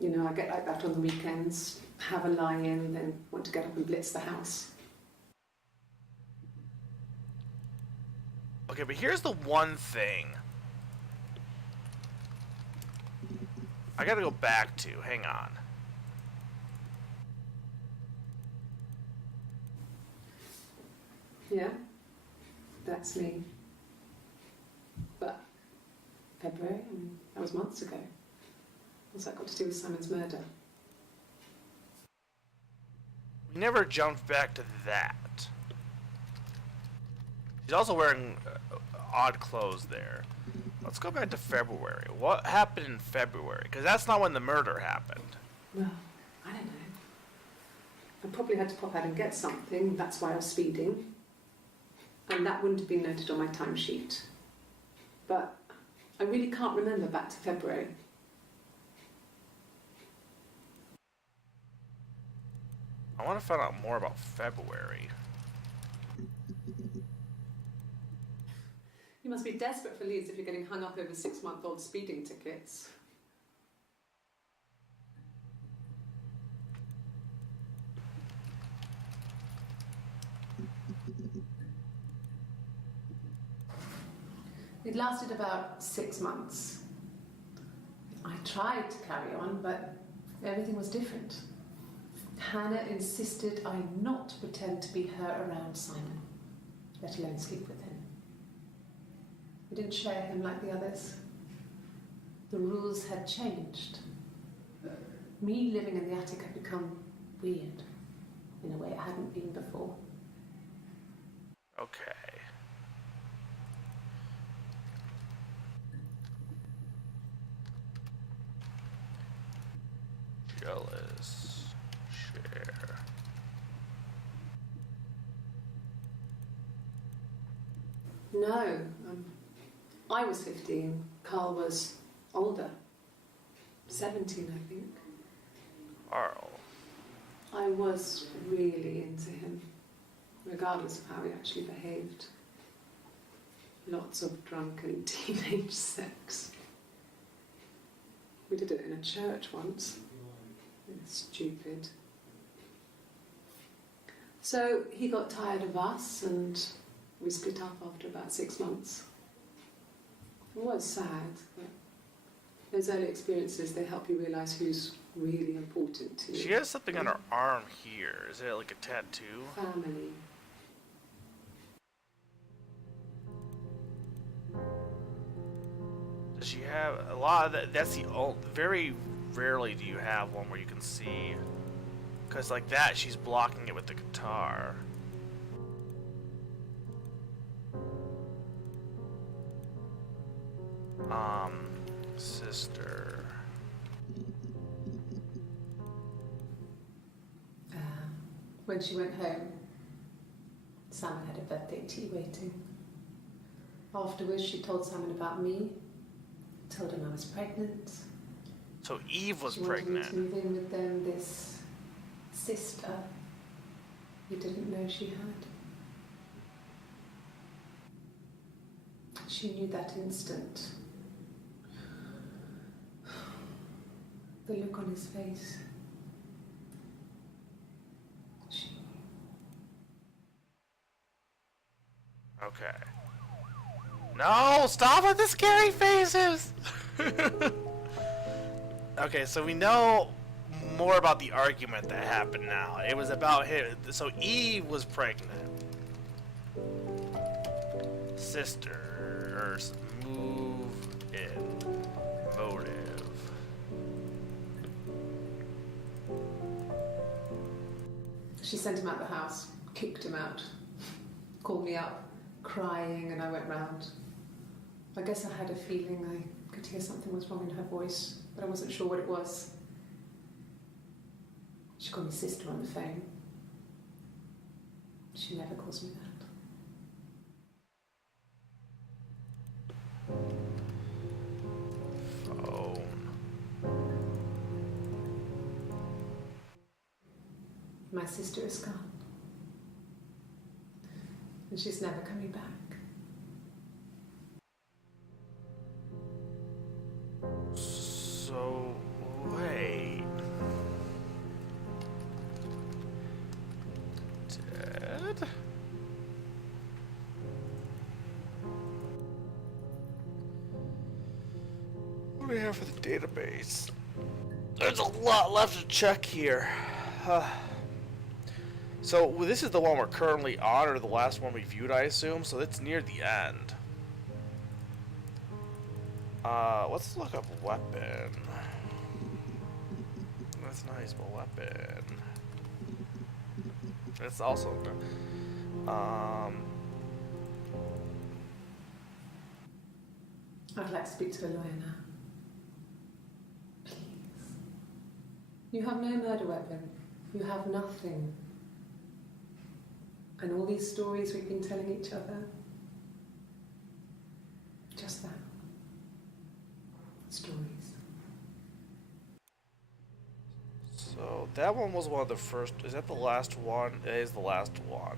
You know, I get like that on the weekends, have a lie-in, then want to get up and blitz the house. Okay, but here's the one thing I gotta go back to. Hang on. Yeah, that's me. But February, I mean, that was months ago. What's that got to do with Simon's murder? We never jumped back to that. He's also wearing odd clothes there. Let's go back to February. What happened in February? Because that's not when the murder happened. Well, I don't know. I probably had to pop out and get something. That's why I was speeding. And that wouldn't have been noted on my timesheet. But I really can't remember back to February. I want to find out more about February. You must be desperate for leads if you're getting hung up over 6-month-old speeding tickets. It lasted about 6 months. I tried to carry on, but everything was different. Hannah insisted I not pretend to be her around Simon, let alone sleep with him. I didn't share him like the others. The rules had changed. Me living in the attic had become weird, in a way it hadn't been before. Okay. Jealous. Share. No. I was 15. Carl was older. 17, I think. Carl. I was really into him, regardless of how he actually behaved. Lots of drunken teenage sex. We did it in a church once. Stupid. So he got tired of us and we split up after about 6 months. It was sad, but those early experiences, they help you realise who's really important to you. She has something on her arm here. Is it like a tattoo? Family. Does she have a lot of that? That's the old. Very rarely do you have one where you can see. Because like that, she's blocking it with the guitar. Sister. When she went home, Simon had a birthday tea waiting. Afterwards, she told Simon about me, told him I was pregnant. So Eve was She wanted me pregnant. to move in with them, this sister he didn't know she had. She knew that instant. The look on his face. She knew. Okay. No, stop with the scary faces! Okay, so we know more about the argument that happened now. It was about him. So Eve was pregnant. Sisters move in motive. She sent him out the house, kicked him out, called me up, crying, and I went round. I guess I had a feeling I could hear something was wrong in her voice, but I wasn't sure what it was. She called me sister on the phone. She never calls me that. Phone. My sister is gone. And she's never coming back. So, wait. Dead? What do we have for the database? There's a lot left to check here. So this is the one we're currently on, or the last one we viewed, I assume. So it's near the end. Let's look up weapon. That's nice, but weapon. It's also I'd like to speak to a lawyer now. Please. You have no murder weapon. You have nothing. And all these stories we've been telling each other. Just that. Stories. So that one was one of the first. Is that the last one? It is the last one.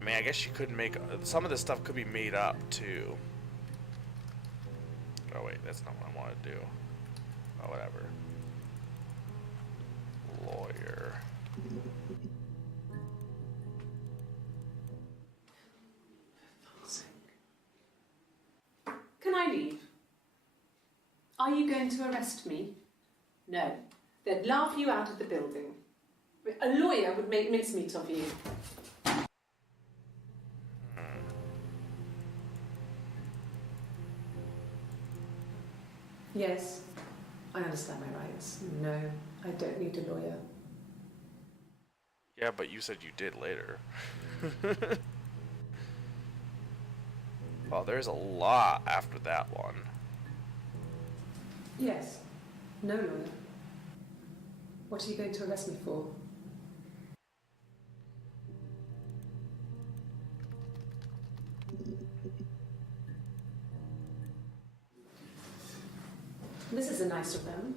I mean, I guess you could make some of this stuff could be made up too. Oh wait, that's not what I want to do. Oh, whatever. Lawyer. Can I leave? Are you going to arrest me? No. They'd laugh you out of the building. A lawyer would make mincemeat of you. Yes, I understand my rights. No, I don't need a lawyer. Yeah, but you said you did later. Well, there's a lot after that one. Yes, no lawyer. What are you going to arrest me for? This is a nicer room.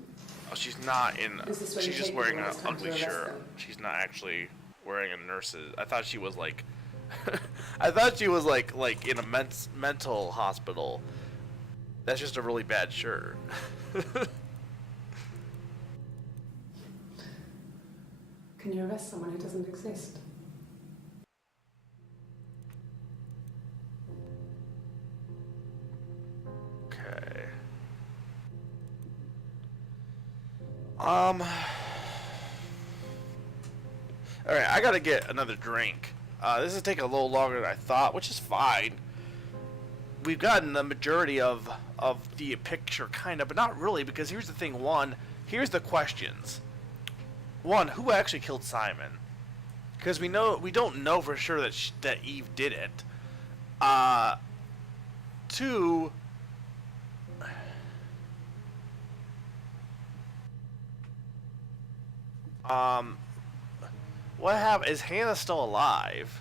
Oh, she's not in. Is this where She's you just take wearing people an when it's time to ugly arrest shirt. them? She's not actually wearing a nurse's. I thought she was like. I thought she was like in a mental hospital. That's just a really bad shirt. Can you arrest someone who doesn't exist? Okay. Alright, I gotta get another drink. This is taking a little longer than I thought, which is fine. We've gotten the majority of the picture, kind of, but not really, because here's the thing. One, here's the questions. One, who actually killed Simon? Because we don't know for sure that Eve did it. Two, what happened? Is Hannah still alive?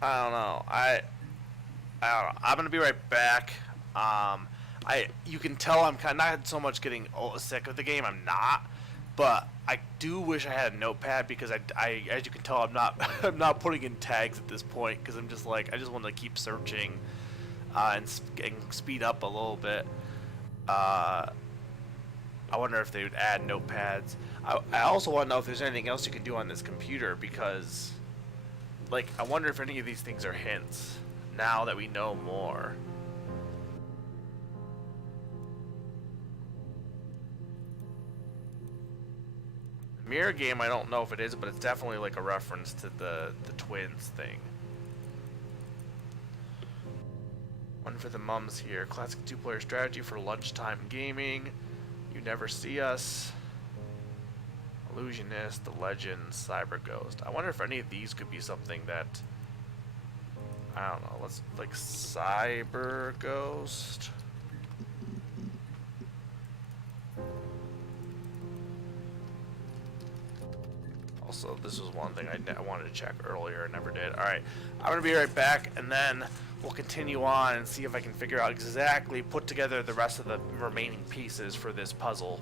I don't know. I don't know. I'm gonna be right back. You can tell I'm kind of not so much getting sick of the game. I'm not, but I do wish I had a notepad because as you can tell, I'm not I'm not putting in tags at this point because I'm just like I just want to keep searching and speed up a little bit. I wonder if they would add notepads. I also want to know if there's anything else you can do on this computer because, like, I wonder if any of these things are hints now that we know more. Mirror game, I don't know if it is, but it's definitely like a reference to the twins thing. One for the mums here. Classic two-player strategy for lunchtime gaming. You never see us. Illusionist, The Legend, Cyber Ghost. I wonder if any of these could be something that I don't know. Let's like Cyber Ghost. Also, this was one thing I wanted to check earlier and never did. Alright, I'm going to be right back, and then we'll continue on and see if I can figure out exactly, put together the rest of the remaining pieces for this puzzle.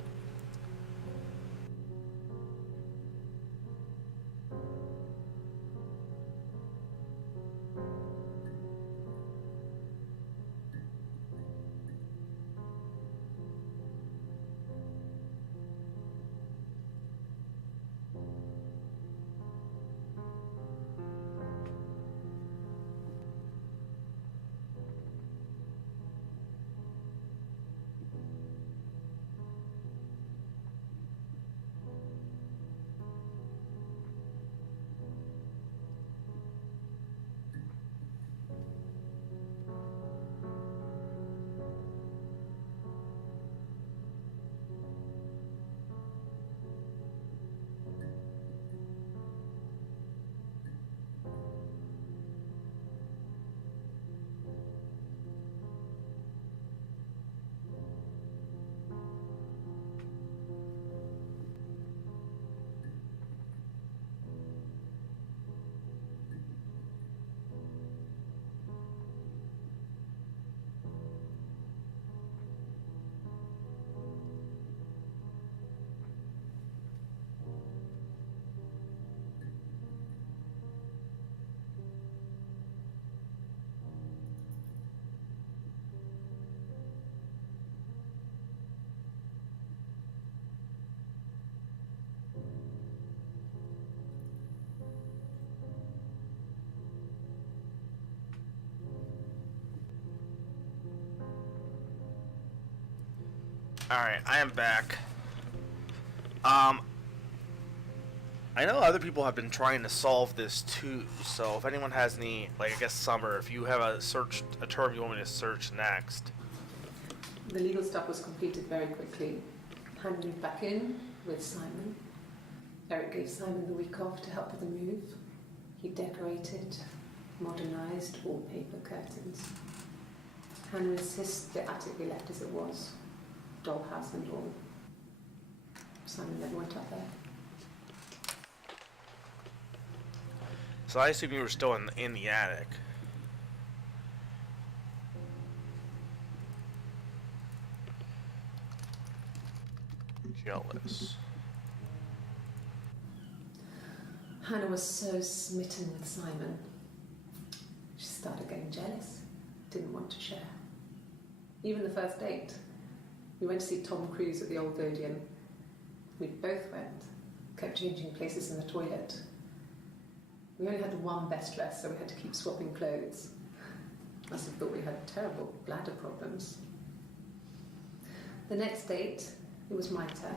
Alright, I am back. I know other people have been trying to solve this too, so if anyone has any, like, I guess Summer, if you have a term you want me to search next. The legal stuff was completed very quickly. Hannah moved back in with Simon. Eric gave Simon the week off to help with the move. He decorated, modernised wallpaper curtains. Hannah insists the attic be left as it was, dollhouse and all. Simon never went up there. So I assume you were still in the attic. Jealous. Hannah was so smitten with Simon. She started getting jealous, didn't want to share. Even the first date, we went to see Tom Cruise at the Old Odeon. We both went, kept changing places in the toilet. We only had one best dress, so we had to keep swapping clothes. Must have thought we had terrible bladder problems. The next date, it was my turn.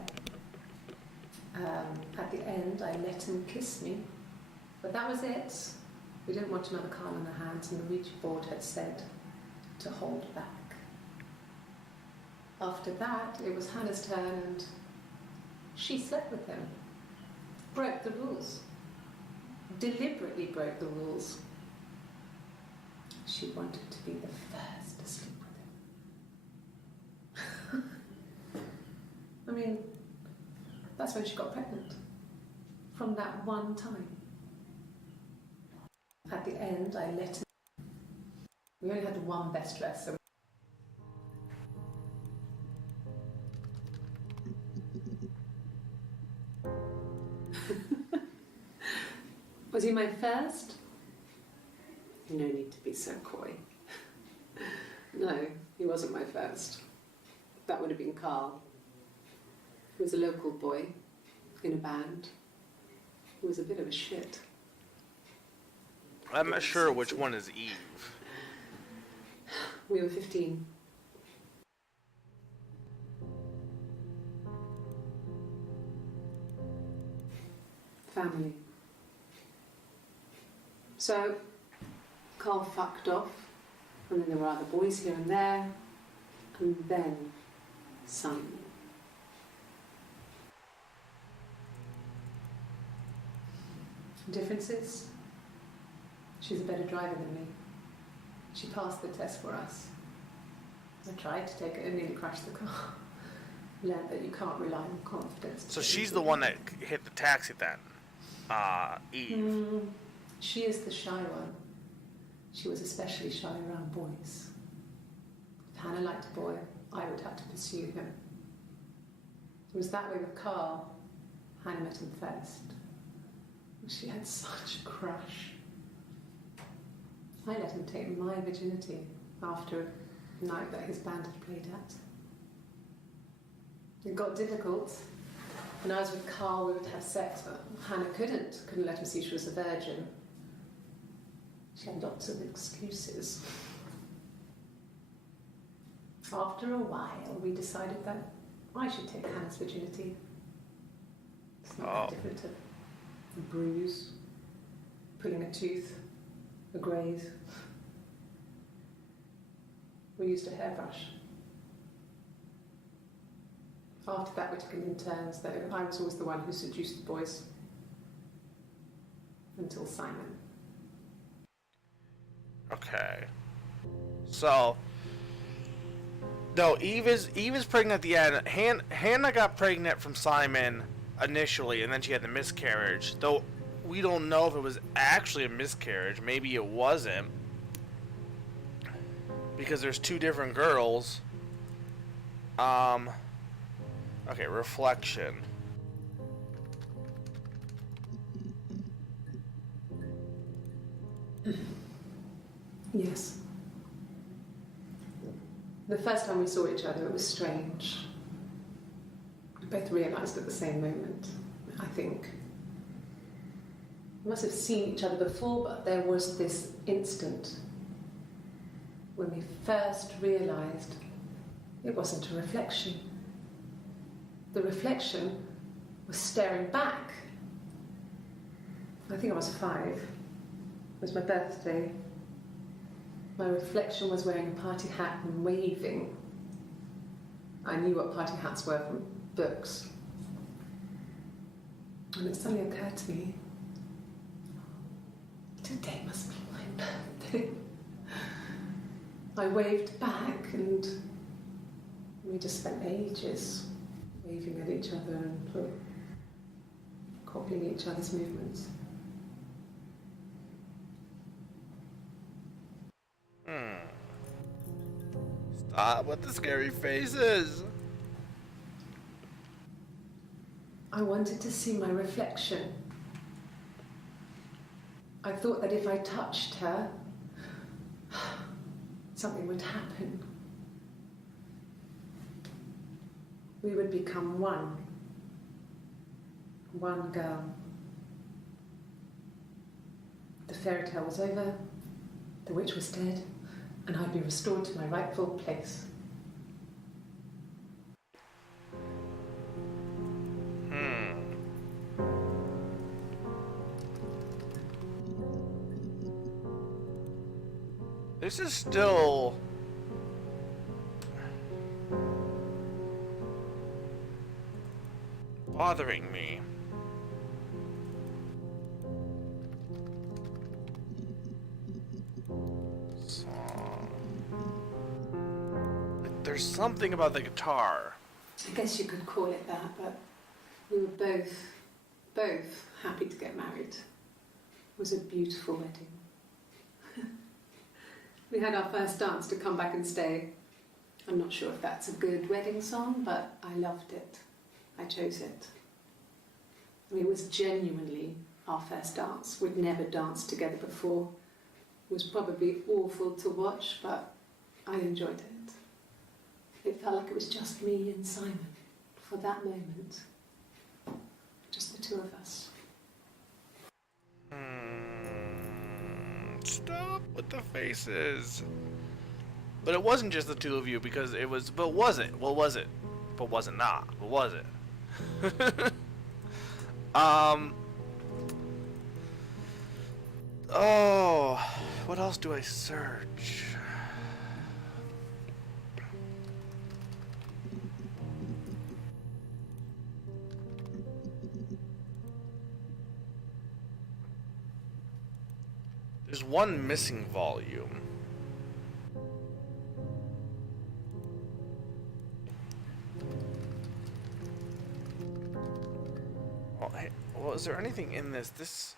At the end, I let him kiss me, but that was it. We didn't want another Carl in our hands, and the Ouija board had said to hold back. After that, it was Hannah's turn, and she slept with him. Broke the rules. Deliberately broke the rules. She wanted to be the first to sleep with him. I mean, that's when she got pregnant. From that one time. At the end, I let him... We only had one best dress, so... Was he my first? No need to be so coy. No, he wasn't my first. That would have been Carl. He was a local boy in a band. He was a bit of a shit. I'm not sure which one is Eve. We were 15. Family. So, Carl fucked off, and then there were other boys here and there, and then Simon. Differences? She's a better driver than me. She passed the test for us. I tried to take it and nearly crashed the car. Learned that you can't rely on confidence. So she's the one that hit the taxi then, Eve. She is the shy one. She was especially shy around boys. If Hannah liked a boy, I would have to pursue him. It was that way with Carl. Hannah met him first. She had such a crush. I let him take my virginity after a night that his band had played at. It got difficult. When I was with Carl, we would have sex, but Hannah couldn't let him see she was a virgin. She had lots of excuses. After a while, we decided that I should take Hannah's virginity. It's not that different to a bruise, pulling a tooth, a graze. We used a hairbrush. After that, we took it in turns, though I was always the one who seduced the boys. Until Simon. Okay. So, no, Eve is pregnant at the end. Hannah got pregnant from Simon initially, and then she had the miscarriage. Though we don't know if it was actually a miscarriage. Maybe it wasn't, because there's two different girls. Okay, reflection. Yes. The first time we saw each other, it was strange. We both realised at the same moment, I think. We must have seen each other before, but there was this instant when we first realised it wasn't a reflection. The reflection was staring back. I think I was 5. It was my birthday. My reflection was wearing a party hat and waving. I knew what party hats were from books. And it suddenly occurred to me, today must be my birthday. I waved back, and we just spent ages waving at each other and copying each other's movements. Stop with the scary faces. I wanted to see my reflection. I thought that if I touched her, something would happen. We would become one. One girl. The fairy tale was over, the witch was dead, and I'd be restored to my rightful place. This is still... bothering me. Song. There's something about the guitar. I guess you could call it that, but we were both happy to get married. It was a beautiful wedding. We had our first dance to Come Back and Stay. I'm not sure if that's a good wedding song, but I loved it. I chose it. I mean, it was genuinely our first dance. We'd never danced together before. It was probably awful to watch, but I enjoyed it. It felt like it was just me and Simon for that moment. Just the two of us. Stop with the faces. But it wasn't just the two of you, because it was... But was it? What was it? But was it not? What was it? Oh, what else do I search? There's one missing volume. Oh, hey, well, is there anything in this?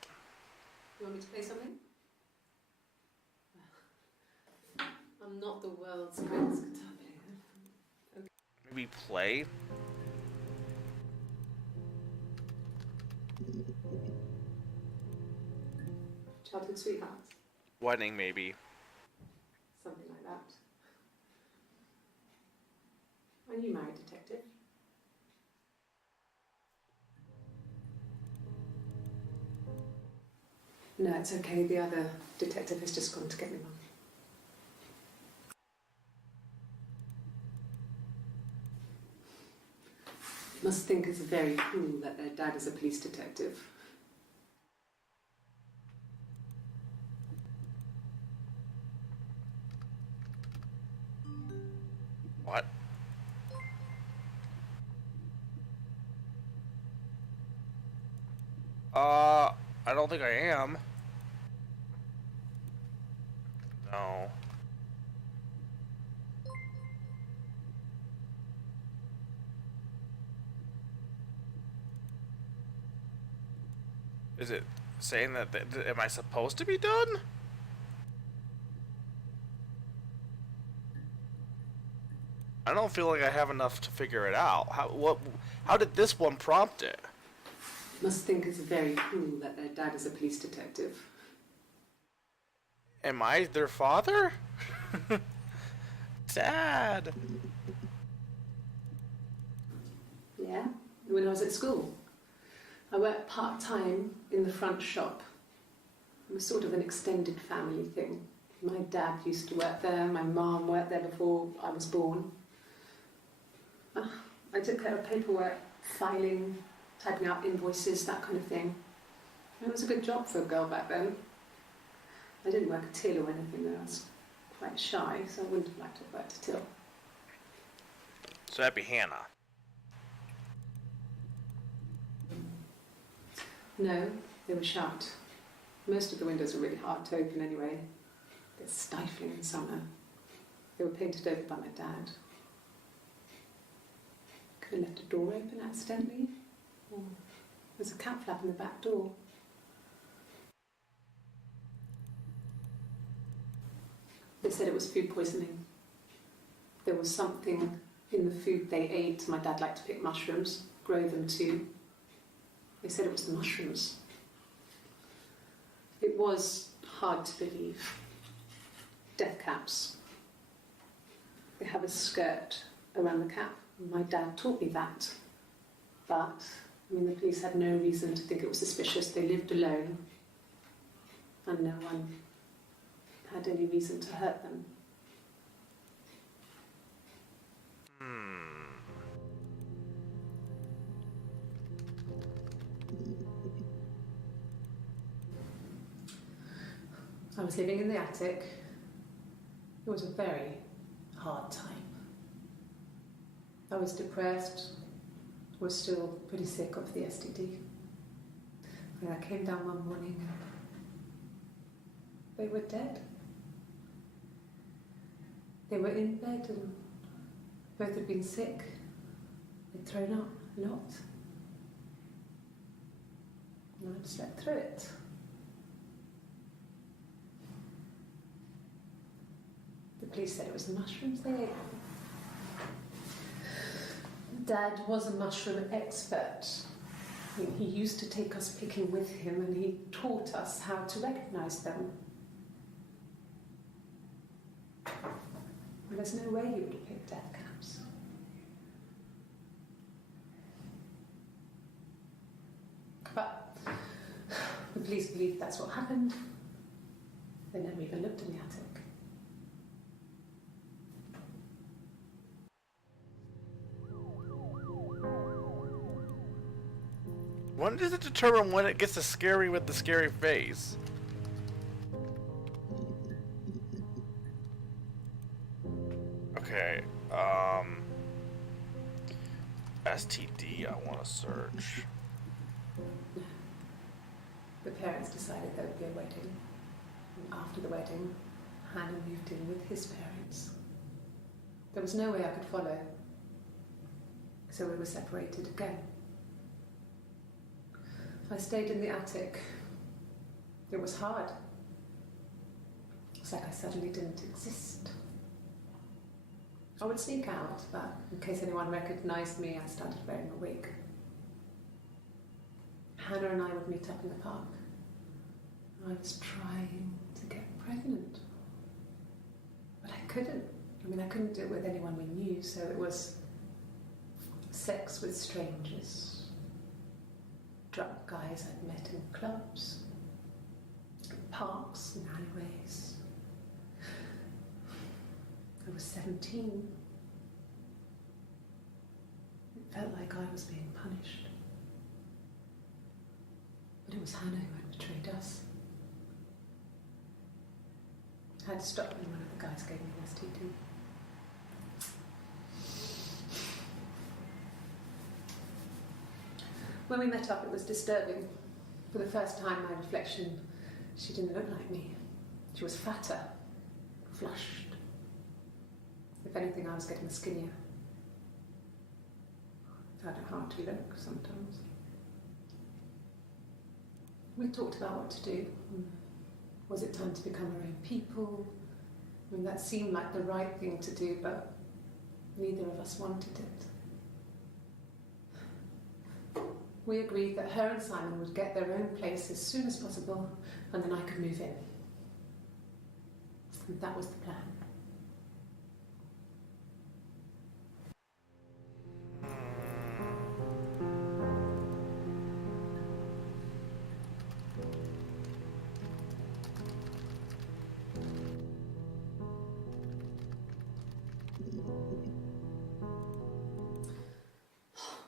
You want me to play something? I'm not the world's greatest guitar player. Okay. Maybe play? Childhood Sweethearts. Wedding, maybe. Something like that. Are you married, detective? No, it's okay. The other detective has just gone to get me one. Must think it's very cool that their dad is a police detective. What? I don't think I am. No. Is it saying that, am I supposed to be done? I don't feel like I have enough to figure it out. How did this one prompt it? Must think it's very cool that their dad is a police detective. Am I their father? Dad. Yeah, when I was at school. I worked part-time in the front shop. It was sort of an extended family thing. My dad used to work there, my mum worked there before I was born. I took care of paperwork, filing, typing out invoices, that kind of thing. It was a good job for a girl back then. I didn't work a till or anything though. I was quite shy, so I wouldn't have liked to have worked a till. So that'd be Hannah. No, they were shut. Most of the windows were really hard to open anyway. They're stifling in summer. They were painted over by my dad. Could have left a door open accidentally. Or there's a cat flap in the back door. They said it was food poisoning. there was something in the food they ate. My dad liked to pick mushrooms, grow them too. They said it was the mushrooms. It was hard to believe. Death caps. They have a skirt around the cap. My dad taught me that. But, the police had no reason to think it was suspicious. They lived alone. And no one had any reason to hurt them. I was living in the attic. It was a very hard time. I was depressed, was still pretty sick of the STD. And I came down one morning and they were dead. They were in bed and both had been sick. They'd thrown up a lot. And I'd slept through it. The police said it was the mushrooms they ate. Dad was a mushroom expert. He used to take us picking with him and he taught us how to recognise them. And there's no way he would have picked death caps. But the police believe that's what happened. They never even looked in the attic. When does it determine when it gets to scary with the scary face? Okay, STD I want to search. The parents decided there would be a wedding. And after the wedding, Hannah moved in with his parents. There was no way I could follow. So we were separated again. I stayed in the attic. It was hard. It's like I suddenly didn't exist. I would sneak out, but in case anyone recognised me, I started wearing a wig. Hannah and I would meet up in the park. I was trying to get pregnant. But I couldn't. I couldn't do it with anyone we knew, so it was sex with strangers. Drunk guys I'd met in clubs, parks and alleyways. I was 17. It felt like I was being punished. But it was Hannah who had betrayed us. I had to stop when one of the guys gave me an STD. When we met up, it was disturbing. For the first time, my reflection, she didn't look like me. She was fatter, flushed. If anything, I was getting skinnier. I found it hard to look sometimes. We talked about what to do. Was it time to become our own people? That seemed like the right thing to do, but neither of us wanted it. We agreed that her and Simon would get their own place as soon as possible, and then I could move in. And that was the plan.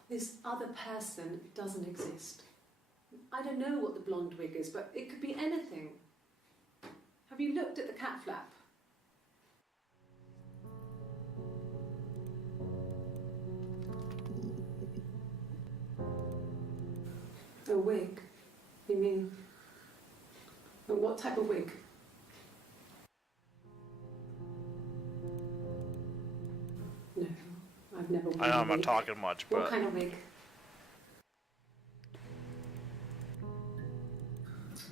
This other person doesn't exist. I don't know what the blonde wig is, but it could be anything. Have you looked at the cat flap? A wig? You mean... what type of wig? No, I've never worn I know a I'm not wig. talking much, What but kind of wig?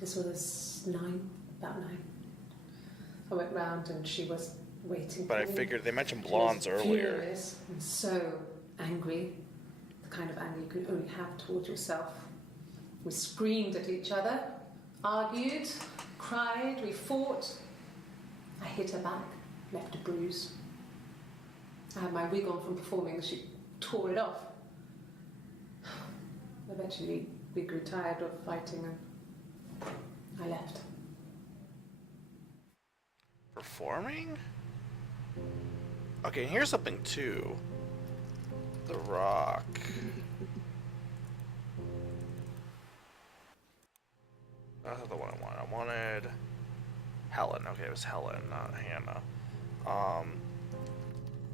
This was about 9. I went round and she was waiting But for I me. figured they mentioned She blondes was earlier. furious and so angry, the kind of anger you can only have towards yourself. We screamed at each other, argued, cried, we fought. I hit her back, left a bruise. I had my wig on from performing, she tore it off. Eventually, we grew tired of fighting and I left. Performing? Okay, here's something too. The Rock. That's not the one I wanted. I wanted Helen. Okay, it was Helen, not Hannah.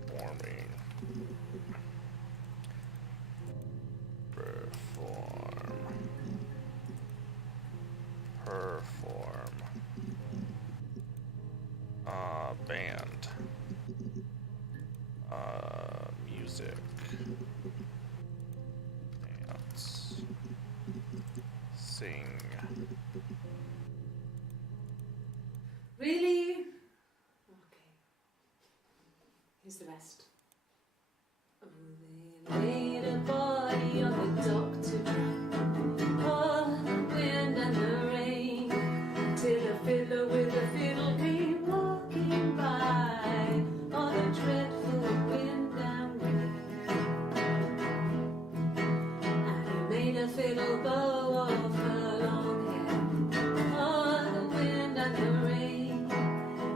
Performing. Perform. Band. Music. Dance. Sing. Really? Okay. Here's the rest. They laid a body on the doctor. Oh, the wind and the rain. Till a fiddler with a fiddle came walking by. Oh, the dreadful wind and rain. And he made a fiddle bow of her long hair. Oh, the wind and the rain.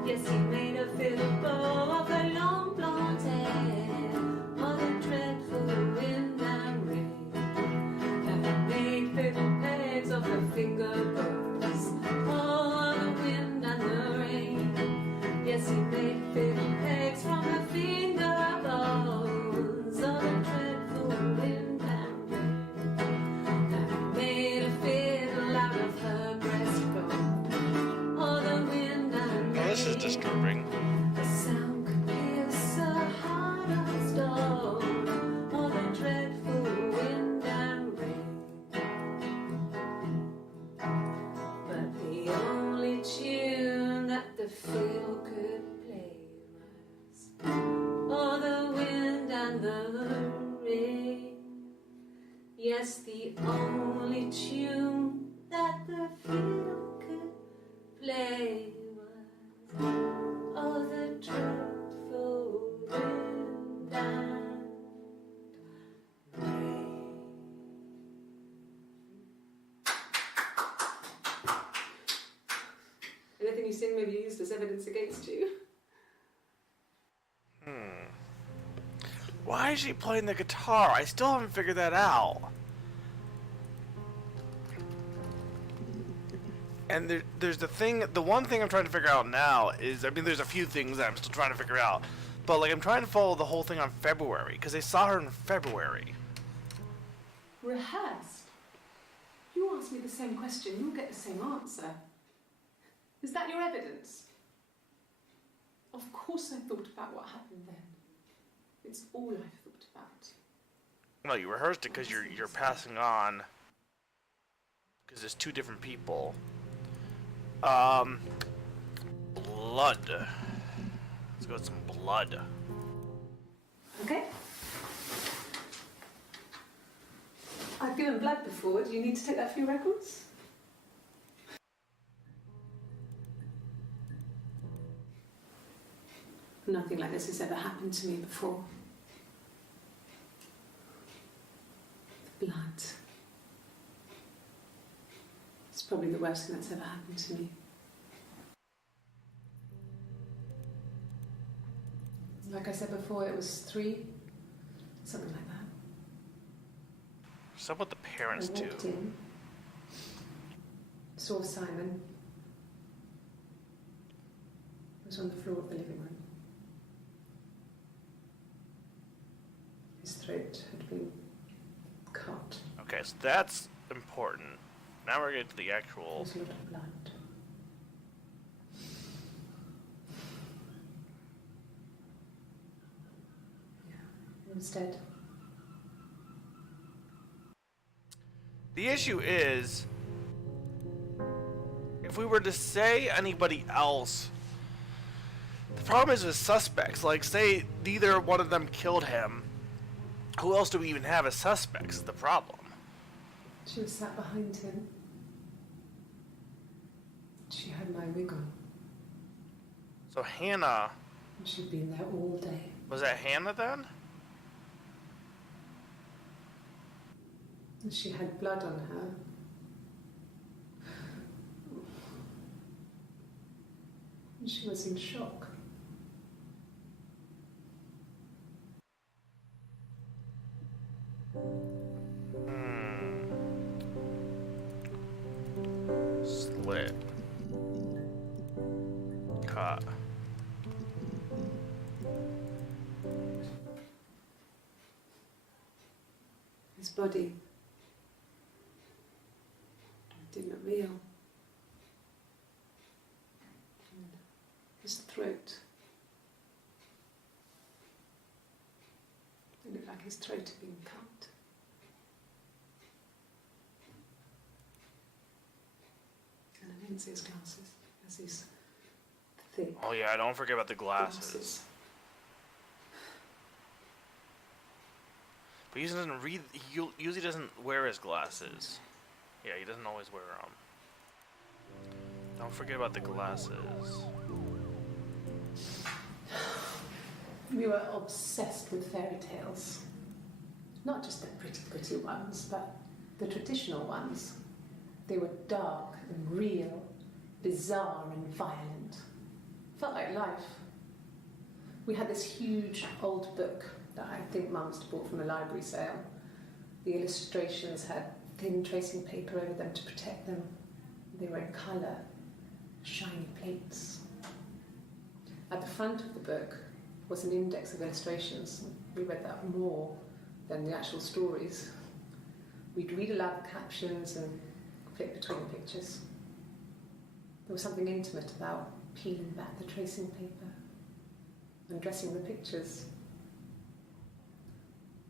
Yes, he made a fiddle bow of her long blonde hair. Oh, the dreadful wind and rain. And he made fiddle pegs of her finger bows. Oh, the wind and the rain. Yes, he made fiddle pegs from her finger bows. Oh, the dreadful wind and rain. And he made a fiddle out of her breastbone. Oh, the wind and rain. Oh, this is disturbing. The sound could pierce a heart of stone. Oh, the dreadful wind and rain. But the only tune that the fiddle could play was oh, the wind and the rain. Yes, the only tune that the fiddle could play was oh, the dreadful wind and rain. Anything you sing may be used as evidence against you. Why is she playing the guitar? I still haven't figured that out. And there's the one thing I'm trying to figure out now is, I mean, there's a few things that I'm still trying to figure out. But, like, I'm trying to follow the whole thing on February, because they saw her in February. Rehearsed? You ask me the same question, you'll get the same answer. Is that your evidence? Of course I thought about what happened then. It's all I've thought about. No, you rehearsed it because you're passing on, because it's two different people. Blood. Let's go with some blood. Okay. I've given blood before. Do you need to take that for your records? Nothing like this has ever happened to me before. The blood. It's probably the worst thing that's ever happened to me. Like I said before, it was 3, something like that. What's up with the parents I walked too? in, saw Simon. He was on the floor of the living room. His throat had been cut. Okay, so that's important. Now we're getting to the actual. There was a lot of blood. Yeah, he was dead. The issue is, if we were to say anybody else The problem is with suspects. Like, say neither one of them killed him. Who else do we even have as suspects? Is the problem. She was sat behind him. She had my wig on. So Hannah... And she'd been there all day. Was that Hannah then? And she had blood on her. And she was in shock. Slit. Cut. His body didn't look real. And his throat. It looked like his throat had been cut. And I didn't see his glasses. As these thick Oh yeah, don't forget about the glasses. But he doesn't read. He usually doesn't wear his glasses. Yeah, he doesn't always wear them. Don't forget about the glasses. We were obsessed with fairy tales. Not just the pretty, pretty ones, but the traditional ones. They were dark and real, bizarre and violent. Felt like life. We had this huge old book that I think Mum must have bought from a library sale. The illustrations had thin tracing paper over them to protect them. They were in colour, shiny plates. At the front of the book was an index of illustrations. We read that more than the actual stories. We'd read aloud the captions and flip between the pictures. There was something intimate about peeling back the tracing paper, undressing the pictures.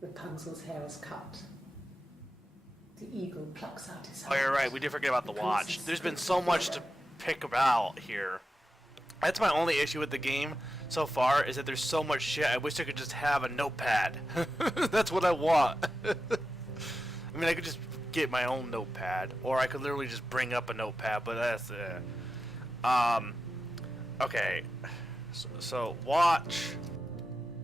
Rapunzel's hair is cut. The eagle plucks out his heart. Oh, you're right. We did forget about the watch. There's been so much to pick about here. That's my only issue with the game so far, is that there's so much shit. I wish I could just have a notepad. That's what I want. I mean, I could just get my own notepad, or I could literally just bring up a notepad, but that's okay. So watch.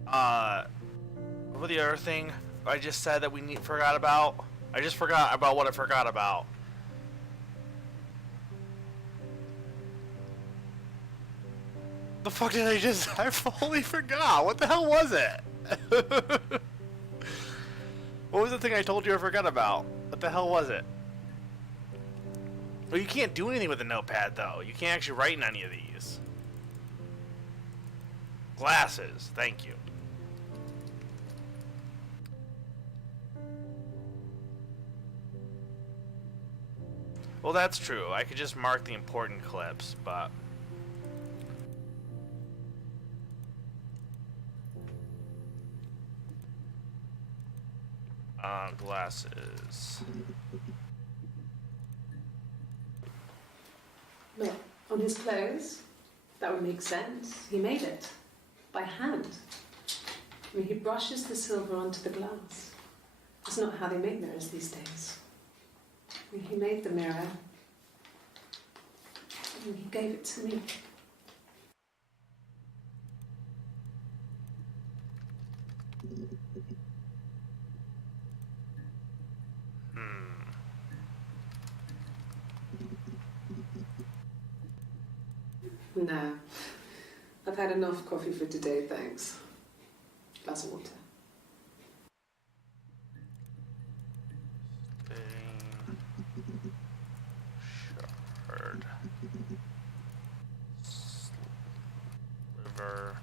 What was the other thing I just said that we forgot about? I just forgot about what I forgot about. The fuck did I just... I fully forgot. What the hell was it? What was the thing I told you I forgot about? What the hell was it? Well, you can't do anything with a notepad, though. You can't actually write in any of these. Glasses. Thank you. Well, that's true. I could just mark the important clips, but... glasses. Look, on his clothes, that would make sense. He made it. By hand. I mean, he brushes the silver onto the glass. That's not how they make mirrors these days. I mean, he made the mirror, and he gave it to me. No. I've had enough coffee for today, thanks. Glass of water. Shard. Sliver.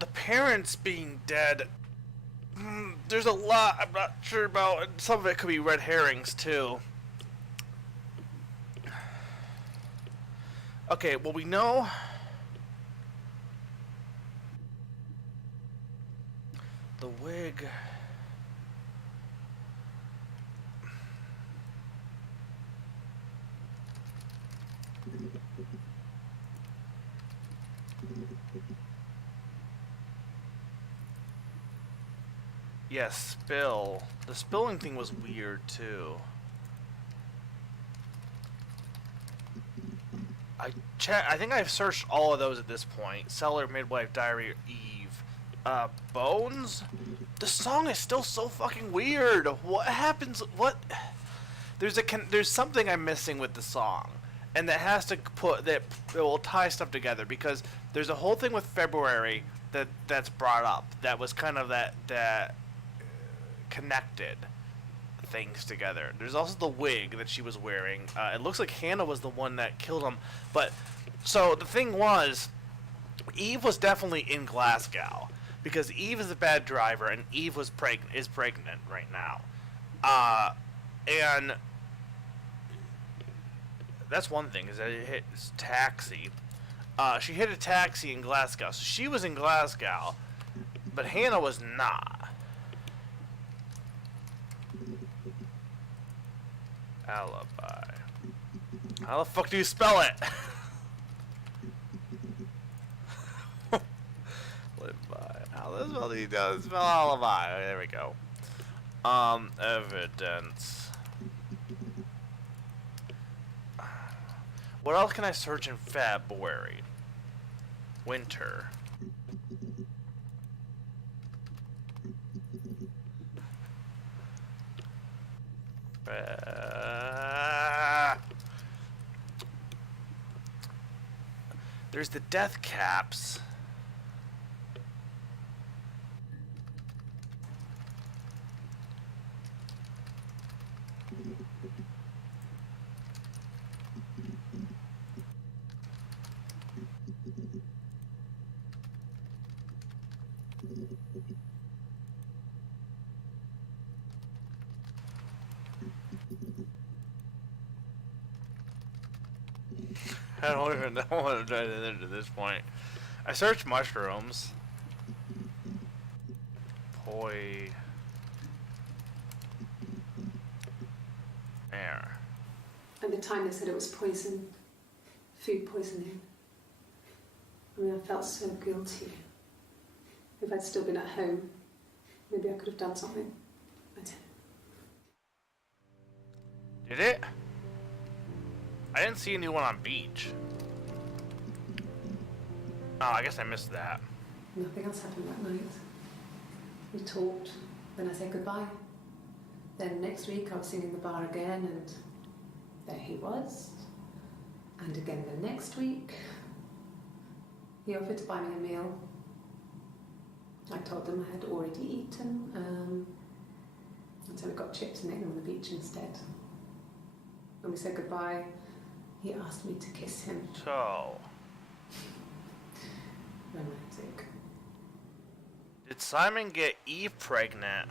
The parents being dead, there's a lot I'm not sure about, and some of it could be red herrings too. Okay, well we know The wig. Yeah, spill. The spilling thing was weird too. I think I've searched all of those at this point. Cellar, Midwife, Diary, Eve. Bones? The song is still so fucking weird. What happens? What? There's something I'm missing with the song, and that has to that will tie stuff together, because there's a whole thing with February that's brought up that was kind of that connected things together. There's also the wig that she was wearing. It looks like Hannah was the one that killed him, but so the thing was, Eve was definitely in Glasgow because Eve is a bad driver and Eve is pregnant right now, and that's one thing, is that it hit taxi. She hit a taxi in Glasgow, so she was in Glasgow, but Hannah was not. Alibi. How the fuck do you spell it? Alibi. How the spell do you spell alibi? Okay, there we go. Evidence. What else can I search in February? Winter. There's the death caps. I don't even know what I'm trying to do at this point. I searched mushrooms. Poi. Air. At the time they said it was poison, food poisoning. I mean, I felt so guilty. If I'd still been at home, maybe I could have done something. I didn't. Did it? I didn't see anyone on beach. Oh, I guess I missed that. Nothing else happened that night. We talked, then I said goodbye. Then next week I was singing the bar again, and there he was. And again the next week, he offered to buy me a meal. I told him I had already eaten, and so we got chips and ate them on the beach instead. When we said goodbye, he asked me to kiss him. So, Romantic. did Simon get Eve pregnant?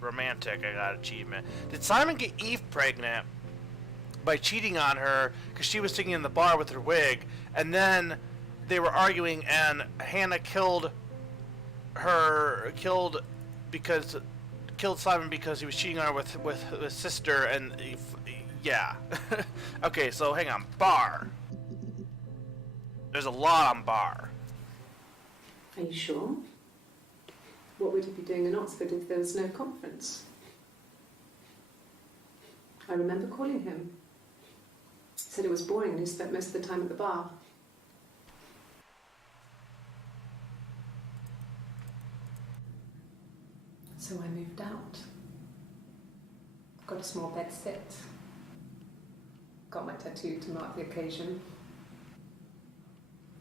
Romantic, I got achievement. Did Simon get Eve pregnant by cheating on her because she was singing in the bar with her wig, and then they were arguing and Hannah killed Simon because he was cheating on her with his sister, and yeah. Okay, so hang on. Bar. There's a lot on bar. Are you sure? What would he be doing in Oxford if there was no conference? I remember calling him. He said it was boring and he spent most of the time at the bar. So I moved out. Got a small bed set. Got my tattoo to mark the occasion.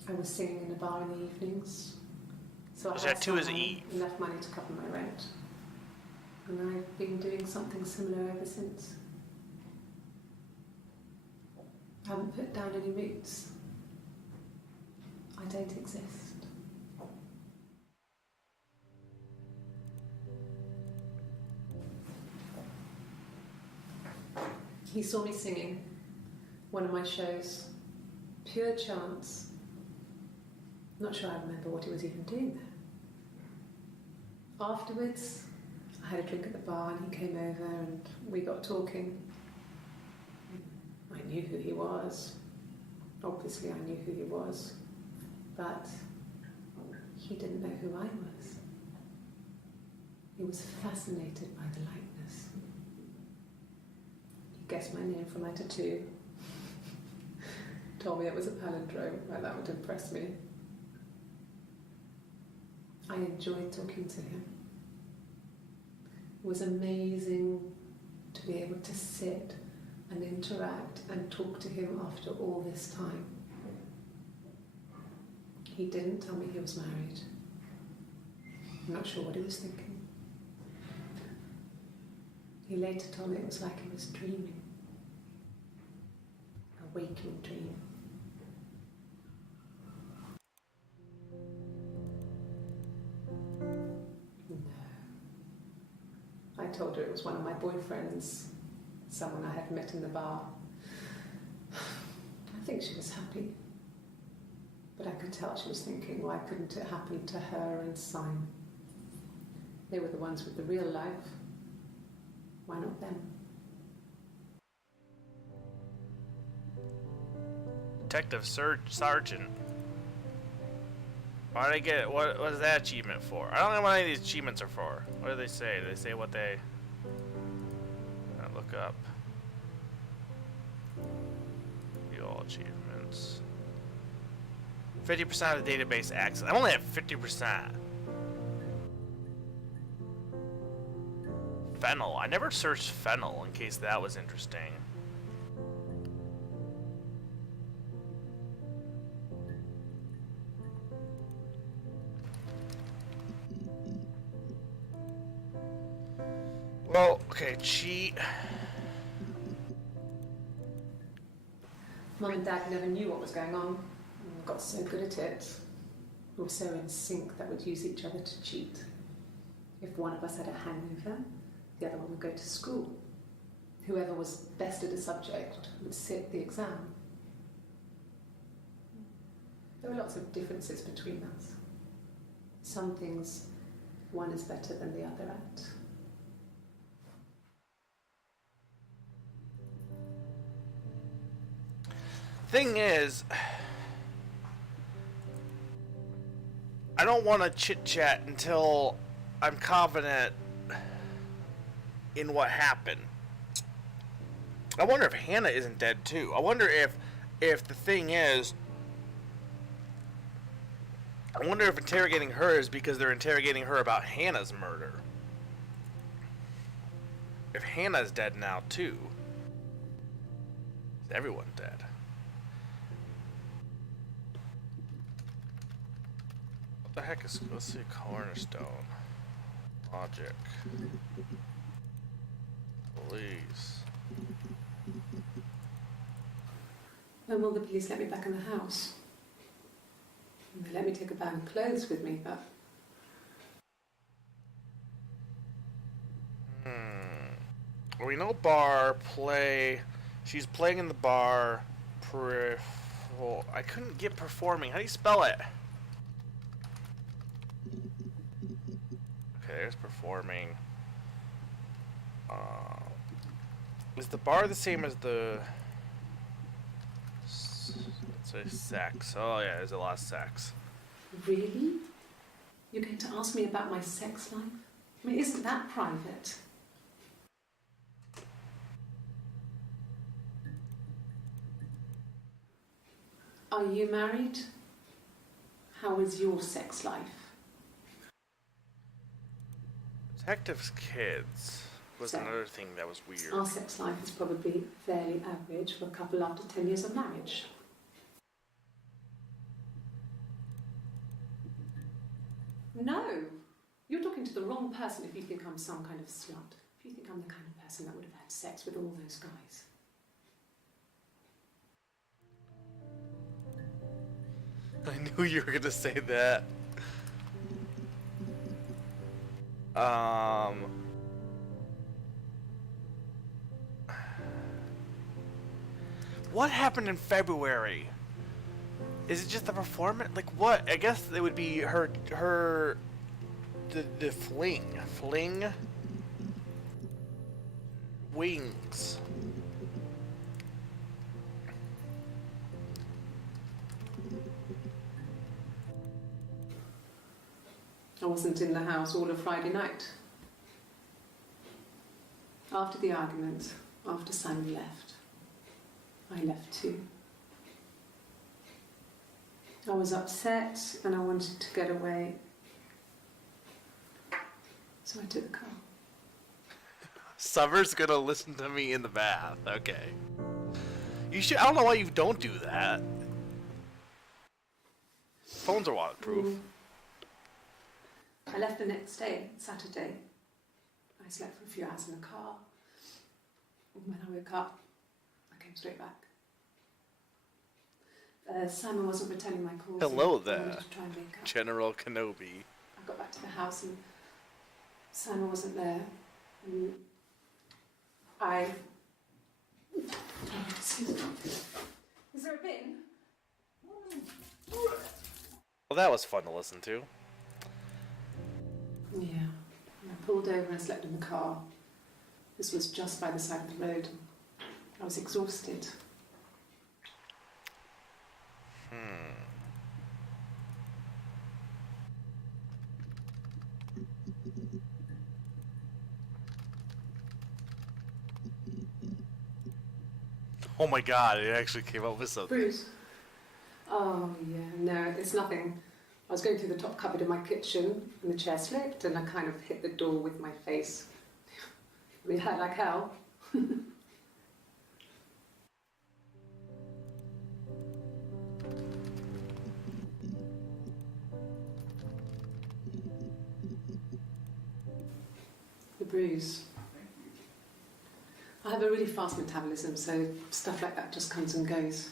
I was singing in a bar in the evenings. So I had enough money to cover my rent. And I've been doing something similar ever since. I haven't put down any roots. I don't exist. He saw me singing one of my shows, pure chance. Not sure I remember what he was even doing there. Afterwards, I had a drink at the bar and he came over and we got talking. I knew who he was. Obviously, I knew who he was. But he didn't know who I was. He was fascinated by the likeness. He guessed my name from my tattoo. Told me it was a palindrome, well, that would impress me. I enjoyed talking to him. It was amazing to be able to sit and interact and talk to him after all this time. He didn't tell me he was married. I'm not sure what he was thinking. He later told me it was like he was dreaming. A waking dream. I told her it was one of my boyfriends, someone I had met in the bar. I think she was happy, but I could tell she was thinking, why couldn't it happen to her and Simon? They were the ones with the real life. Why not them? Detective Sergeant. Why did I get what was that achievement for? I don't know what any of these achievements are for. What do they say? Do they say what they look up? View all achievements. 50% of the database access. I only have 50%. Fennel. I never searched Fennel in case that was interesting. Well, okay, cheat. Mum and Dad never knew what was going on. And got so good at it. We were so in sync that we'd use each other to cheat. If one of us had a hangover, the other one would go to school. Whoever was best at a subject would sit the exam. There were lots of differences between us. Some things one is better than the other at. Thing is, I don't want to chit chat until I'm confident in what happened. I wonder if Hannah isn't dead too. I wonder if the thing is, I wonder if interrogating her is because they're interrogating her about Hannah's murder. If Hannah's dead now too, is everyone dead? What the heck is, let's see, cornerstone. Logic. Police. When will the police let me back in the house? They let me take a bag of clothes with me, but... We know bar, play. She's playing in the bar. I couldn't get performing. How do you spell it? Okay, there's performing. Is the bar the same as the... Let's say sex. Oh yeah, there's a lot of sex. Really? You're going to ask me about my sex life? I mean, isn't that private? Are you married? How is your sex life? Detective's kids was So, another thing that was weird. Our sex life is probably fairly average for a couple after 10 years of marriage. No, you're talking to the wrong person if you think I'm some kind of slut. If you think I'm the kind of person that would have had sex with all those guys. I knew you were gonna say that. What happened in February? Is it just the performance? Like what? I guess it would be her the fling wings. I wasn't in the house all of Friday night. After the argument, after Simon left, I left too. I was upset and I wanted to get away. So I took the car. Summer's gonna listen to me in the bath. Okay. You should. I don't know why you don't do that. Phones are waterproof. I left the next day, Saturday. I slept for a few hours in the car. And when I woke up, I came straight back. Simon wasn't returning my calls. Hello I there, wanted to try and make up. General Kenobi. I got back to the house and Simon wasn't there. And Is there a bin? Well, that was fun to listen to. Yeah. I pulled over and slept in the car. This was just by the side of the road. I was exhausted. Oh my god, it actually came up with something. Bruce? Oh, yeah, no, it's nothing. I was going through the top cupboard in my kitchen and the chair slipped and I kind of hit the door with my face. We hurt like hell. The bruise. I have a really fast metabolism, so stuff like that just comes and goes.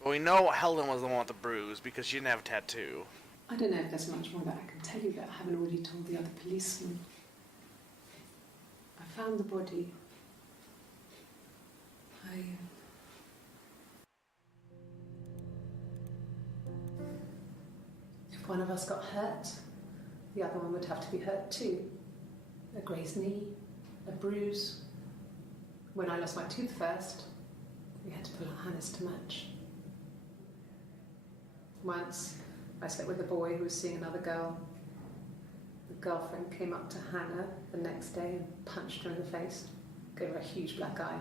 Well, we know Helen was the one with the bruise because she didn't have a tattoo. I don't know if there's much more that I can tell you that I haven't already told the other policemen. I found the body. If one of us got hurt, the other one would have to be hurt too. A grazed knee, a bruise. When I lost my tooth first, we had to pull out Hannah's to match. Once, I slept with a boy who was seeing another girl. The girlfriend came up to Hannah the next day and punched her in the face, gave her a huge black eye.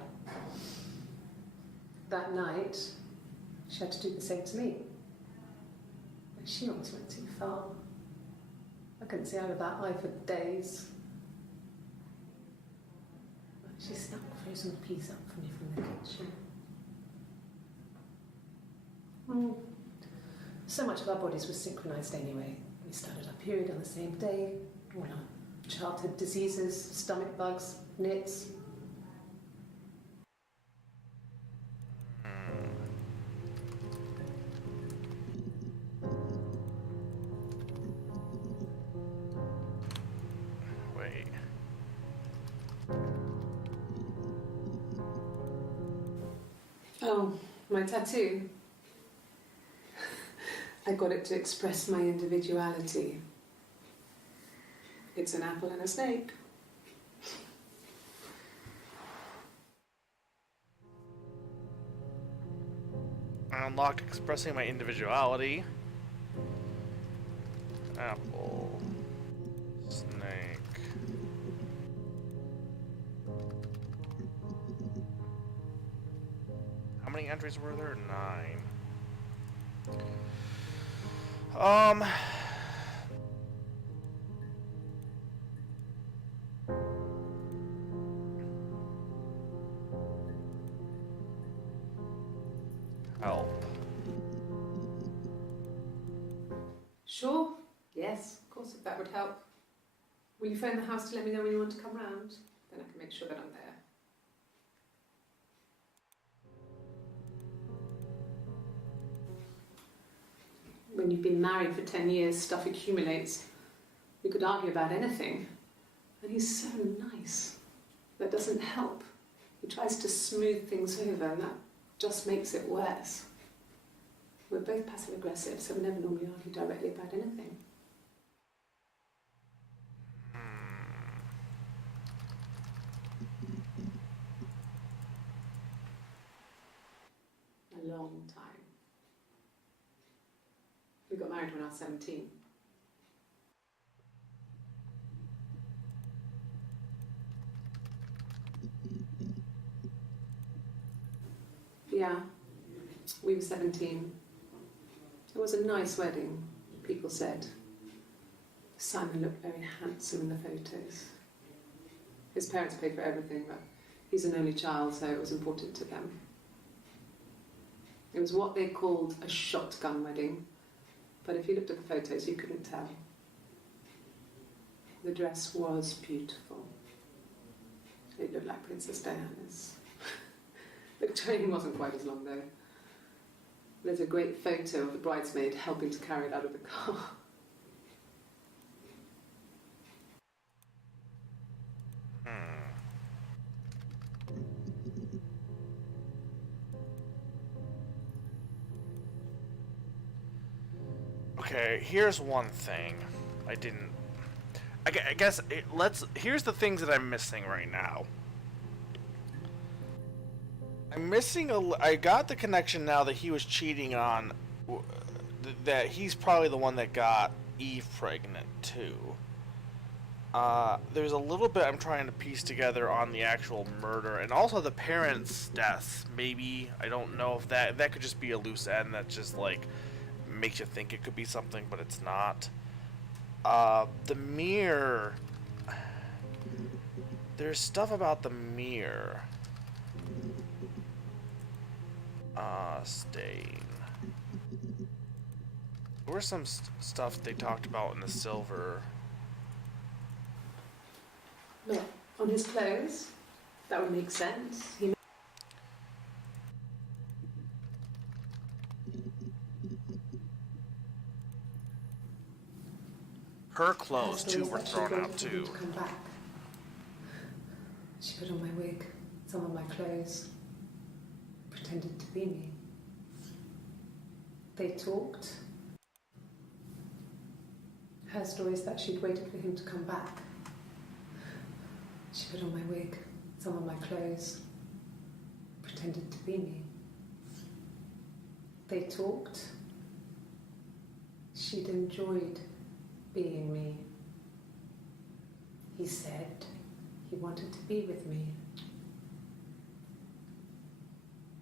That night, she had to do the same to me. But she almost went too far. I couldn't see out of that eye for days. She snuck frozen peas up for me from the kitchen. So much of our bodies was synchronised anyway. We started our period on the same day. All our childhood diseases, stomach bugs, nits. Wait. Oh, my tattoo. I got it to express my individuality. It's an apple and a snake. I unlocked expressing my individuality. Apple. Snake. How many entries were there? 9. Help. Sure? Yes, of course, if that would help. Will you phone the house to let me know when you want to come round? Then I can make sure that I'm there. When you've been married for 10 years, stuff accumulates. You could argue about anything. And he's so nice. That doesn't help. He tries to smooth things over, and that just makes it worse. We're both passive aggressive, so we never normally argue directly about anything. long time. We got married when I was 17. Yeah, we were 17. It was a nice wedding, people said. Simon looked very handsome in the photos. His parents paid for everything, but he's an only child, so it was important to them. It was what they called a shotgun wedding, but if you looked at the photos, you couldn't tell. The dress was beautiful. It looked like Princess Diana's. The train wasn't quite as long, though. There's a great photo of the bridesmaid helping to carry it out of the car. Okay, here's one thing. I guess here's the things that I'm missing right now. I got the connection now that he was cheating on, that he's probably the one that got Eve pregnant too. There's a little bit I'm trying to piece together on the actual murder, and also the parents' deaths. Maybe, I don't know if that could just be a loose end that just like makes you think it could be something, but it's not. The mirror. There's stuff about the mirror. Stain. There was some stuff they talked about in the silver. Look, on his clothes, that would make sense. Her clothes too were thrown out too. Come back. She put on my wig, some of my clothes, pretended to be me. They talked. Her story is that she'd waited for him to come back. She put on my wig, some of my clothes, pretended to be me. They talked. She'd enjoyed being me. He said he wanted to be with me.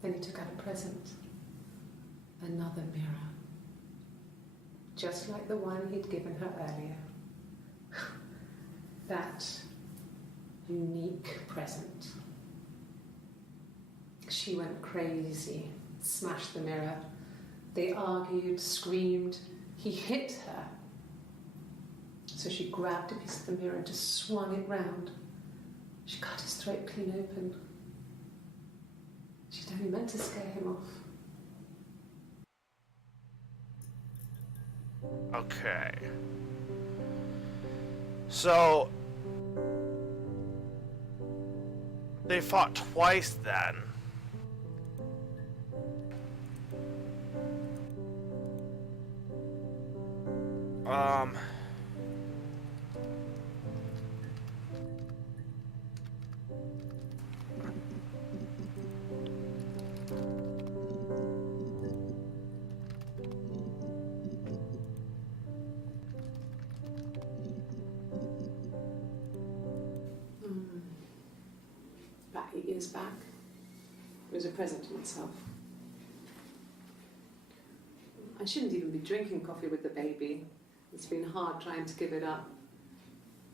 Then he took out a present, another mirror, just like the one he'd given her earlier. That unique present. She went crazy, smashed the mirror. They argued, screamed. He hit her. So she grabbed a piece of the mirror and just swung it round. She cut his throat clean open. She'd only meant to scare him off. Okay. So they fought twice then. About 8 years back, it was a present to myself. I shouldn't even be drinking coffee with the baby. It's been hard trying to give it up.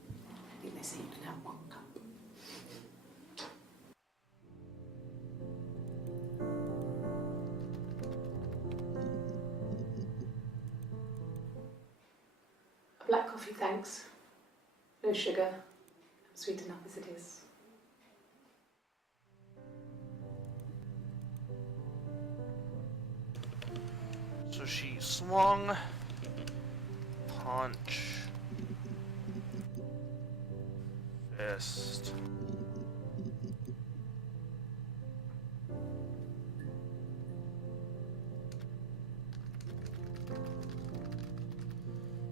I think they say you can have 1 cup. Black coffee, thanks. No sugar. I'm sweet enough as it is. So she swung, punch, fist.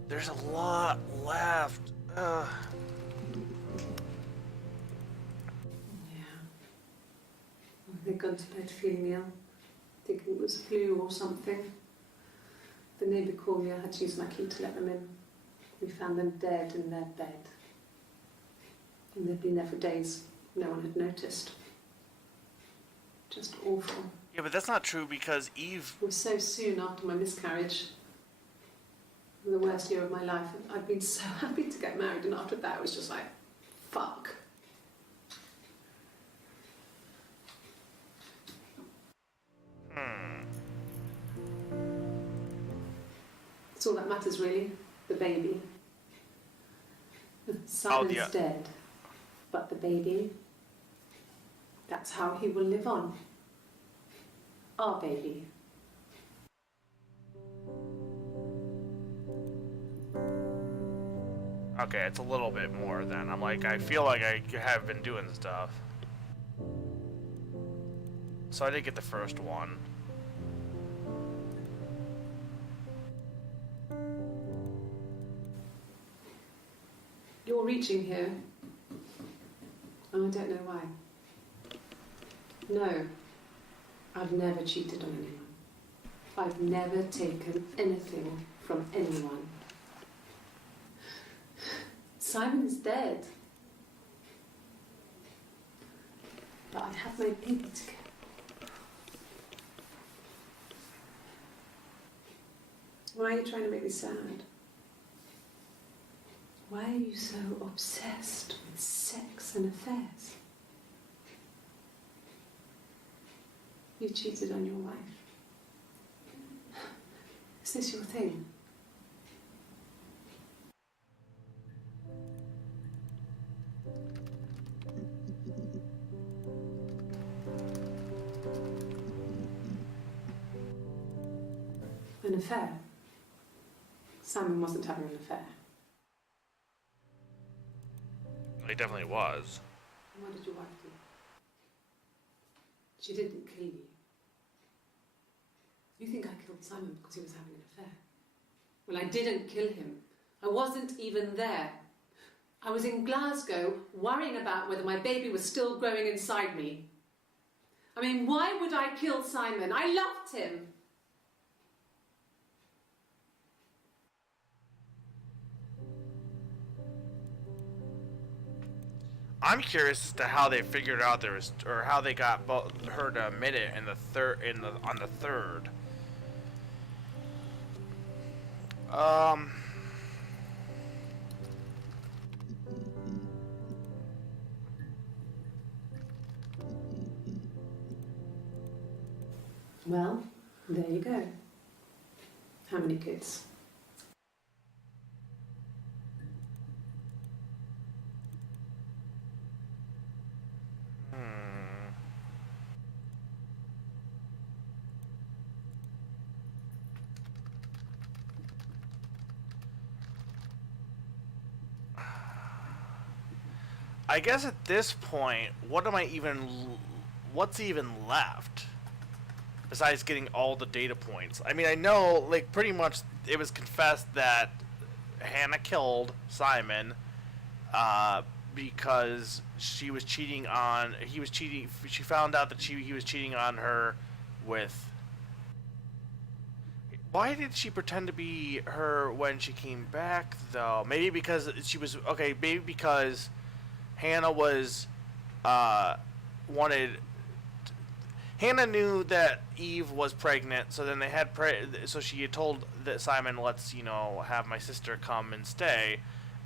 There's a lot left. Yeah. They've gone to bed feeling ill. thinking it was flu or something. The neighbour called me, I had to use my key to let them in. We found them dead in their bed. And they'd been there for days. No one had noticed. Just awful. Yeah, but that's not true because Eve... It was so soon after my miscarriage. The worst year of my life. I'd been so happy to get married, and after that it was just like, fuck. It's all that matters, really. The baby. Simon's dead. But the baby, that's how he will live on. Our baby. Okay, it's a little bit more then. I'm like, I feel like I have been doing stuff. So I did get the first one. You're reaching here. And I don't know why. No, I've never cheated on anyone. I've never taken anything from anyone. Simon's dead. But I have my baby to get. Why are you trying to make me sad? Why are you so obsessed with sex and affairs? You cheated on your wife. Is this your thing? An affair? Simon wasn't having an affair. He definitely was. What did your wife do? She didn't kill you. You think I killed Simon because he was having an affair? Well, I didn't kill him. I wasn't even there. I was in Glasgow worrying about whether my baby was still growing inside me. I mean, why would I kill Simon? I loved him. I'm curious as to how they figured out there was, or how they got her to admit it in the on the third. Well, there you go. How many kids? I guess at this point, what's even left? Besides getting all the data points. I mean, I know, like, pretty much it was confessed that Hannah killed Simon, because she found out that he was cheating on her with... Why did she pretend to be her when she came back, though? Maybe because she was... Okay, maybe because Hannah was... Hannah knew that Eve was pregnant, so then they had so she had told that Simon, let's, have my sister come and stay,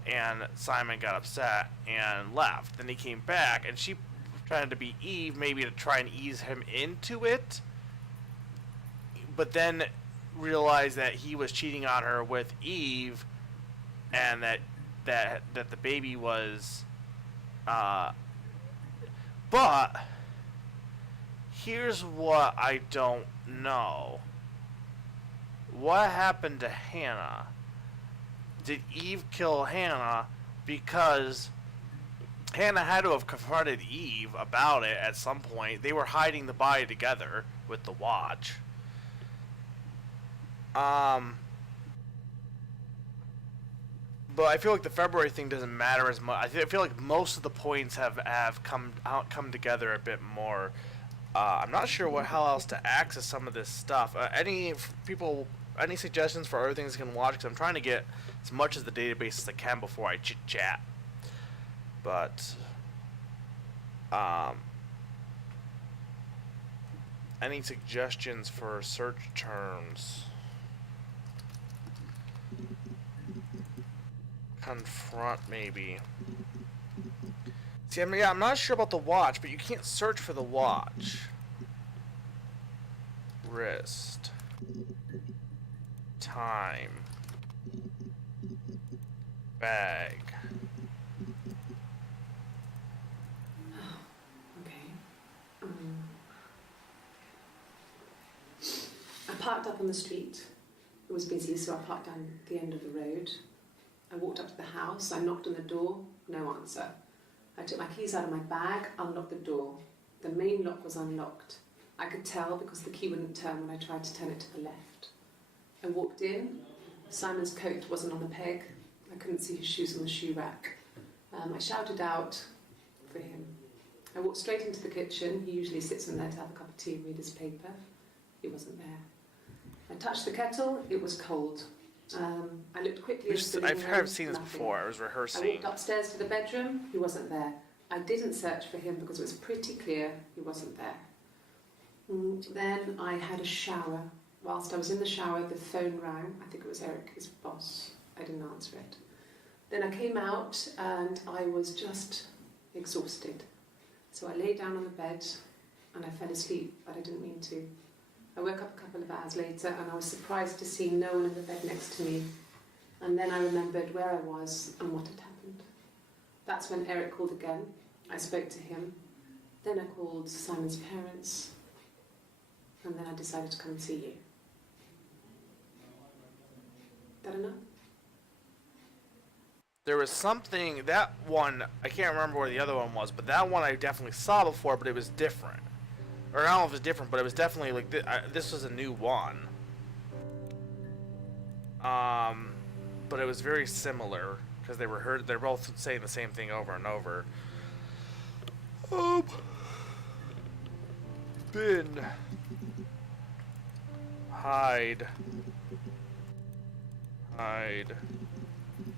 and Simon got upset and left. Then he came back, and she tried to be Eve, maybe to try and ease him into it, but then realized that he was cheating on her with Eve, and that the baby was, but here's what I don't know. What happened to Hannah? Did Eve kill Hannah because Hannah had to have confronted Eve about it at some point? They were hiding the body together with the watch. But I feel like the February thing doesn't matter as much. I feel like most of the points have come together a bit more. I'm not sure how else to access some of this stuff. People, any suggestions for other things I can watch? Because I'm trying to get as much as the database as I can before I chit chat. But any suggestions for search terms? Confront, maybe. See, I'm not sure about the watch, but you can't search for the watch. Wrist. Time. Bag. Okay. I parked up on the street. It was busy, so I parked down the end of the road. I walked up to the house. I knocked on the door. No answer. I took my keys out of my bag, unlocked the door. The main lock was unlocked. I could tell because the key wouldn't turn when I tried to turn it to the left. I walked in. Simon's coat wasn't on the peg. I couldn't see his shoes on the shoe rack. I shouted out for him. I walked straight into the kitchen. He usually sits in there to have a cup of tea and read his paper. He wasn't there. I touched the kettle. It was cold. I looked quickly into the living room. I've seen this before. I was rehearsing. I walked upstairs to the bedroom. He wasn't there. I didn't search for him because it was pretty clear he wasn't there. Then I had a shower. Whilst I was in the shower, the phone rang. I think it was Eric, his boss. I didn't answer it. Then I came out and I was just exhausted. So I lay down on the bed and I fell asleep, but I didn't mean to. I woke up a couple of hours later and I was surprised to see no one in the bed next to me. And then I remembered where I was and what had happened. That's when Eric called again. I spoke to him. Then I called Simon's parents. And then I decided to come and see you. That enough? There was something, that one, I can't remember where the other one was, but that one I definitely saw before, but it was different. Or I don't know if it was different, but it was definitely like, this was a new one. But it was very similar, because they're both saying the same thing over and over. Bin. Hide.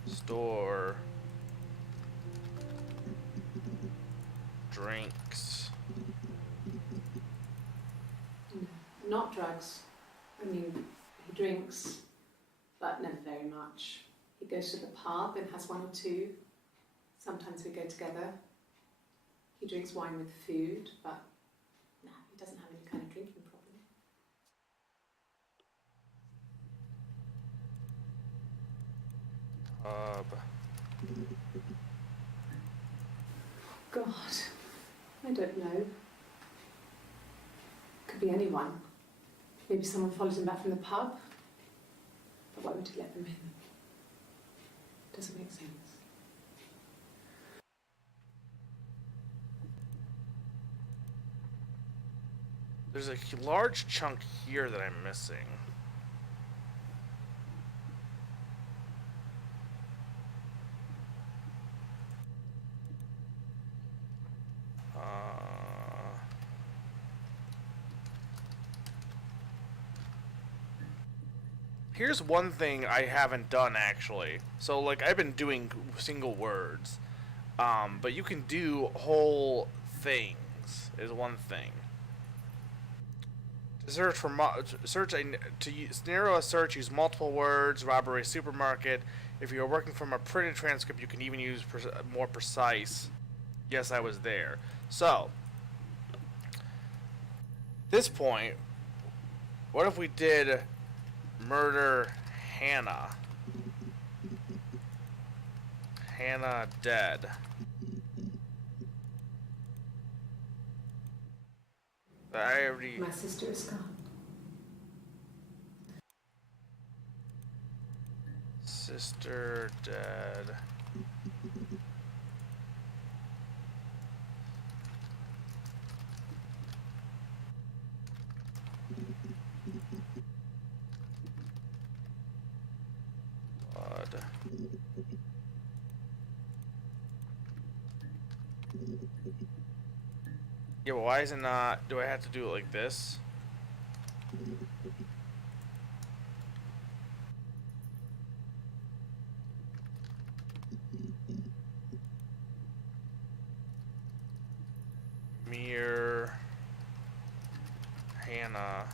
Store. Drinks. Not drugs. I mean, he drinks, but never very much. He goes to the pub and has one or two. Sometimes we go together. He drinks wine with food, but no, he doesn't have any kind of drinking problem. God, I don't know. Could be anyone. Maybe someone follows him back from the pub. But why would he let them in? Doesn't make sense. There's a large chunk here that I'm missing. Here's one thing I haven't done actually. So like I've been doing single words, but you can do whole things is one thing. To search for narrow a search, use multiple words. Robbery supermarket. If you're working from a printed transcript, you can even use more precise. Yes, I was there. So, this point, what if we did murder Hannah? Hannah dead. I already... My sister is gone. Sister dead. Blood. Yeah, Yeah, but why is it not? Do I have to do it like this? Mir, Hannah,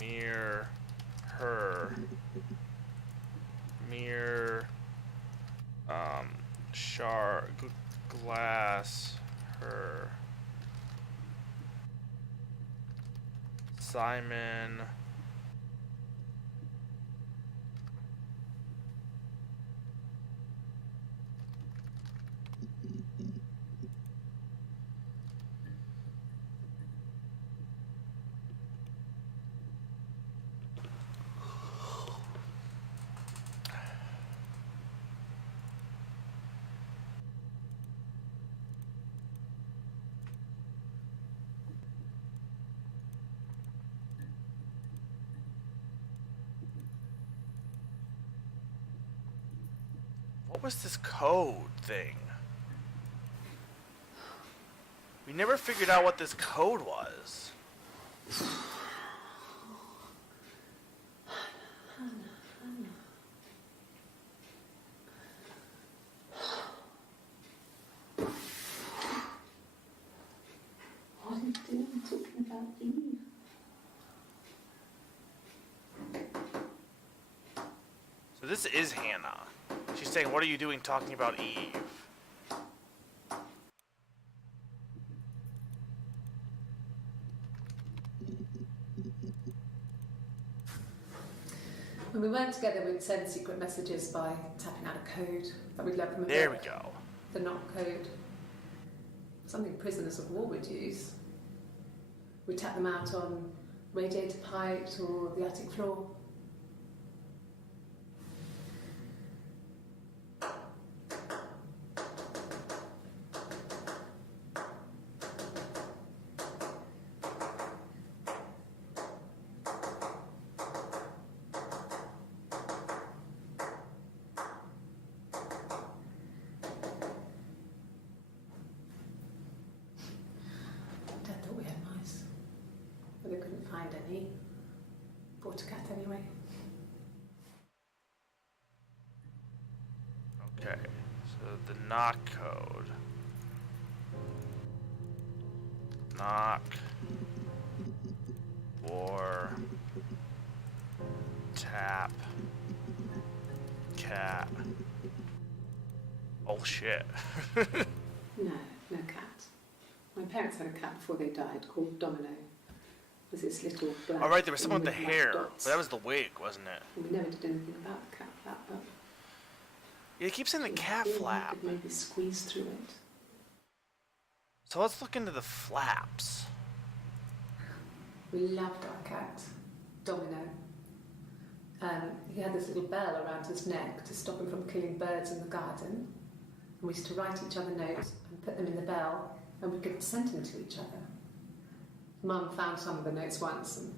Mir, her, Mir, Glass, her, Simon, what was this code thing? We never figured out what this code was. What are you doing talking about Eve? So this is Hannah. She's saying, what are you doing talking about Eve? When we weren't together, we'd send secret messages by tapping out a code that we'd learned from a There we book. go. The knock code. Something prisoners of war would use. We'd tap them out on radiator pipes or the attic floor. Dad thought we had mice, but they couldn't find any. Bought a cat anyway. Okay, so the knock code. Knock. War. Tap. Cat. Oh shit. No, no cat. My parents had a cat before they died called Domino. It was this little black. Alright, there was someone with the black hair. dots. But that was the wig, wasn't it? And we never did anything about the cat flap, but Yeah, it keeps saying the cat maybe flap. we could maybe squeeze through it. So let's look into the flaps. We loved our cat, Domino. He had this little bell around his neck to stop him from killing birds in the garden. And we used to write each other notes and put them in the bell, and we could send them to each other. Mum found some of the notes once, and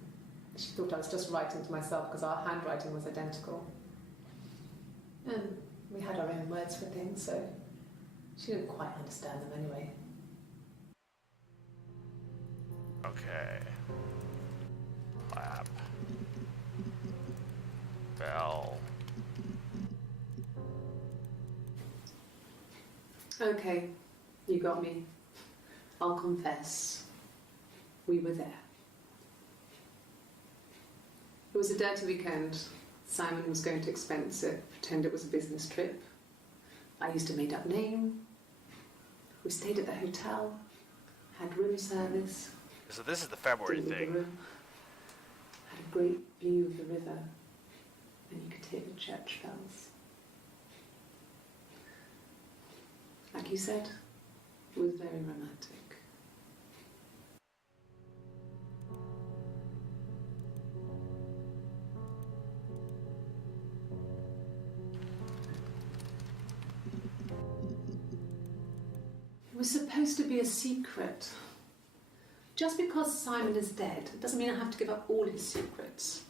she thought I was just writing to myself because our handwriting was identical. And we had our own words for things, so she didn't quite understand them anyway. Okay. Flap. Bell. Okay, you got me. I'll confess. We were there. It was a dirty weekend. Simon was going to expense it, pretend it was a business trip. I used a made-up name. We stayed at the hotel, had room service. So this is the February dealing with thing. the room, had a great view of the river, and you could hear the church bells. Like you said, it was very romantic. It was supposed to be a secret. Just because Simon is dead doesn't mean I have to give up all his secrets.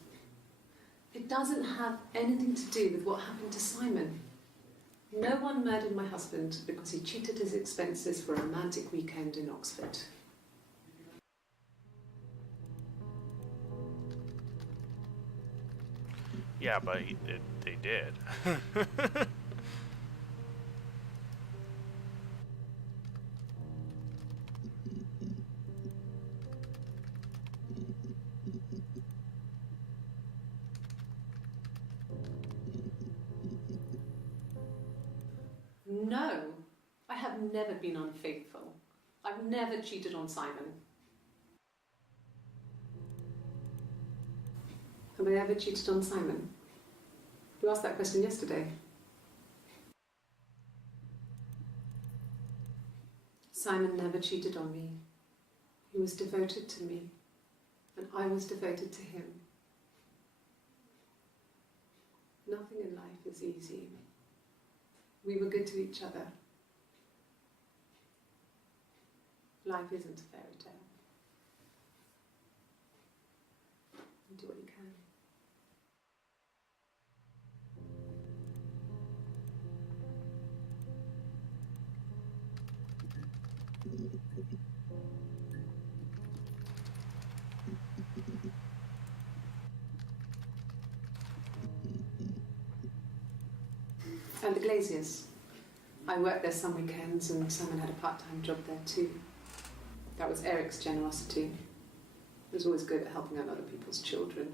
It doesn't have anything to do with what happened to Simon. No one murdered my husband because he cheated his expenses for a romantic weekend in Oxford. Yeah, but they did. No, I have never been unfaithful. I've never cheated on Simon. Have I ever cheated on Simon? You asked that question yesterday. Simon never cheated on me. He was devoted to me, and I was devoted to him. Nothing in life is easy. We were good to each other. Life isn't a fairy tale. You do what you can. And the Glaziers. I worked there some weekends and Simon had a part-time job there too. That was Eric's generosity. He was always good at helping out other people's children.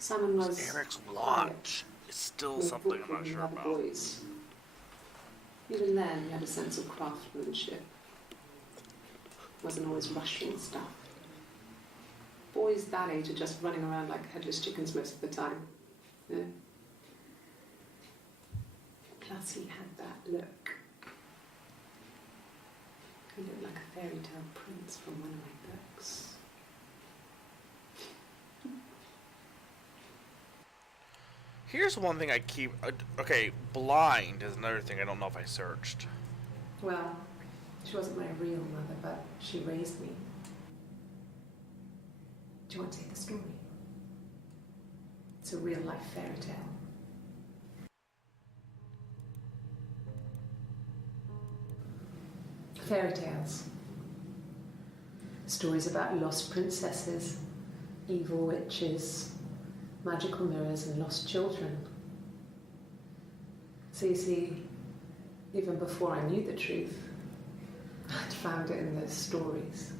Simon was Eric's watch is still something I'm not sure about. Boys. Even then, he had a sense of craftsmanship. Wasn't always rushing stuff. Boys that age are just running around like headless chickens most of the time. You know? Plus, he had that look. He looked like a fairy tale prince from one of my books. Here's one thing I keep... okay, blind is another thing I don't know if I searched. Well, she wasn't my real mother, but she raised me. Do you want to hear the story? It's a real-life fairy tale. Fairy tales. Stories about lost princesses, evil witches, magical mirrors and lost children. So you see, even before I knew the truth, I'd found it in those stories.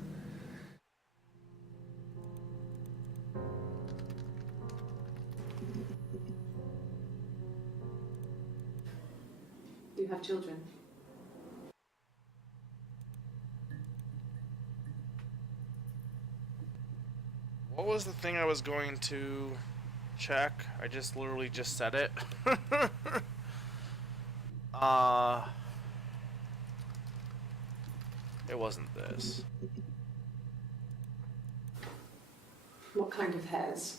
You have children? What was the thing I was going to check? I just literally just said it. It wasn't this. What kind of hairs?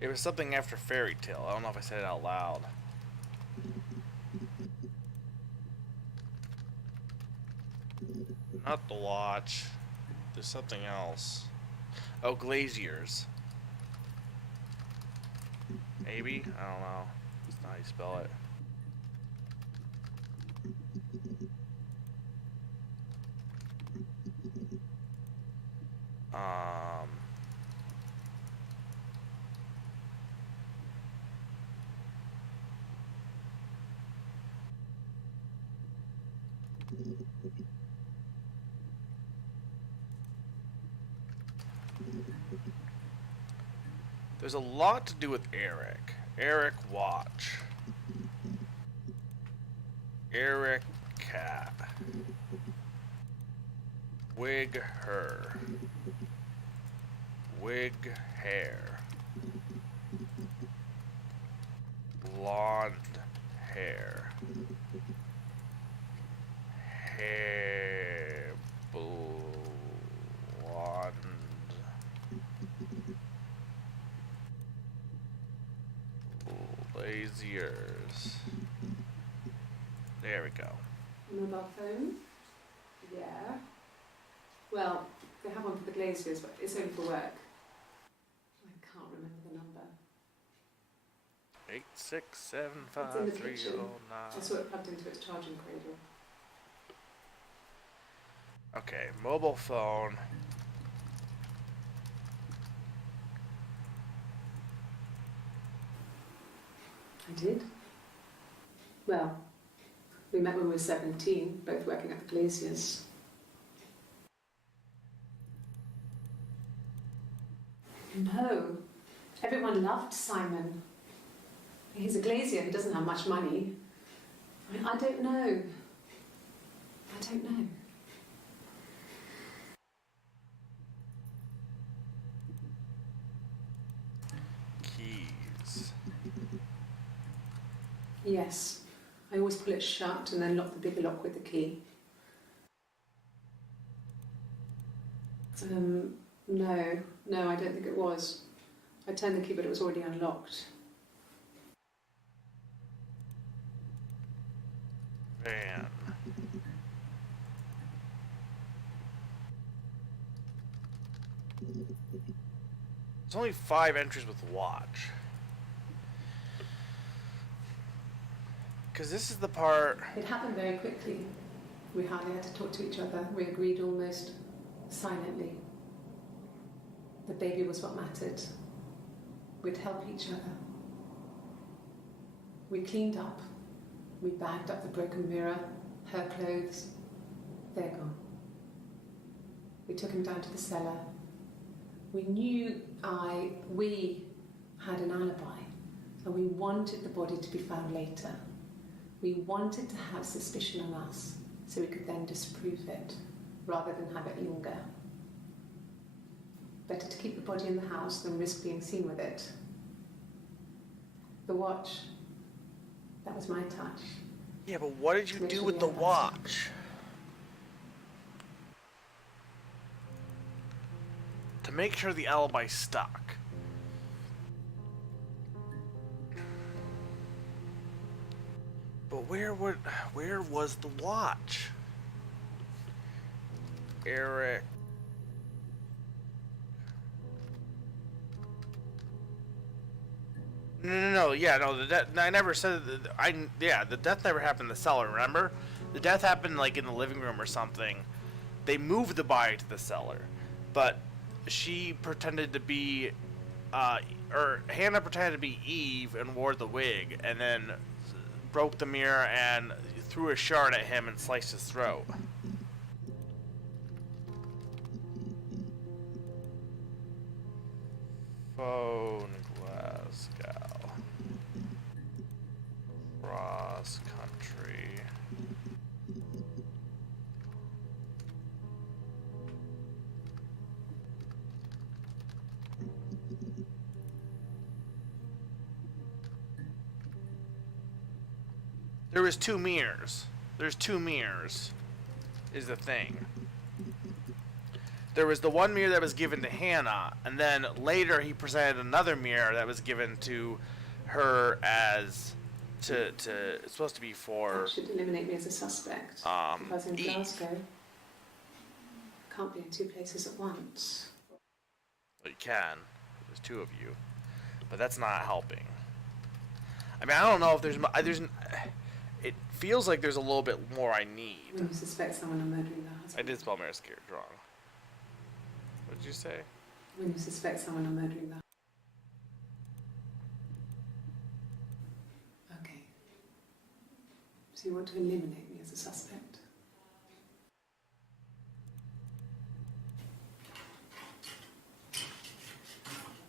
It was something after fairy tale. I don't know if I said it out loud. Not the watch. There's something else. Oh, Glaziers. Maybe? I don't know. That's not how you spell it. There's a lot to do with Eric. Eric Watch. Eric Cat. Wig her. Wig hair. Blonde hair. Hair blonde. Glaziers. There we go. Mobile phone? Yeah. Well, They have one for the glaziers, but it's only for work. I can't remember the number. 8675309. I saw it plugged into its charging cradle. Okay, mobile phone. I did. Well, we met when we were 17, both working at the glaziers. No, everyone loved Simon. He's a glazier, he doesn't have much money. I don't know. I don't know. Keys. Yes, I always pull it shut and then lock the bigger lock with the key. No, I don't think it was. I turned the key, but it was already unlocked. Van. There's only 5 entries with watch. Because this is the part... It happened very quickly. We hardly had to talk to each other. We agreed almost silently. The baby was what mattered. We'd help each other. We cleaned up. We bagged up the broken mirror, her clothes. They're gone. We took him down to the cellar. We knew we had an alibi, and we wanted the body to be found later. We wanted to have suspicion on us, so we could then disprove it, rather than have it linger. Better to keep the body in the house than risk being seen with it. The watch, that was my touch. Yeah, but what did you do with the watch? To make sure the alibi stuck. But where was the watch? Eric. No. Yeah, no. The death. I never said that. The death never happened in the cellar. Remember, the death happened like in the living room or something. They moved the body to the cellar, but she pretended to be, or Hannah pretended to be Eve and wore the wig, and then broke the mirror and threw a shard at him and sliced his throat. Phone Glasgow. Cross country. There was 2 mirrors. There's 2 mirrors, is the thing. There was the one mirror that was given to Hannah, and then later he presented another mirror that was given to her as it's supposed to be for. That should eliminate me as a suspect. If I was in Glasgow, can't be in 2 places at once. Well, you can. There's 2 of you, but that's not helping. I mean, I don't know if there's. It feels like there's a little bit more I need. When you suspect someone of murdering their husband. I did spell Mariscared wrong. What did you say? When you suspect someone of murdering their. Okay. So you want to eliminate me as a suspect?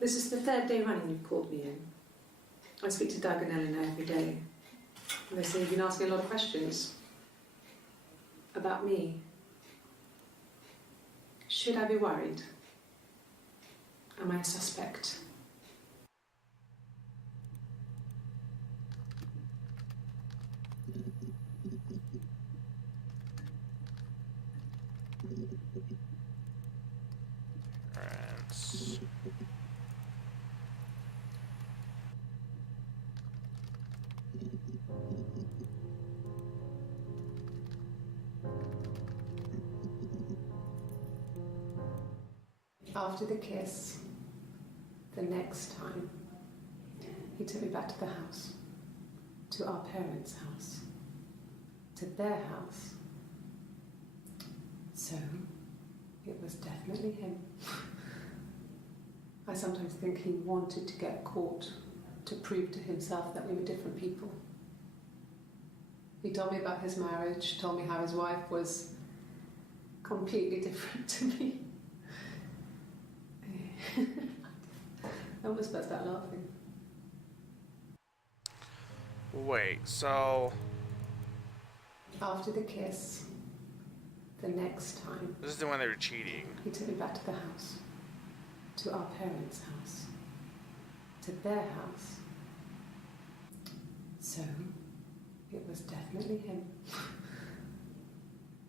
This is the 3rd day running you've called me in. I speak to Doug and Eleanor every day. And they say you've been asking a lot of questions about me. Should I be worried? Am I a suspect? France. After the kiss, the next time, he took me back to the house, to our parents' house, to their house. So, it was definitely him. I sometimes think he wanted to get caught to prove to himself that we were different people. He told me about his marriage, told me how his wife was completely different to me. I almost burst out laughing. Wait, so... After the kiss, the next time... This is the one they were cheating. He took me back to the house, to our parents' house, to their house. So, it was definitely him.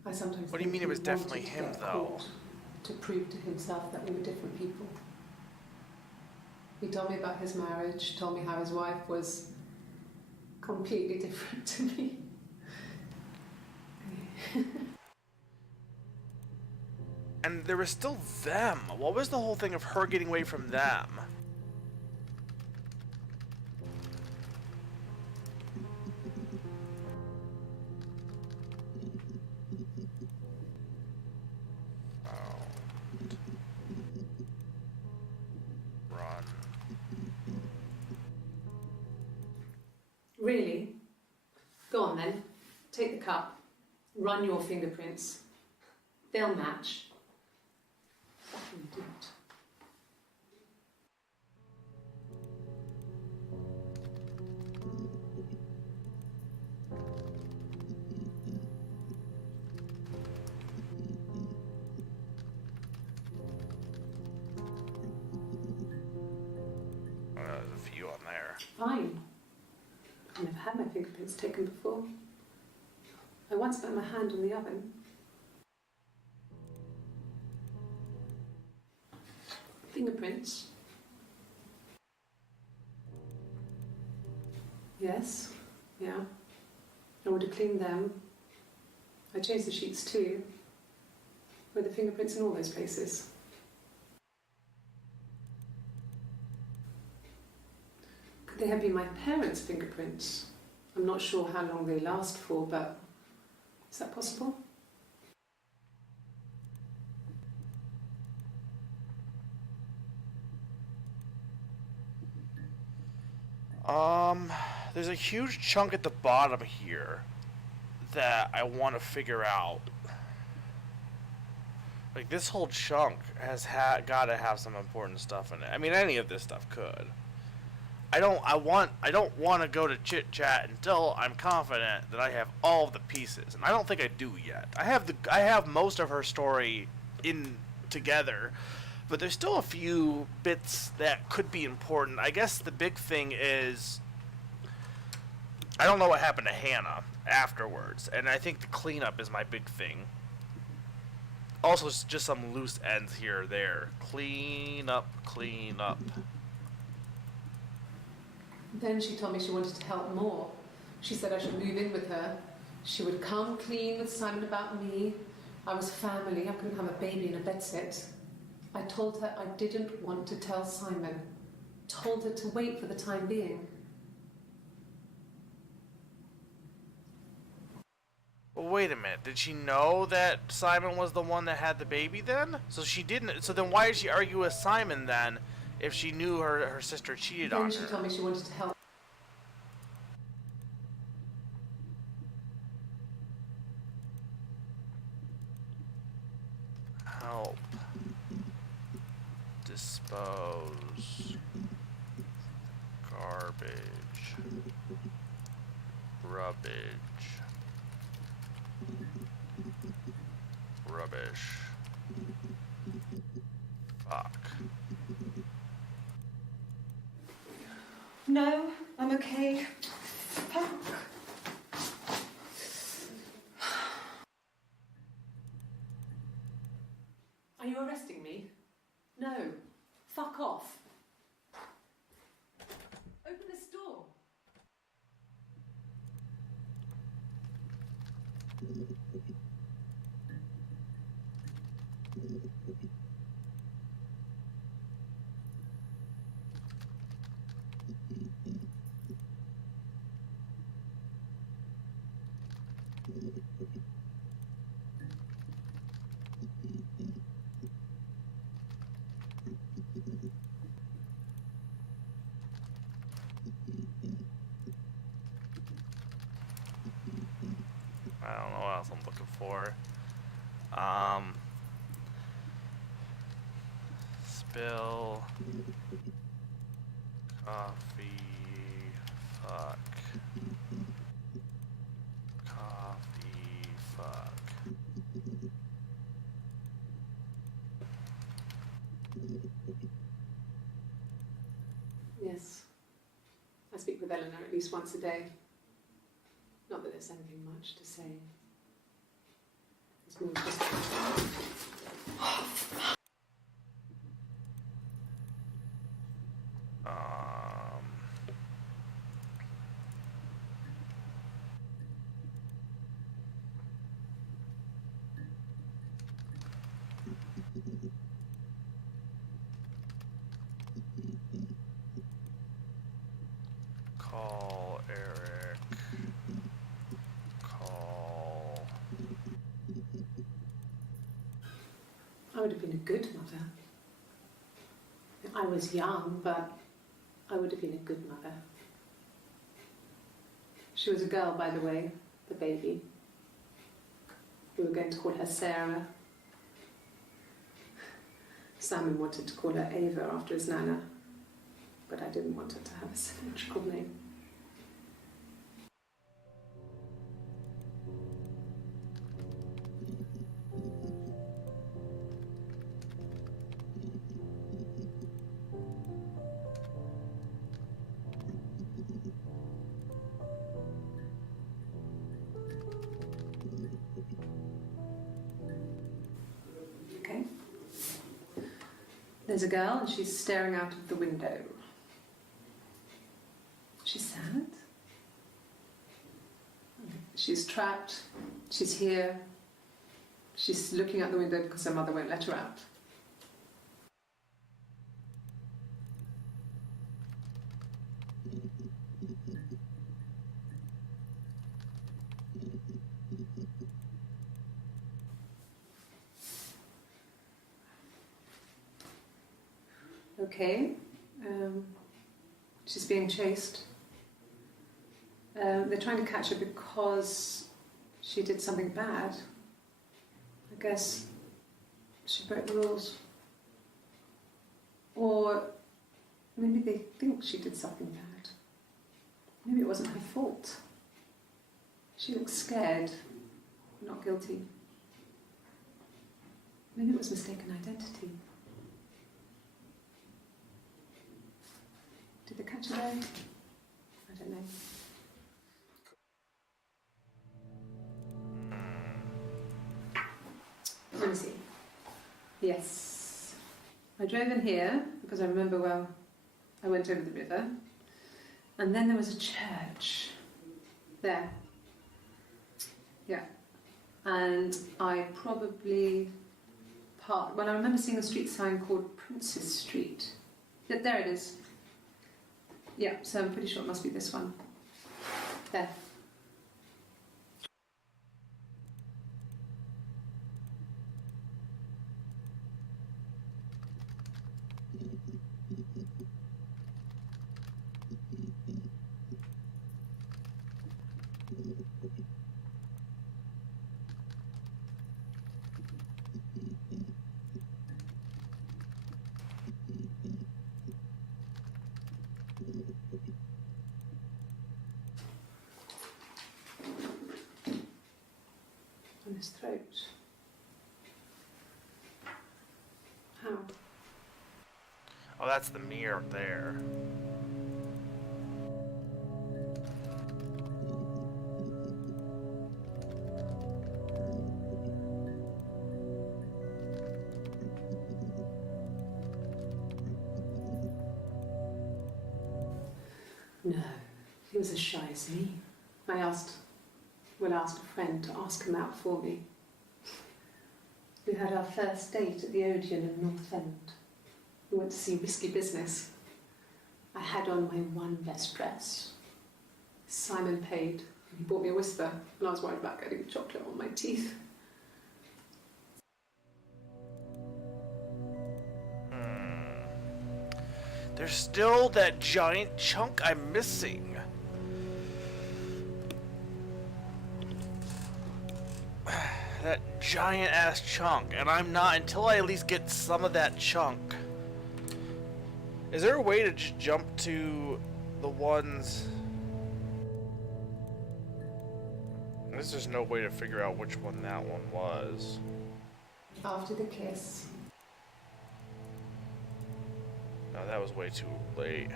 I sometimes What do you mean it was definitely him, though? To prove to himself that we were different people. He told me about his marriage, told me how his wife was completely different to me. And there was still them. What was the whole thing of her getting away from them? Run. Really? Go on then. Take the cup. Run your fingerprints. They'll match. Fucking do it. There's a few on there. Fine. I've never had my fingerprints taken before. I once put my hand in the oven. Fingerprints. Yes, yeah. I would have cleaned them. I changed the sheets too. Were the fingerprints in all those places? Could they have been my parents' fingerprints? I'm not sure how long they last for, but is that possible? There's a huge chunk at the bottom here that I want to figure out. Like, this whole chunk has gotta have some important stuff in it. I mean, any of this stuff could. I don't want to go to Chit Chat until I'm confident that I have all of the pieces, and I don't think I do yet. I have most of her story in together, but there's still a few bits that could be important. I guess the big thing is I don't know what happened to Hannah afterwards, and I think the cleanup is my big thing. Also, just some loose ends here or there. Clean up, clean up. Then she told me she wanted to help more. She said I should move in with her. She would come clean with Simon about me. I was family. I couldn't have a baby in a bedsit. I told her I didn't want to tell Simon. Told her to wait for the time being. Well, wait a minute. Did she know that Simon was the one that had the baby then? So she didn't. So then why did she argue with Simon then if she knew her sister cheated on her? Then she told me she wanted to help. Help. Dispose. Garbage. Rubbish. Rubbish. Fuck. No, I'm okay. Fuck. Are you arresting me? No. Fuck off. Open this door. I don't know what else I'm looking for. Spill coffee. Fuck. Coffee. Fuck. Yes. I speak with Eleanor at least once a day. Not that there's anything much to say. It's more just... Call Eric. Call. I would have been a good mother. I was young, but I would have been a good mother. She was a girl, by the way, the baby. We were going to call her Sarah. Simon wanted to call her Ava after his nana, but I didn't want her to have a symmetrical name. Okay. There's a girl and she's staring out of the window. She's sad. She's trapped. She's here. She's looking out the window because her mother won't let her out. Okay. She's being chased. They're trying to catch her because she did something bad. I guess she broke the rules. Or maybe they think she did something bad. Maybe it wasn't her fault. She looks scared, not guilty. Maybe it was mistaken identity. Did they catch her there? I don't know. Let me see. Yes. I drove in here because I remember well I went over the river. And then there was a church there. Yeah. And I probably parked. Well, I remember seeing a street sign called Princess Street. Yeah, there it is. Yeah, so I'm pretty sure it must be this one. There. On his throat. How? Oh, that's the mirror there. No, he was as shy as me. I asked a friend to ask him out for me. We had our first date at the Odeon in North End. We went to see Risky Business. I had on my one best dress. Simon paid He bought me a Whisper, and I was worried about getting chocolate on my teeth. There's still that giant chunk I'm missing. That giant ass chunk, and I'm not until I at least get some of that chunk. Is there a way to just jump to the ones? I guess there's no way to figure out which one that one was. After the kiss. No, that was way too late.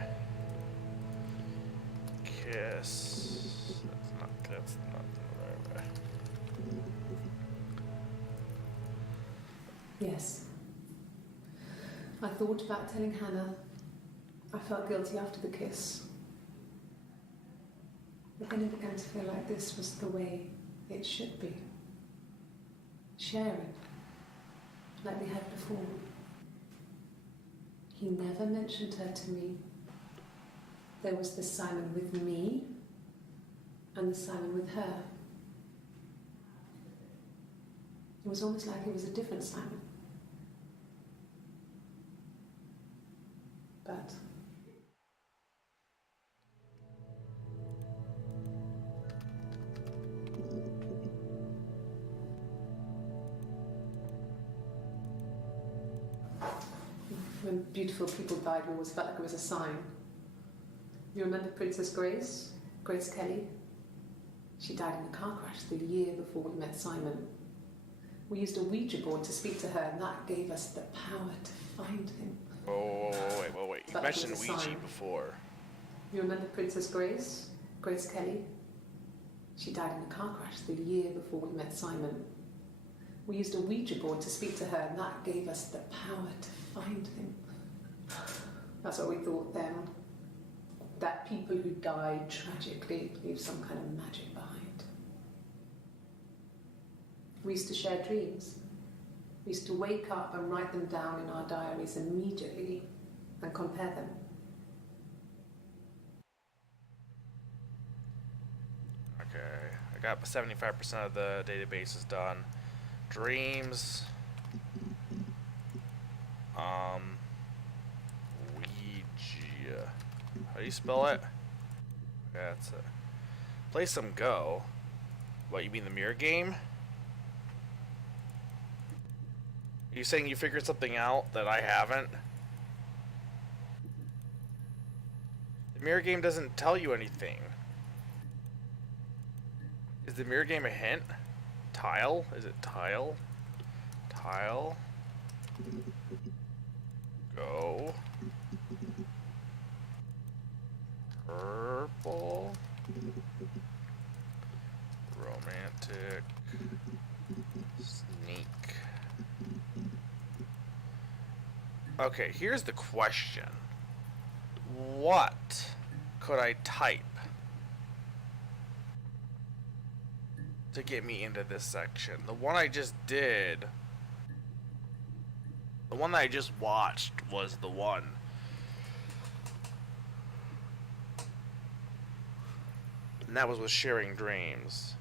Kiss. That's not the right way. Yes. I thought about telling Hannah. I felt guilty after the kiss. But then it began to feel like this was the way it should be. Share it, like we had before. He never mentioned her to me. There was the Simon with me and the Simon with her. It was almost like it was a different Simon. But when beautiful people died, we always felt like it was a sign. You remember Princess Grace? Grace Kelly? She died in a car crash the year before we met Simon. We used a Ouija board to speak to her, and that gave us the power to find him. Wait. You But mentioned it was a Ouija sign. before. You remember Princess Grace? Grace Kelly? She died in a car crash the year before we met Simon. We used a Ouija board to speak to her, and that gave us the power to find him. That's what we thought then. That people who died tragically leave some kind of magic behind. We used to share dreams. We used to wake up and write them down in our diaries immediately and compare them. Okay, I got 75% of the databases done. Dreams. Ouija. How do you spell it? Okay, that's it. Play some Go. What, you mean the mirror game? Are you saying you figured something out that I haven't? The mirror game doesn't tell you anything. Is the mirror game a hint? Tile? Is it tile? Tile. Go. Purple. Romantic. Sneak. Okay, here's the question. What could I type to get me into this section? The one I just did, the one that I just watched was the one. And that was with sharing dreams.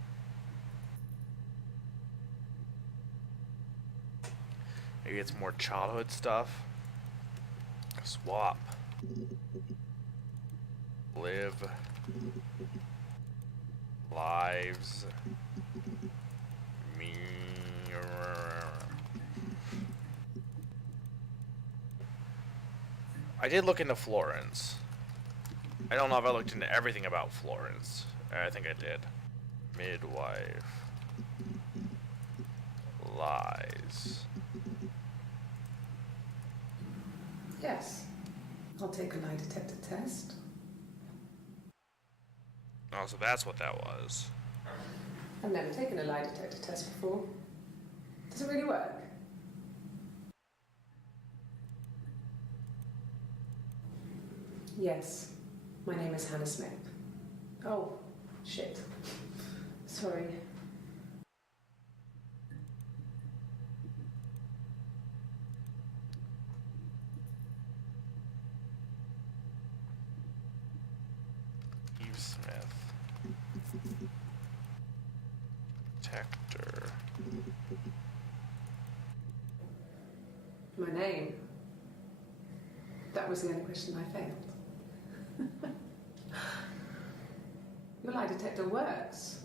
Maybe it's more childhood stuff. Swap. Live. Lives. I did look into Florence. I don't know if I looked into everything about Florence. I think I did. Midwife. Lies. Yes. I'll take a lie detector test. Oh, so that's what that was. I've never taken a lie detector test before. Does it really work? Yes. My name is Hannah Smith. Oh, shit. Sorry. Eve Smith. detector. My name. That was the only question I failed. Your lie detector works.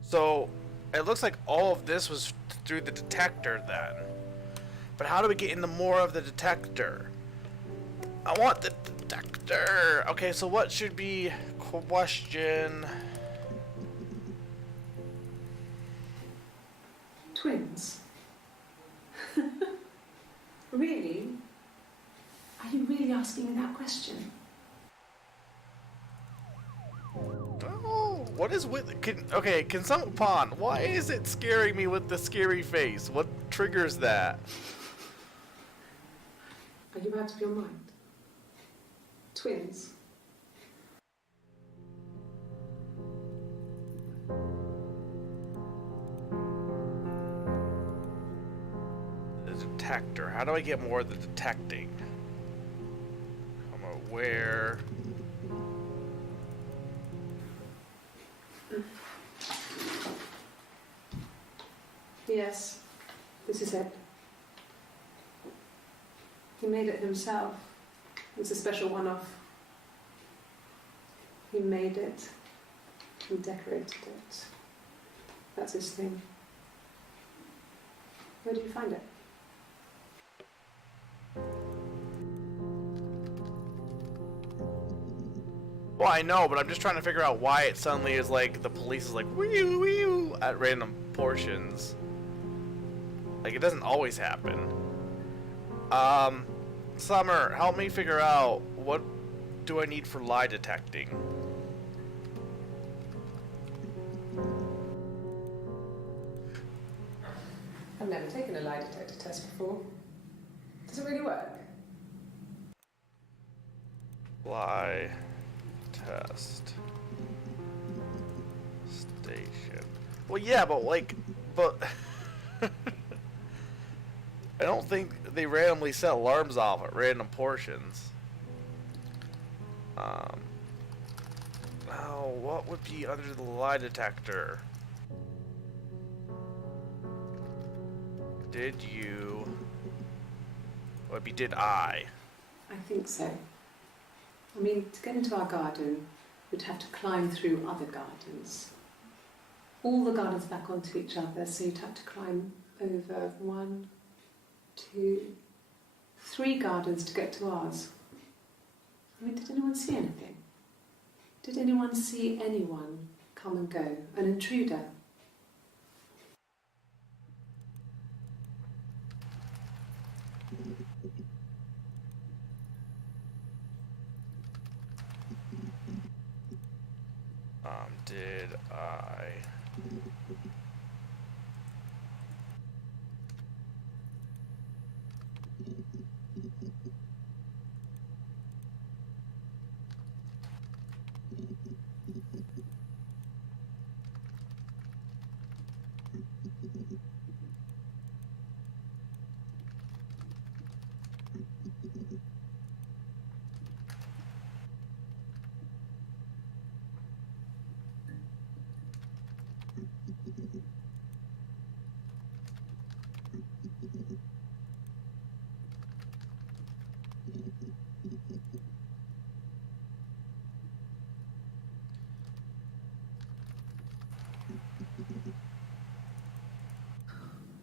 So, it looks like all of this was through the detector then. But how do we get into more of the detector? I want the detector! Okay, so what should be question... Twins? Really? Are you really asking me that question? Oh, what is with... Can someone... Pawn, why is it scaring me with the scary face? What triggers that? Are you out of your mind? Twins? The detector. How do I get more of the detecting? I'm aware... Yes, this is it. He made it himself. It was a special one-off. He made it and decorated it. That's his thing. Where did you find it? Well, I know, but I'm just trying to figure out why it suddenly is like the police is like wee wee at random portions. Like, it doesn't always happen. Summer, help me figure out what do I need for lie detecting. I've never taken a lie detector test before. Does it really work? Lie test station. Well, yeah, but I don't think they randomly set alarms off at random portions. Oh, what would be under the lie detector? Did you? What be did I? I think so. I mean, to get into our garden, we'd have to climb through other gardens. All the gardens back onto each other, so you'd have to climb over 1, 2, 3 gardens to get to ours. I mean, did anyone see anything? Did anyone see anyone come and go? An intruder? Did I?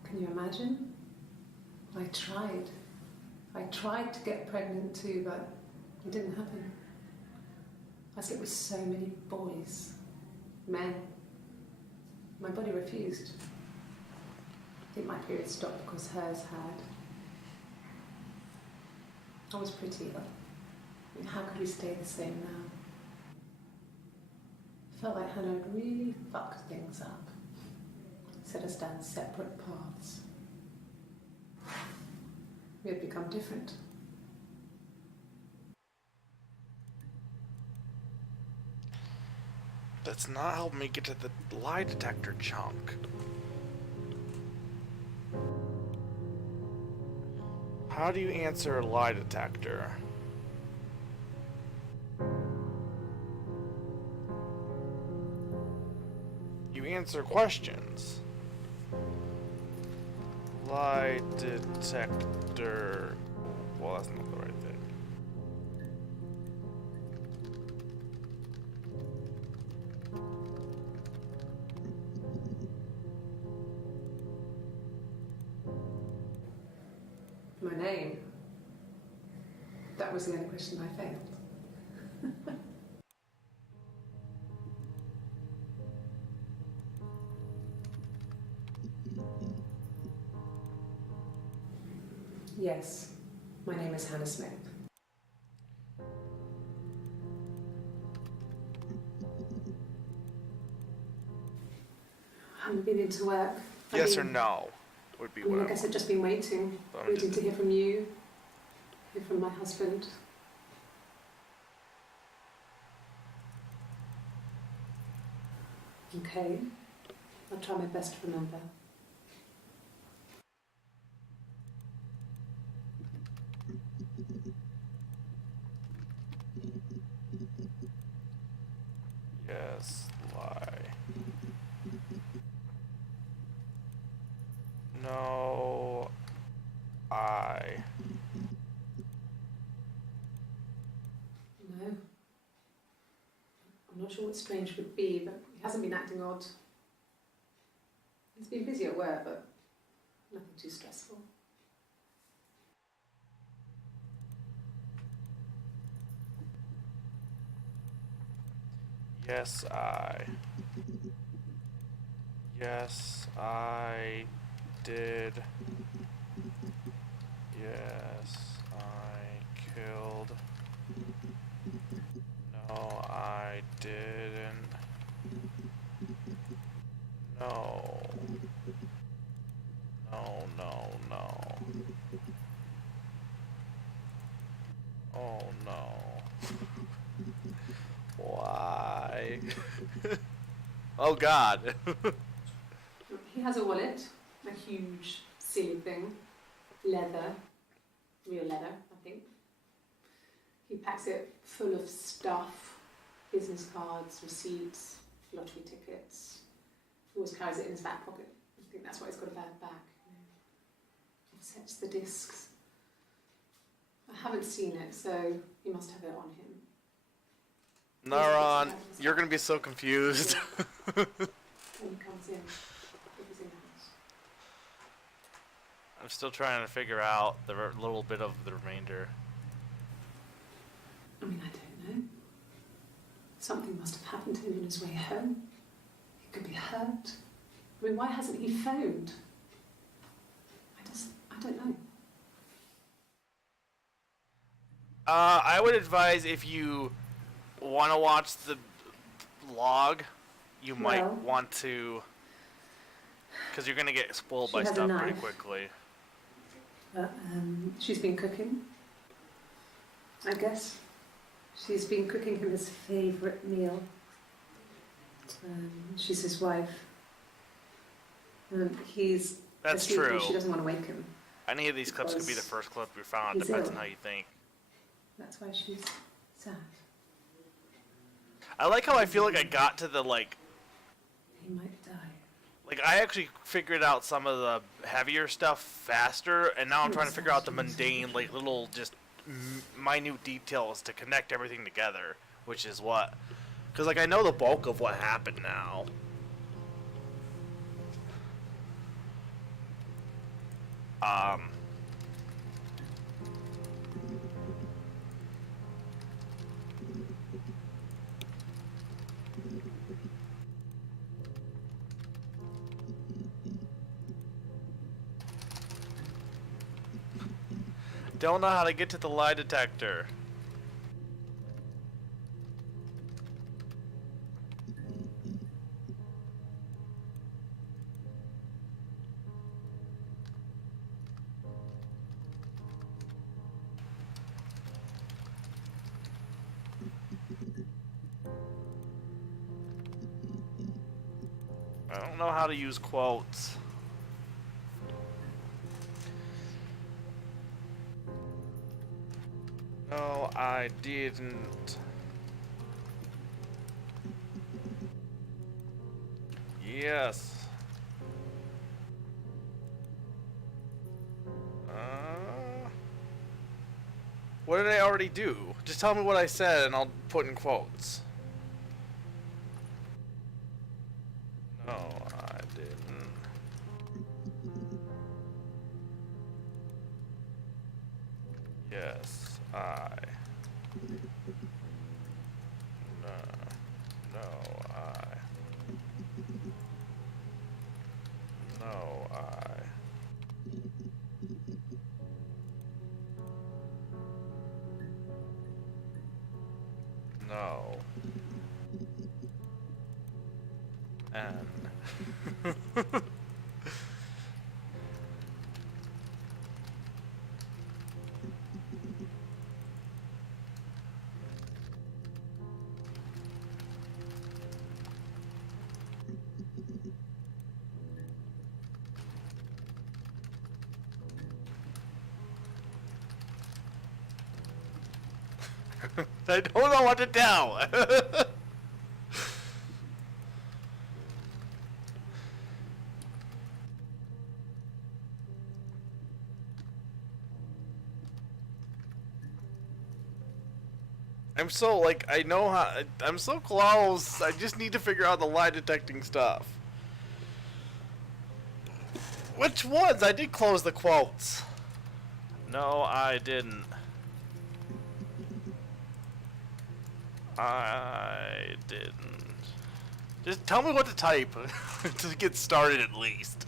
Can you imagine? I tried. I tried to get pregnant too, but it didn't happen. I slept with so many boys, men. My body refused. I think my period stopped because hers had. I was pretty ill. I mean, how could we stay the same now? I felt like Hannah had really fucked things up. Set us down separate paths. We had become different. That's not helping me get to the lie detector chunk. How do you answer a lie detector? answer questions. Lie detector. Well, that's not the right thing. My name. That was the only question I failed. Yes, my name is Hannah Smith. I haven't been into work. Yes or no would be what I guess I've just been waiting to hear from you, hear from my husband. Okay, I'll try my best to remember. Yes, lie. No, I. No. I'm not sure what strange would be, but he hasn't been acting odd. He's been busy at work, but nothing too stressful. Yes, I. Yes, I did. Yes, I killed. No, I didn't. No. No, no, no. Oh no. Why? Oh God. He has a wallet, a huge silly thing, leather, real leather, I think. He packs it full of stuff, business cards, receipts, lottery tickets. He always carries it in his back pocket. I think that's why he's got a bad back. Offsets the discs. I haven't seen it, so he must have it on him. Naron, you're gonna be so confused. When he comes in, if he's in the house. I'm still trying to figure out the little bit of the remainder. I mean, I don't know. Something must have happened to him on his way home. He could be hurt. I mean, why hasn't he phoned? I don't know. I would advise if you want to watch the log, you might Well, want to, because you're gonna get spoiled she by has a stuff pretty knife. quickly. She's been cooking, I guess. She's been cooking him his favourite meal. She's his wife. He's That's asleep and true. She doesn't want to wake him. Any of these clips could be the first clip we found. He's Depends ill. on how you think. That's why she's sad. I like how I feel like I got to the like He might die. Like, I actually figured out some of the heavier stuff faster, and now I'm trying to figure out the mundane, like, little, just minute details to connect everything together, which is what... Because, like, I know the bulk of what happened now. Don't know how to get to the lie detector. I don't know how to use quotes. No, I didn't. Yes. What did I already do? Just tell me what I said and I'll put in quotes. No, I didn't. Yes, I. No, no, I. No, I. No. And. I don't know what to tell. I'm so, like, I know how, I'm so close. I just need to figure out the lie detecting stuff. Which ones? I did close the quotes. No, I didn't. I didn't. Just tell me what to type to get started at least.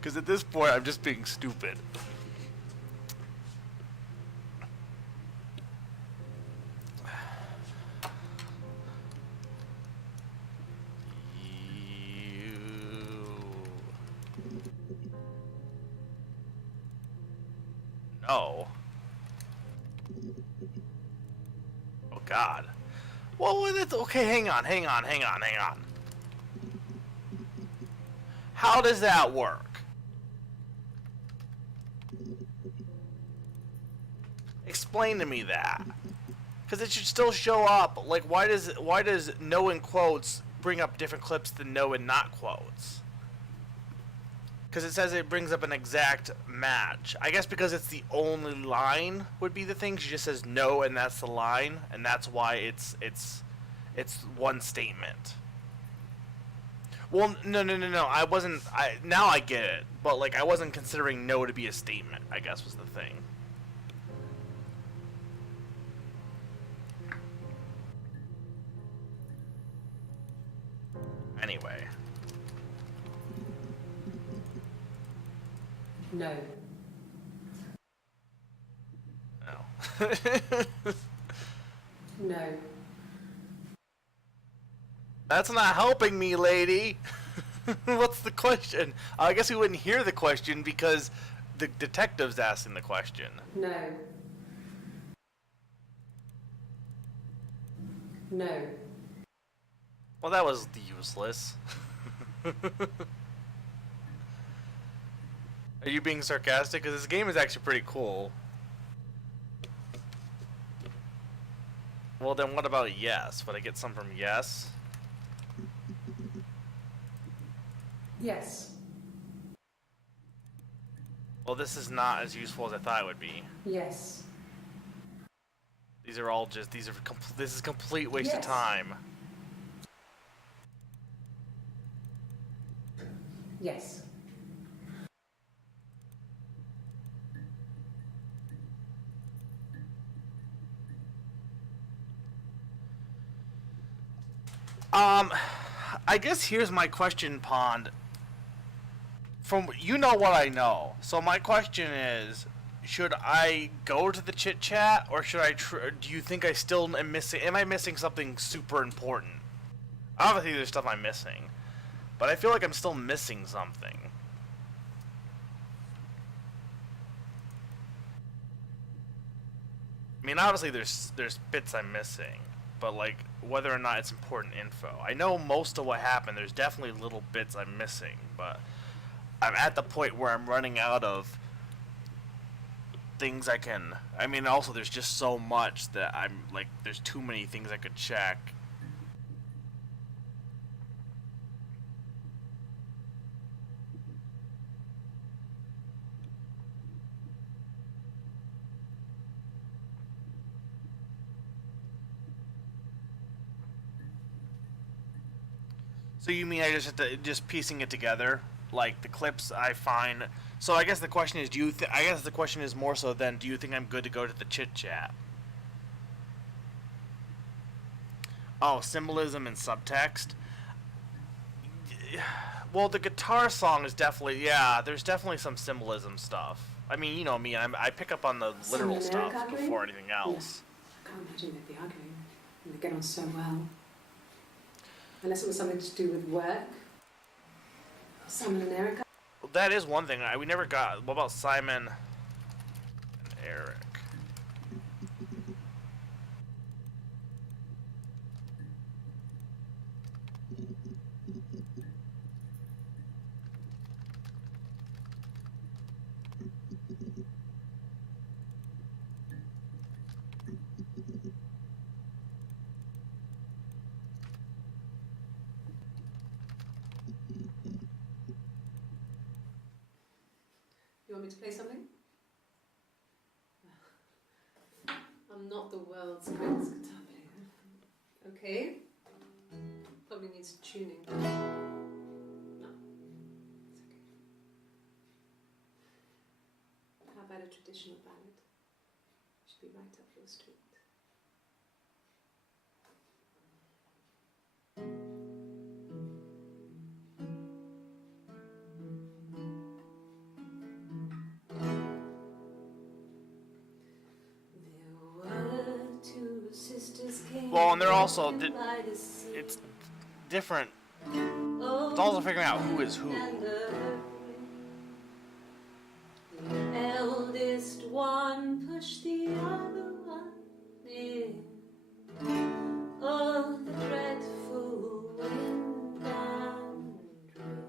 Because at this point, I'm just being stupid. No. Oh God. Well, it's okay. Hang on. How does that work? Explain to me that. Because it should still show up. Like, why does no in quotes bring up different clips than no in not quotes? Because it says it brings up an exact match. I guess because it's the only line would be the thing. She just says no, and that's the line, and that's why it's one statement. Well, no. I wasn't. Now I get it, but like I wasn't considering no to be a statement. I guess was the thing. Anyway. No. No. No. That's not helping me, lady. What's the question? I guess we wouldn't hear the question because the detective's asking the question. No. No. Well, that was useless. Are you being sarcastic? Because this game is actually pretty cool. Well, then what about yes? Would I get some from yes? Yes. Well, this is not as useful as I thought it would be. Yes. These are all just, this is a complete waste of Yes. time. Yes. I guess here's my question, Pond. From, you know what I know. So my question is, should I go to the chit chat or should I do you think I still am I missing something super important? Obviously there's stuff I'm missing, but I feel like I'm still missing something. I mean, obviously there's bits I'm missing, but like whether or not it's important info. I know most of what happened. There's definitely little bits I'm missing, but I'm at the point where I'm running out of things I can. I mean, also there's just so much that I'm like, there's too many things I could check. So you mean I just have to just piecing it together, like the clips I find. So I guess the question is, I guess the question is more so then, do you think I'm good to go to the chit chat? Oh, symbolism and subtext. Well, the guitar song is definitely, yeah. There's definitely some symbolism stuff. I mean, you know me. I pick up on the literal stuff before anything else. I can't imagine they'd be arguing. They get on so well. Unless it was something to do with work. Simon and Erica. Well, that is one thing we never got. What about Simon and Eric? You want me to play something? I'm not the world's greatest guitar player. Okay. Probably needs tuning. No. It's okay. How about a traditional ballad? Should be right up your street. Well, and they're also it's different. It's also figuring out who is who. The eldest one pushed the other one in. Oh, the dreadful wind and rain.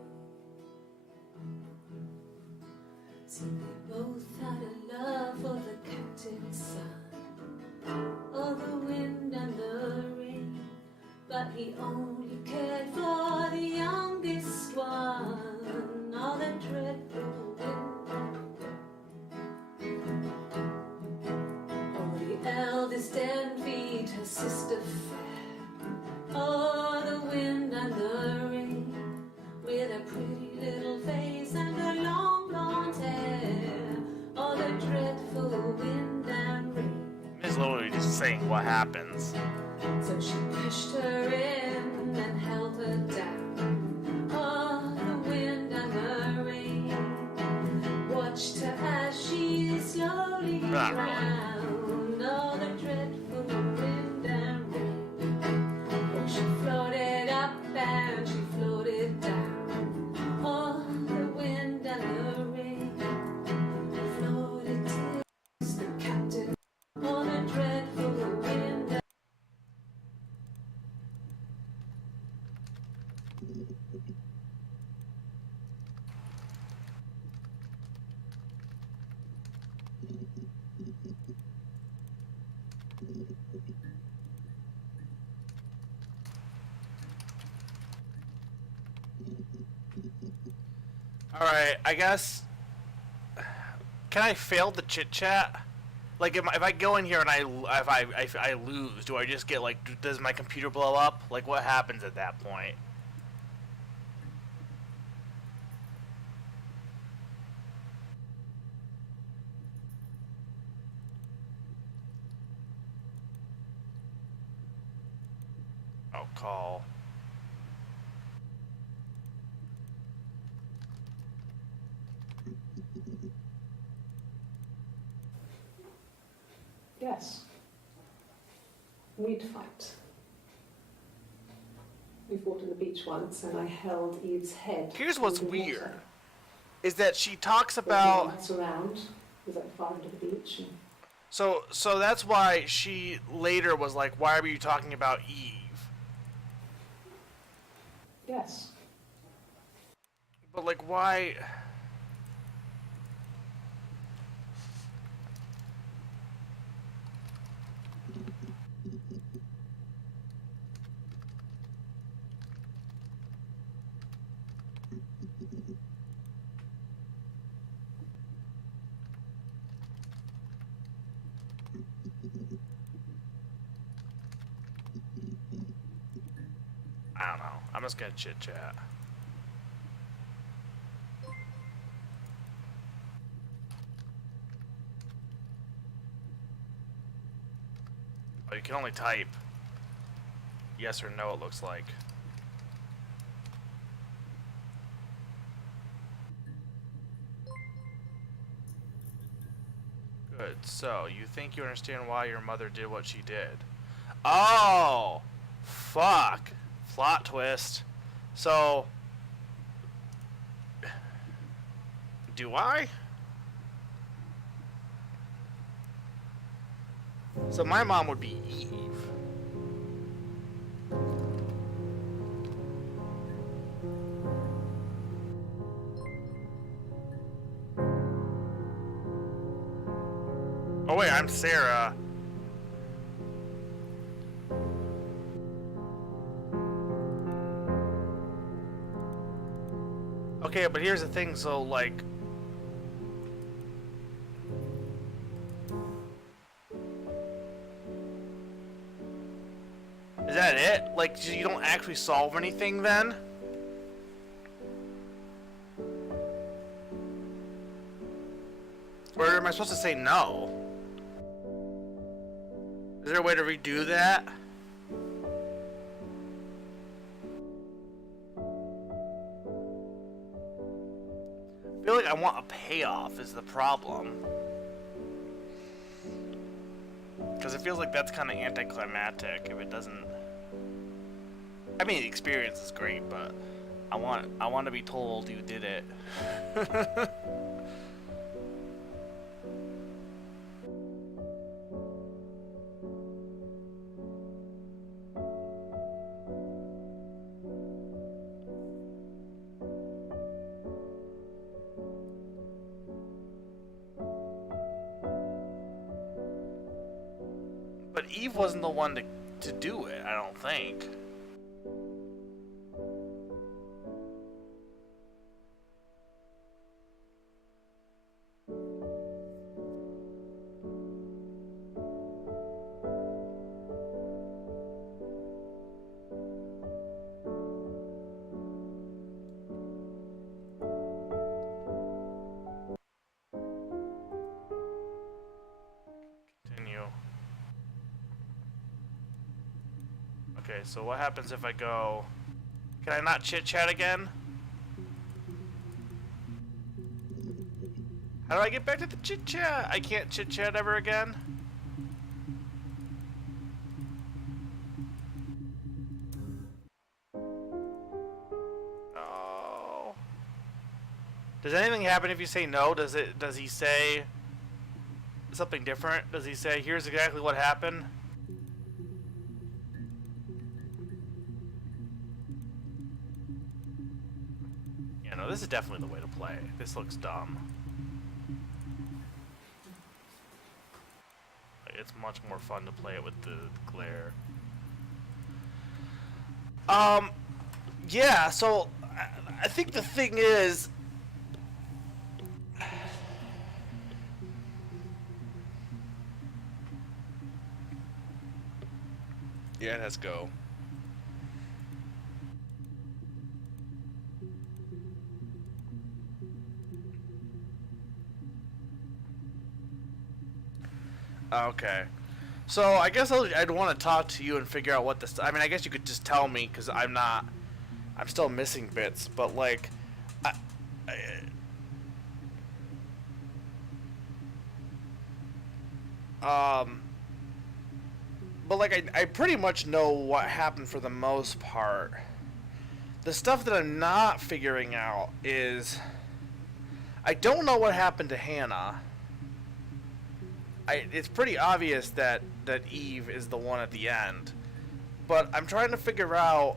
See, they both had a love for the captain's son. Oh, the wind and the rain, but he only cared for the youngest one. Oh, the dreadful wind. Oh, the eldest envied her sister fair. Oh, the wind and the rain, with a pretty little face and her long blonde hair. Oh, the dreadful wind and rain. It's literally just saying what happens. So she pushed her in and held her down. Oh, the wind and the rain watched her as she slowly Not really. drowned. Oh, the dreadful wind and rain. Oh, she floated up and she floated down. Oh, the wind and the rain floated till the captain. Oh, the dreadful wind. Alright, I guess. Can I fail the chit chat? Like, if I go in here and I lose, do I just get, like, does my computer blow up? Like, what happens at that point? Oh, call. Yes. We'd fight. We fought on the beach once and I held Eve's head. Here's what's in the water. weird. Is that she talks There's about... lights around. There's like far into the beach. And So that's why she later was like, why are you talking about Eve? yes. But, like, why... I don't know. I'm just gonna chit chat. Oh, you can only type yes or no, it looks like. Good. So, you think you understand why your mother did what she did? Oh! Fuck. Plot twist. So... do I? So my mom would be Eve. Oh wait, I'm Sarah. Okay, but here's the thing, so like... is that it? Like, you don't actually solve anything then? Or am I supposed to say no? Is there a way to redo that? I feel like I want a payoff is the problem. Because it feels like that's kind of anticlimactic if it doesn't... I mean, the experience is great, but I want to be told you did it. But Eve wasn't the one to do it, I don't think. Continue. Okay, so what happens if I go... can I not chit-chat again? How do I get back to the chit-chat? I can't chit-chat ever again? Oh. Does anything happen if you say no? Does he say something different? Does he say, here's exactly what happened? Yeah, no, this is definitely the way to play. This looks dumb. It's much more fun to play it with the glare. Yeah, so I think the thing is... yeah, let's go. Okay. So I guess I'd want to talk to you and figure out what this... I mean, I guess you could just tell me, because I'm still missing bits, but like... but like, I pretty much know what happened for the most part. The stuff that I'm not figuring out is... I don't know what happened to Hannah. It's pretty obvious that Eve is the one at the end, but I'm trying to figure out...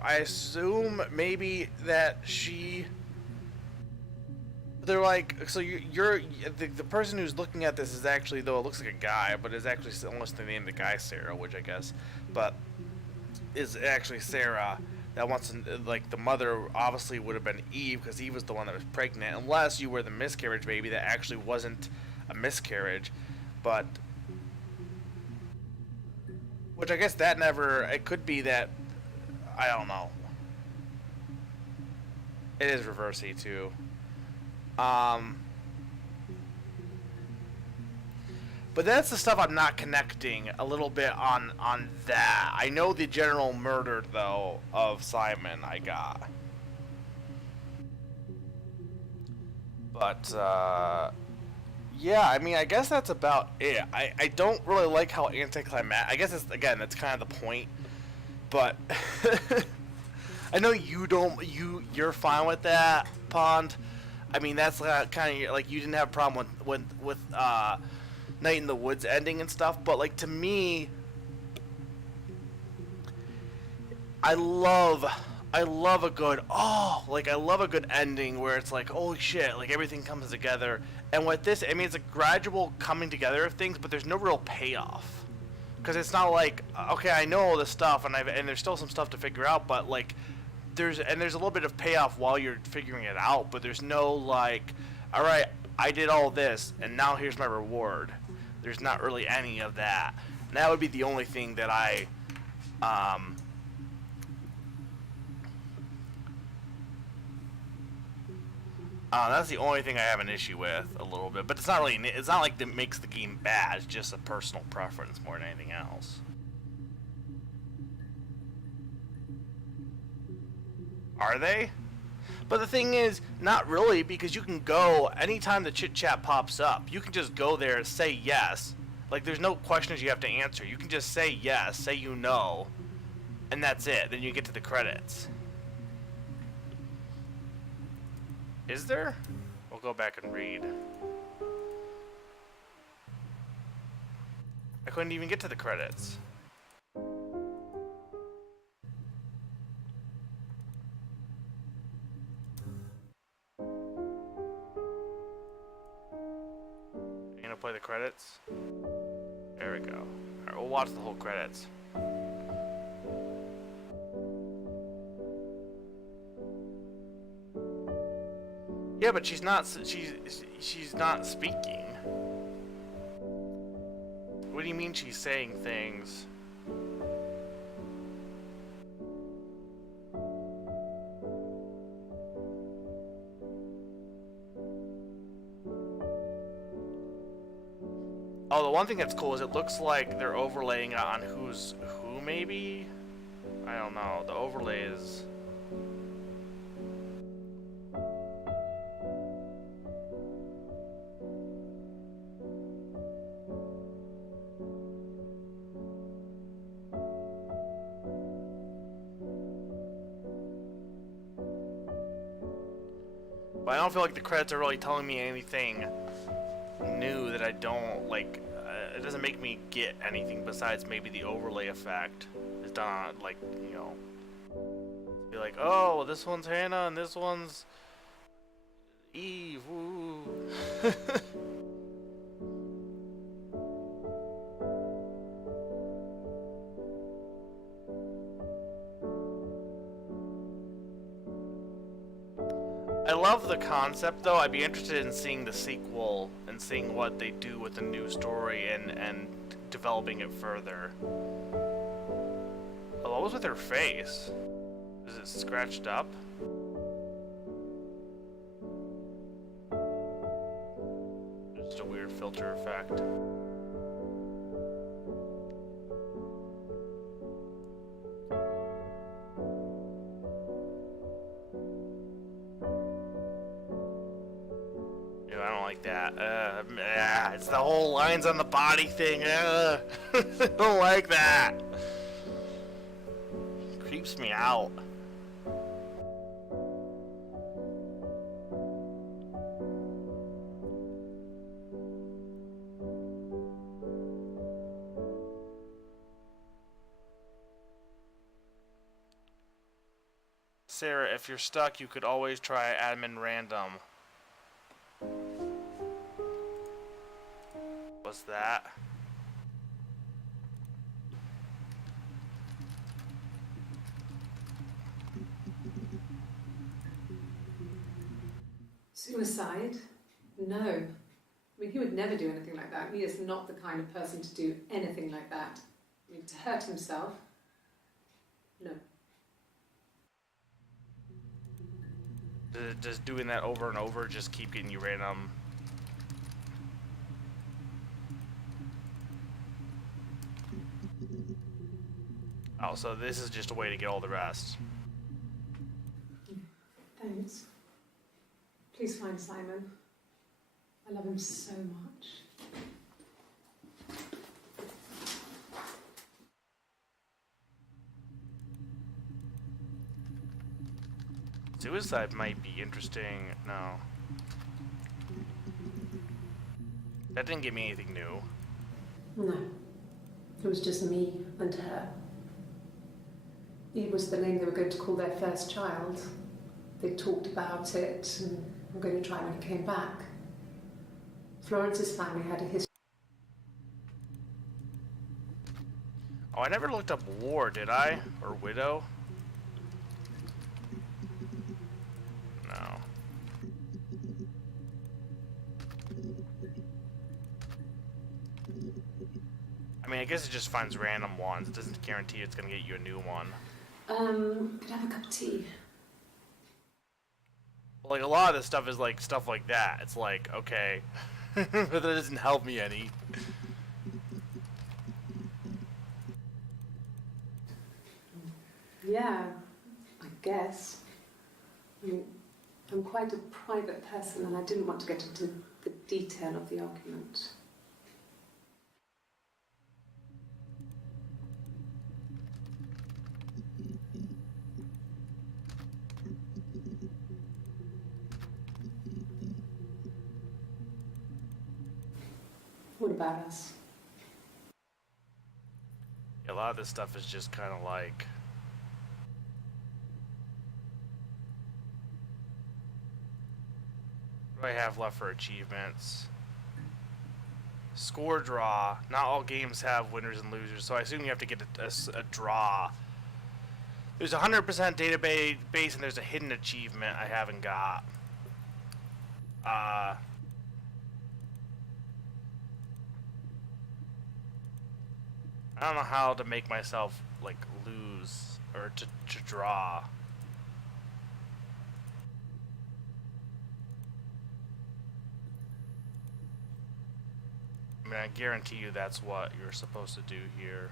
I assume maybe that they're like, so you're the person who's looking at this is actually, though it looks like a guy, but is actually almost the name of the guy Sarah, which I guess, but is actually Sarah. That wants to, like, the mother obviously would have been Eve, because Eve was the one that was pregnant, unless you were the miscarriage baby that actually wasn't a miscarriage. But Which I guess that never... It could be that... I don't know. It is reversey, too. But that's the stuff I'm not connecting a little bit on that. I know the general murder, though, of Simon I got. But, yeah, I mean, I guess that's about it. I don't really like how anticlimactic... I guess, it's, again, that's kind of the point. But, I know you don't... You're fine with that, Pond. I mean, that's kind of... Like, you didn't have a problem with Night in the Woods ending and stuff. But, like, to me... I love a good, I love a good ending where it's like, holy shit, like everything comes together. And with this, I mean, it's a gradual coming together of things, but there's no real payoff. Because it's not like, okay, I know all this stuff, and there's still some stuff to figure out, but like, there's a little bit of payoff while you're figuring it out, but there's no like, all right, I did all this, and now here's my reward. There's not really any of that. And that would be the only thing that that's the only thing I have an issue with a little bit, but it's not like that makes the game bad. It's just a personal preference more than anything else. Are they? But the thing is, not really, because you can go anytime the chit chat pops up. You can just go there, say yes. Like there's no questions you have to answer. You can just say yes, say you know, and that's it. Then you get to the credits. Is there? We'll go back and read. I couldn't even get to the credits. You gonna play the credits? There we go. Alright, we'll watch the whole credits. Yeah, but she's not speaking. What do you mean she's saying things? Oh, the one thing that's cool is it looks like they're overlaying on who's who, maybe? I don't know. The overlay is... But I don't feel like the credits are really telling me anything new that I don't like. It doesn't make me get anything besides maybe the overlay effect. It's done like, you know, be like, oh, well, this one's Hannah and this one's Eve. Woo. I love the concept, though. I'd be interested in seeing the sequel and seeing what they do with the new story and developing it further. Oh, what was with her face? Is it scratched up? Just a weird filter effect. I don't like that. It's the whole lines on the body thing. I don't like that. Creeps me out. Sarah, if you're stuck, you could always try admin random. What's that? Suicide? No. I mean, he would never do anything like that. He is not the kind of person to do anything like that. I mean, to hurt himself? No. Does doing that over and over just keep getting you random? Oh, so this is just a way to get all the rest. Thanks. Please find Simon. I love him so much. Suicide might be interesting. No. That didn't give me anything new. No. It was just me and her. It was the name they were going to call their first child. They talked about it and were going to try when he came back. Florence's family had a history. Oh, I never looked up War, did I? Or Widow? No. I mean, I guess it just finds random ones. It doesn't guarantee it's gonna get you a new one. Could I have a cup of tea? Like, a lot of this stuff is like stuff like that. It's like, okay, but that doesn't help me any. Yeah, I guess. I mean, I'm quite a private person and I didn't want to get into the detail of the argument. What about us? A lot of this stuff is just kind of like... What do I have left for achievements? Score draw. Not all games have winners and losers, so I assume you have to get a draw. There's a 100% database and there's a hidden achievement I haven't got. I don't know how to make myself, like, lose, or to draw. I mean, I guarantee you that's what you're supposed to do here.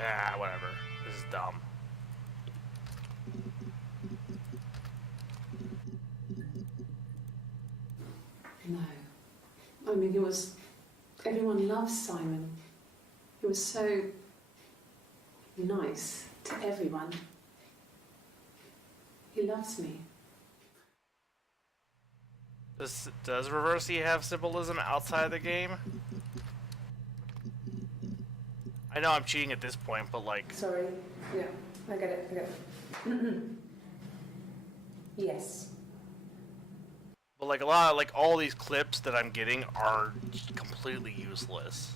Ah, whatever. This is dumb. No. I mean, everyone loves Simon. He was so nice to everyone. He loves me. Does Reversi have symbolism outside the game? I know I'm cheating at this point, but like... Sorry. Yeah, I get it. I get it. Yes. But like a lot of, like, all these clips that I'm getting are completely useless.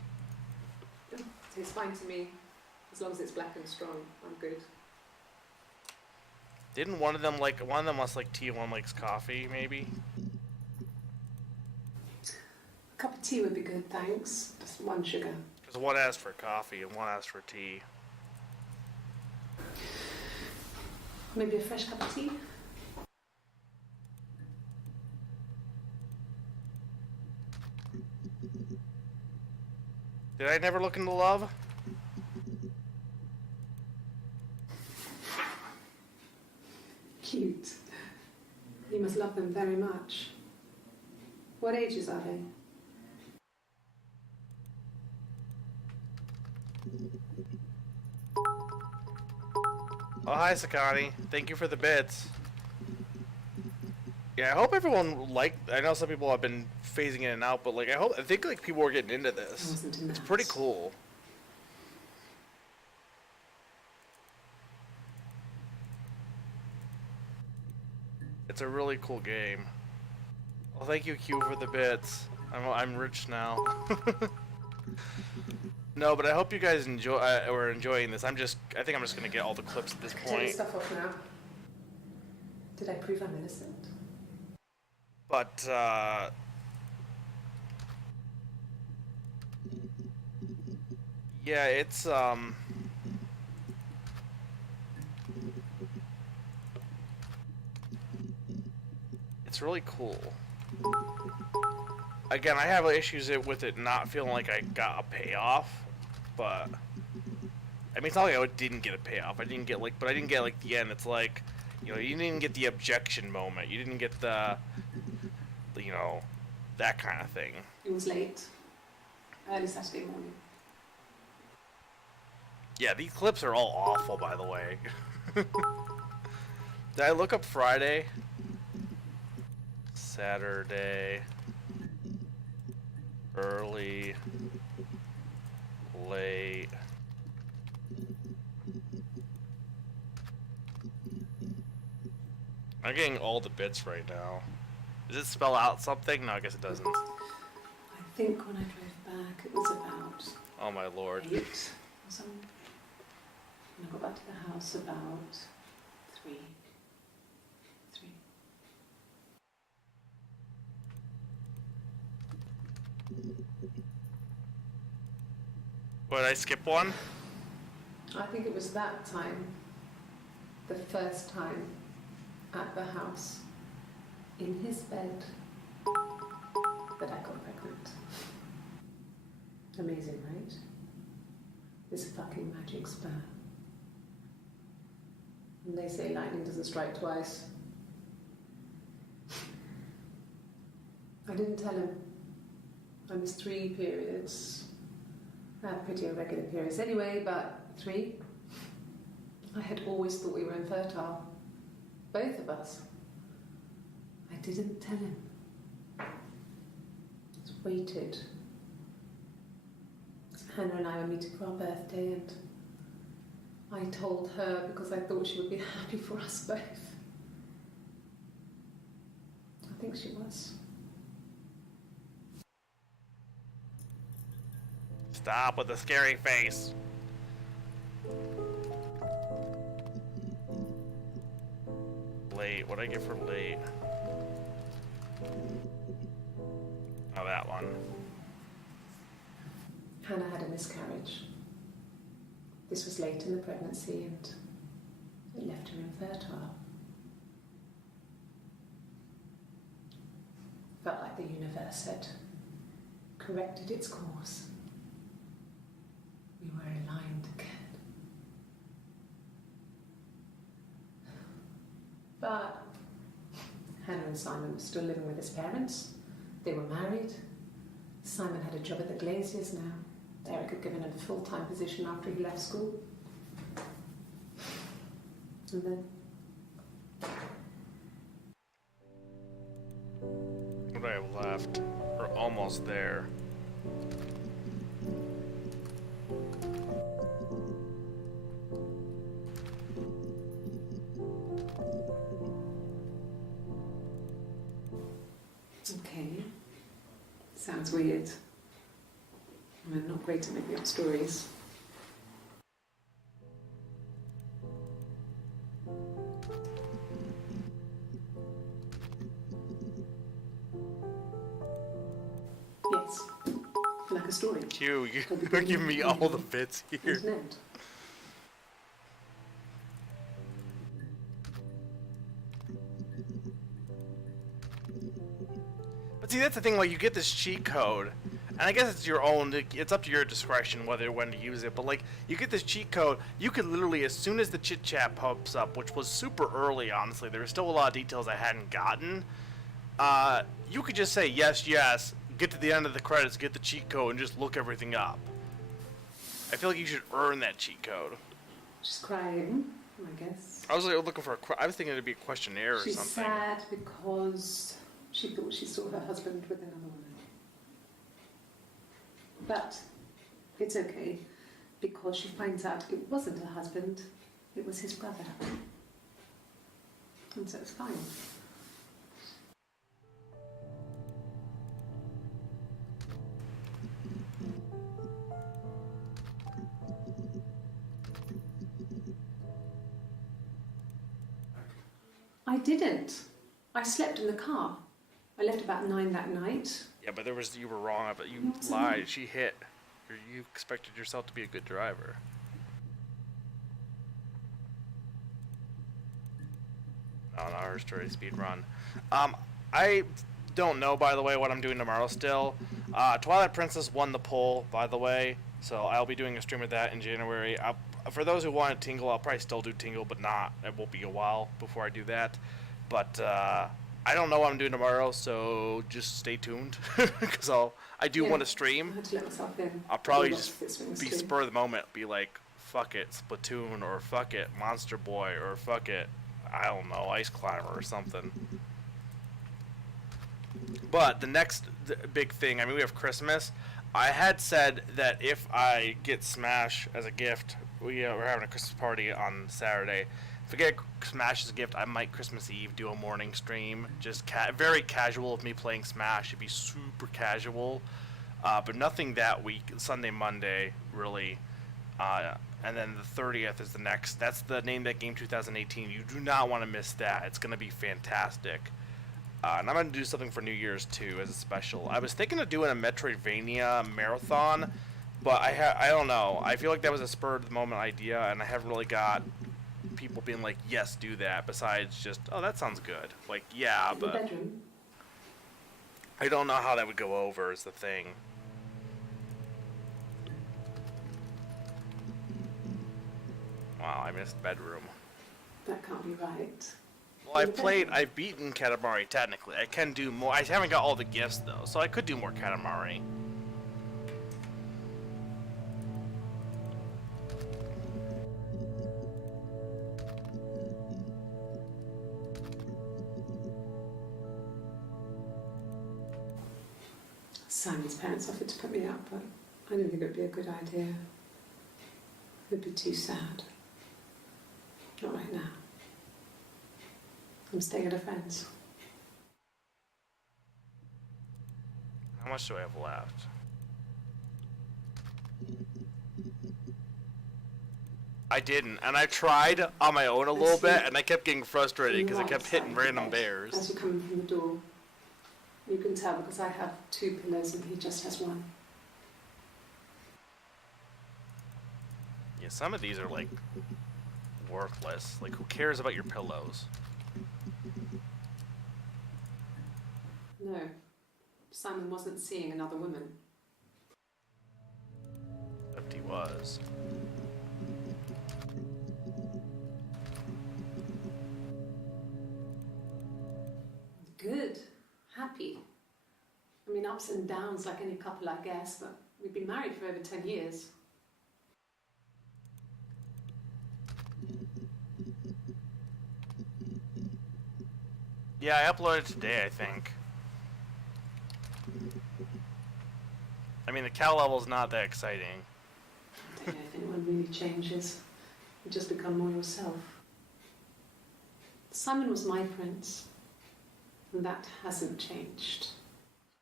It's fine to me. As long as it's black and strong, I'm good. Didn't one of them must like tea, one likes coffee, maybe? A cup of tea would be good, thanks. Just one sugar. Because one asked for coffee and one asked for tea. Maybe a fresh cup of tea? Did I never look into love? Cute. You must love them very much. What ages are they? Oh, hi, Sakani. Thank you for the bits. Yeah, I hope everyone liked... I know some people have been phasing in and out, but like, I think like people are getting into I this. wasn't in It's that. pretty cool. It's a really cool game. Well, thank you, Q, for the bits. I'm rich now. No, but I hope you guys are enjoying this. I think I'm just gonna get all the clips at this Take the point. stuff off now. Did I prove I'm innocent? But yeah, it's really cool. Again, I have issues with it not feeling like I got a payoff, but I mean, it's not like I didn't get a payoff. I didn't get like the end. It's like, you know, you didn't get the objection moment. You didn't get the you know, that kind of thing. It was late. Early Saturday morning. Yeah, these clips are all awful, by the way. Did I look up Friday? Saturday. Early. Late. I'm getting all the bits right now. Does it spell out something? No, I guess it doesn't. I think when I drove back, it was about Oh my lord. 8 or something. And I got back to the house about 3. 3. What, did I skip one? I think it was that time, the first time, at the house, in his bed, that I got pregnant. Amazing, right? This fucking magic sperm. And they say lightning doesn't strike twice. I didn't tell him. I missed 3 periods. I had pretty irregular periods anyway, but 3. I had always thought we were infertile. Both of us. I didn't tell him. Just waited. Hannah and I were meeting for our birthday, and I told her because I thought she would be happy for us both. I think she was. Stop with the scary face. Late. What'd I get for late? Oh, that one. Hannah had a miscarriage. This was late in the pregnancy, and it left her infertile. Felt like the universe had corrected its course. We were aligned again. But Hannah and Simon were still living with his parents. They were married. Simon had a job at the Glaziers now. Eric had given him a full-time position after he left school. And then... left. We're almost there. Okay. Sounds weird. I'm not great at making up stories. Yes. Like a story. Q, you're giving me all the bits here. There's an end. But see, that's the thing, like, you get this cheat code, and I guess it's your own, it's up to your discretion when to use it, but, like, you get this cheat code, you could literally, as soon as the chit-chat pops up, which was super early, honestly, there were still a lot of details I hadn't gotten, you could just say, yes, yes, get to the end of the credits, get the cheat code, and just look everything up. I feel like you should earn that cheat code. She's crying, I guess. I was like, looking for I was thinking it'd be a questionnaire or She's something. sad because she thought she saw her husband with another woman. But it's okay, because she finds out it wasn't her husband, it was his brother. And so it's fine. I didn't. I slept in the car. I left about 9 that night. Yeah, but you were wrong, but you What's lied. that? She hit. You expected yourself to be a good driver. Oh, no, her story speed run. I don't know, by the way, what I'm doing tomorrow still. Twilight Princess won the poll, by the way, so I'll be doing a stream of that in January. For those who want Tingle, I'll probably still do Tingle, but not. It won't be a while before I do that. But I don't know what I'm doing tomorrow, so just stay tuned, because I do want to I stream. had to let myself in. I'll probably Lots just of it swings be too. spur of the moment, be like, fuck it, Splatoon, or fuck it, Monster Boy, or fuck it, I don't know, Ice Climber or something. But the next big thing, I mean, we have Christmas. I had said that if I get Smash as a gift, we're having a Christmas party on Saturday. If I get Smash as a gift, I might Christmas Eve do a morning stream. Just very casual of me playing Smash. It'd be super casual. But nothing that week. Sunday, Monday, really. And then the 30th is the next. That's the Name That Game 2018. You do not want to miss that. It's going to be fantastic. And I'm going to do something for New Year's, too, as a special. I was thinking of doing a Metroidvania marathon, but I don't know. I feel like that was a spur-of-the-moment idea, and I haven't really got people being like, yes, do that, besides just, oh, that sounds good. Like, yeah, In the but bedroom. I don't know how that would go over is the thing. Wow, I missed bedroom. That can't be right. Well, I've beaten Katamari, technically. I can do more. I haven't got all the gifts, though, so I could do more Katamari. Simon's parents offered to put me up, but I didn't think it would be a good idea. It would be too sad. Not right now. I'm staying at a friend's. How much do I have left? I didn't, and I tried on my own a little bit, and I kept getting frustrated because I kept hitting random As bears. you come in from the door, you can tell because I have 2 pillows and he just has 1. Yeah, some of these are like worthless. Like, who cares about your pillows? No, Simon wasn't seeing another woman. Except he was. Good, happy. I mean, ups and downs like any couple, I guess, but we've been married for over 10 years. Yeah, I uploaded today, I think. I mean, the cow level's not that exciting. I don't know if anyone really changes. You just become more yourself. Simon was my prince, and that hasn't changed.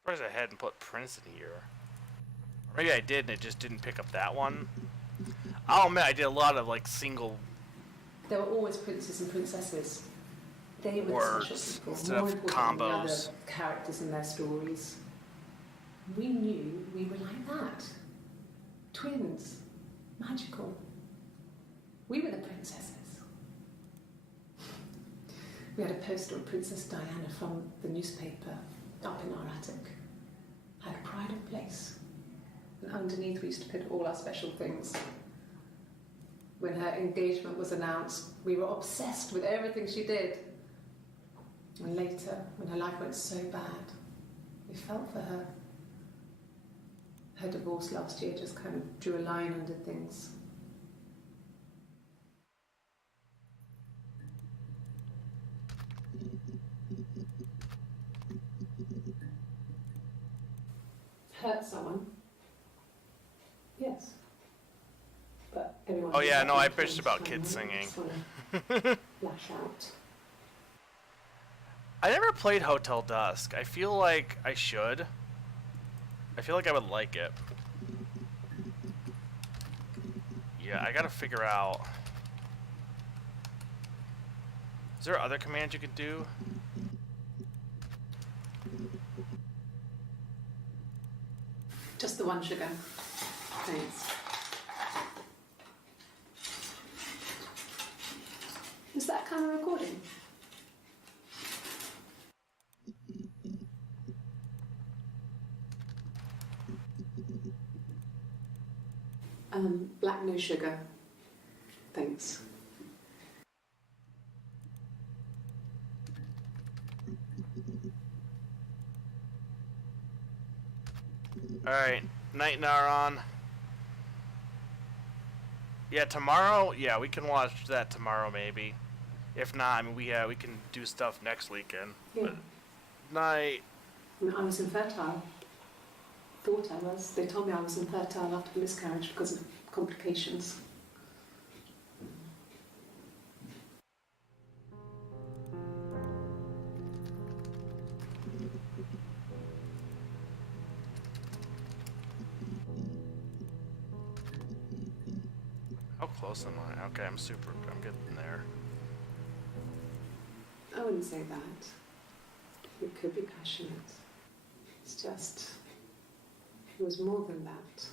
Surprised I hadn't put Prince in here. Or maybe I did and it just didn't pick up that one. I'll admit I did a lot of like single There were always princes and princesses. They were words the special people, instead more of important than the other combos. characters in their stories. We knew we were like that. Twins. Magical. We were the princesses. We had a poster of Princess Diana from the newspaper up in our attic. Had a pride of place. And underneath we used to put all our special things. When her engagement was announced, we were obsessed with everything she did. And later, when her life went so bad, we felt for her. Her divorce last year just kind of drew a line under things. Hurt someone? Yes. But everyone. Oh yeah, no, I bitched bitched about kids singing. Lash out. I never played Hotel Dusk. I feel like I should. I feel like I would like it. Yeah, I gotta figure out. Is there other commands you could do? Just the one sugar. Thanks. Is that camera recording? Black no sugar. Thanks. Alright, Night Naron. Yeah, tomorrow, yeah, we can watch that tomorrow maybe. If not, I mean, we can do stuff next weekend. Yeah. But night. I was infertile. Thought I was. They told me I was infertile after the miscarriage because of complications. How close am I? Okay, I'm getting there. I wouldn't say that. It could be passionate. It's just, it was more than that.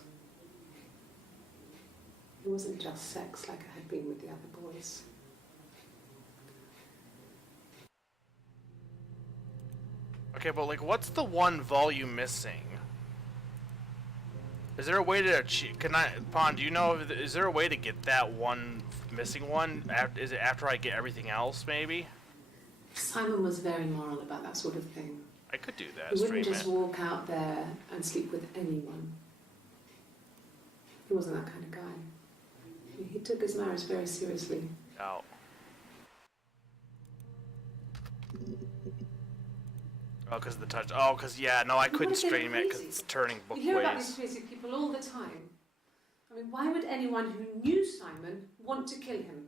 It wasn't just sex like I had been with the other boys. Okay, but like, what's the one volume missing? Is there a way to achieve? Pon, do you know? Is there a way to get that one missing one? Is it after I get everything else, maybe? Simon was very moral about that sort of thing. I could do that. He wouldn't Stream just it. walk out there and sleep with anyone. He wasn't that kind of guy. He took his marriage very seriously. Out. Oh, because of the touch. Oh, because, yeah, no, I You couldn't wanna get stream it because crazy. it's turning book You hear about these ways. crazy people all the time. I mean, why would anyone who knew Simon want to kill him?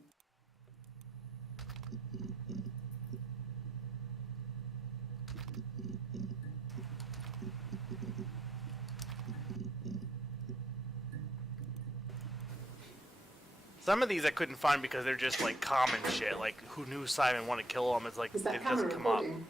Some of these I couldn't find because they're just like common shit. Like, who knew Simon wanted to kill him? It's like, Is that it camera doesn't come up. recording?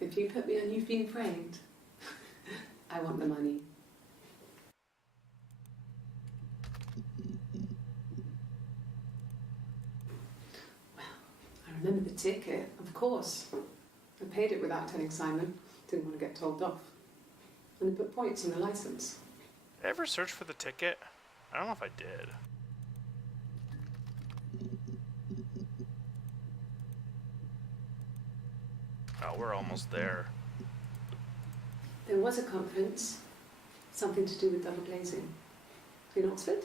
If you put me on You've Been Framed, I want the money. Well, I remember the ticket, of course. I paid it without telling Simon. Didn't want to get told off. And they put points on the license. Did I ever search for the ticket? I don't know if I did. Oh, we're almost there. There was a conference. Something to do with double glazing. In Oxford?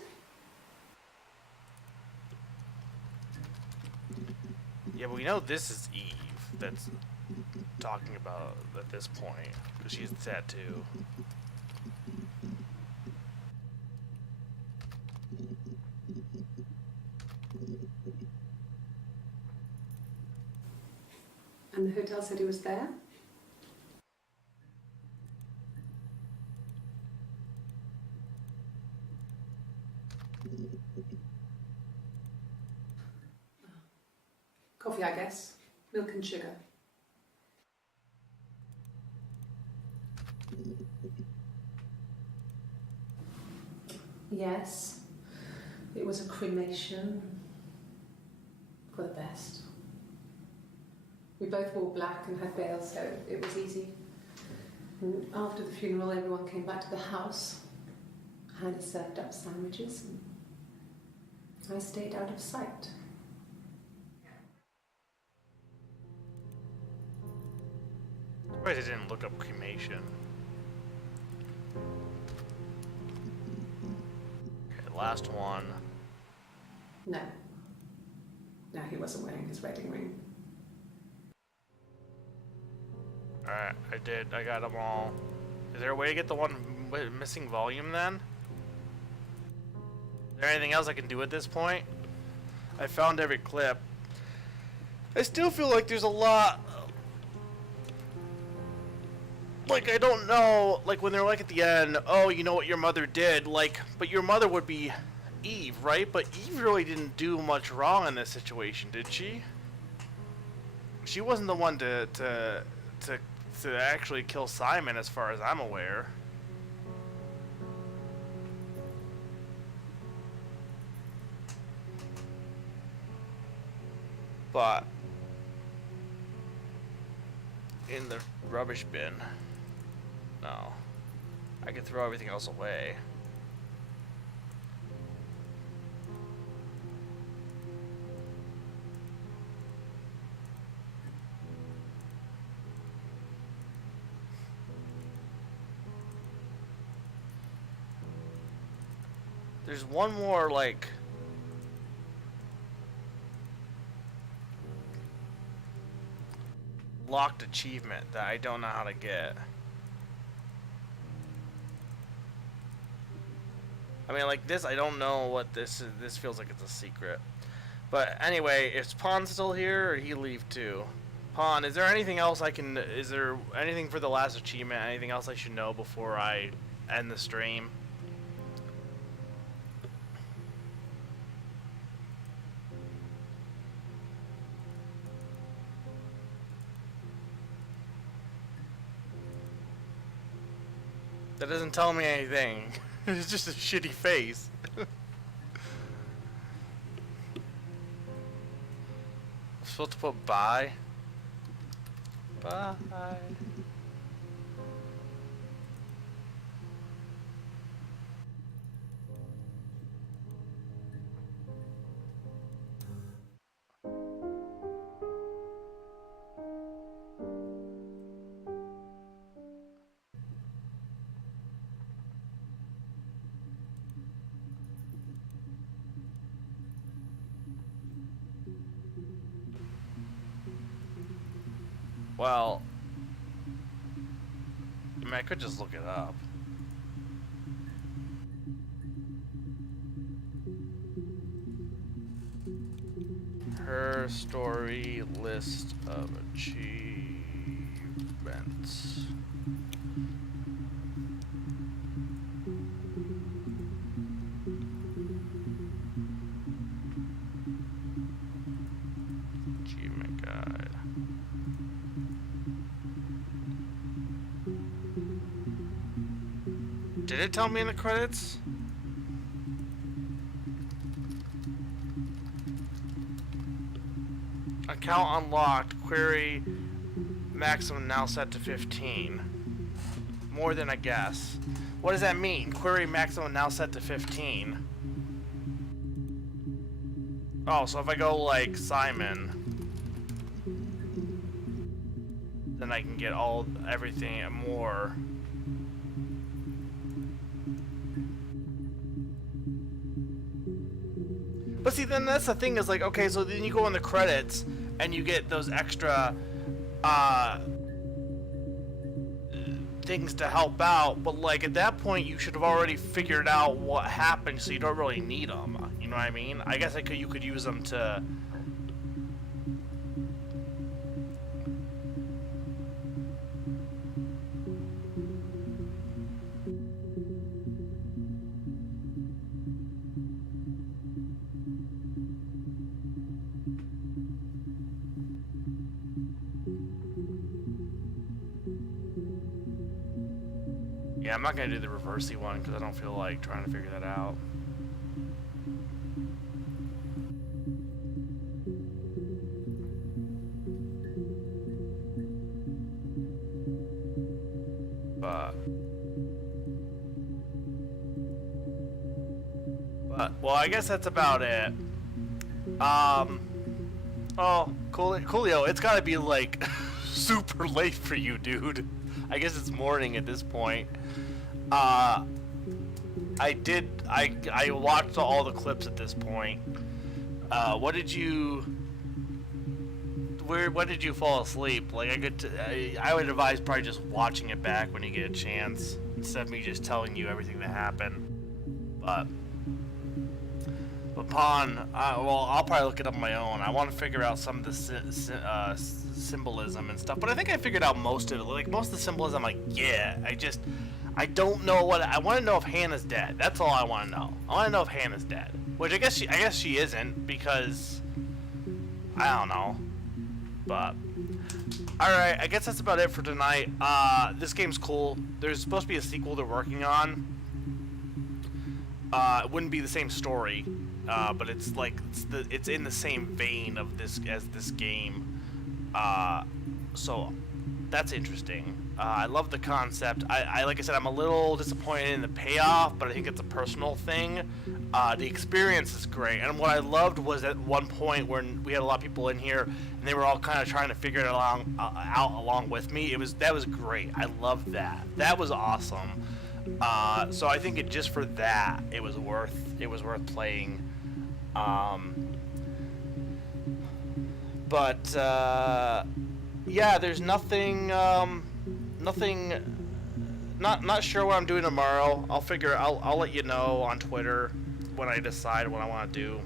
Yeah, but we know this is Eve that's talking about at this point, because she has the tattoo. And the hotel said he was there? Coffee, I guess. Milk and sugar. Yes, it was a cremation for the best. We both wore black and had veils, so it was easy. And after the funeral, everyone came back to the house. Hannah served up sandwiches, and I stayed out of sight. Surprised I didn't look up cremation. Okay, last one. No. No, he wasn't wearing his wedding ring. Alright, I did. I got them all. Is there a way to get the one missing volume then? Is there anything else I can do at this point? I found every clip. I still feel like there's a lot. Like, I don't know, like, when they're like at the end, oh, you know what your mother did, like, but your mother would be Eve, right? But Eve really didn't do much wrong in this situation, did she? She wasn't the one to actually kill Simon, as far as I'm aware. But in the rubbish bin. No. I could throw everything else away. There's one more, like, locked achievement that I don't know how to get. I mean, like, this, I don't know what this is. This feels like it's a secret. But anyway, is Pawn still here, or did he leave too? Pawn, is there anything else I can... Is there anything for the last achievement? Anything else I should know before I end the stream? That doesn't tell me anything. It's just a shitty face. I'm supposed to put bye. Bye. Well, I mean, I could just look it up. Her story list of achievements. Achievement guide. Did it tell me in the credits? Account unlocked. Query maximum now set to 15. More than a guess. What does that mean? Query maximum now set to 15. Oh, so if I go like Simon, then I can get everything and more. But see, then that's the thing is like, okay, so then you go in the credits and you get those extra things to help out, but like at that point you should have already figured out what happened, so you don't really need them. You know what I mean? I guess you could use them to. Yeah, I'm not gonna do the reversey one because I don't feel like trying to figure that out. But well, I guess that's about it. Oh, Coolio, it's gotta be like super late for you, dude. I guess it's morning at this point. I watched all the clips at this point. What did you fall asleep? Like I would advise probably just watching it back when you get a chance instead of me just telling you everything that happened. But Pawn, well, I'll probably look it up on my own. I want to figure out some of the symbolism and stuff, but I think I figured out most of it. Like most of the symbolism, like yeah, I don't know what I want to know if Hannah's dead. That's all I want to know. I want to know if Hannah's dead, which I guess she isn't because I don't know. But all right, I guess that's about it for tonight. This game's cool. There's supposed to be a sequel they're working on. It wouldn't be the same story, but it's like it's in the same vein of this as this game. So that's interesting. I love the concept. I like I said, I'm a little disappointed in the payoff, but I think it's a personal thing. The experience is great, and what I loved was at one point when we had a lot of people in here, and they were all kind of trying to figure it out along with me. That was great. I loved that. That was awesome. So I think just for that, it was worth playing. Yeah, there's nothing. Not sure what I'm doing tomorrow. I'll let you know on Twitter when I decide what I want to do.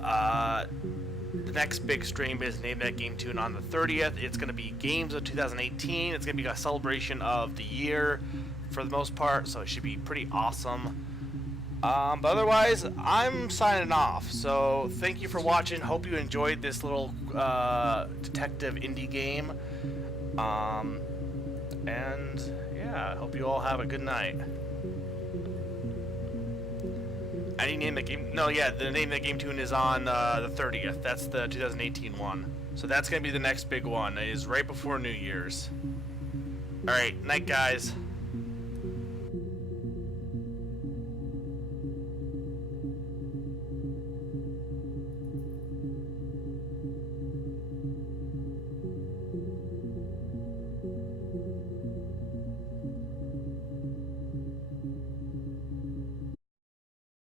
The next big stream is Name That Game Tune on the 30th. It's going to be games of 2018. It's going to be a celebration of the year for the most part, so it should be pretty awesome. But otherwise, I'm signing off. So thank you for watching. Hope you enjoyed this little detective indie game. And yeah, I hope you all have a good night. I didn't name the game. No, yeah, the Name That Game Tune is on the 30th. That's the 2018 one. So that's gonna be the next big one. It is right before New Year's. All right, night, guys.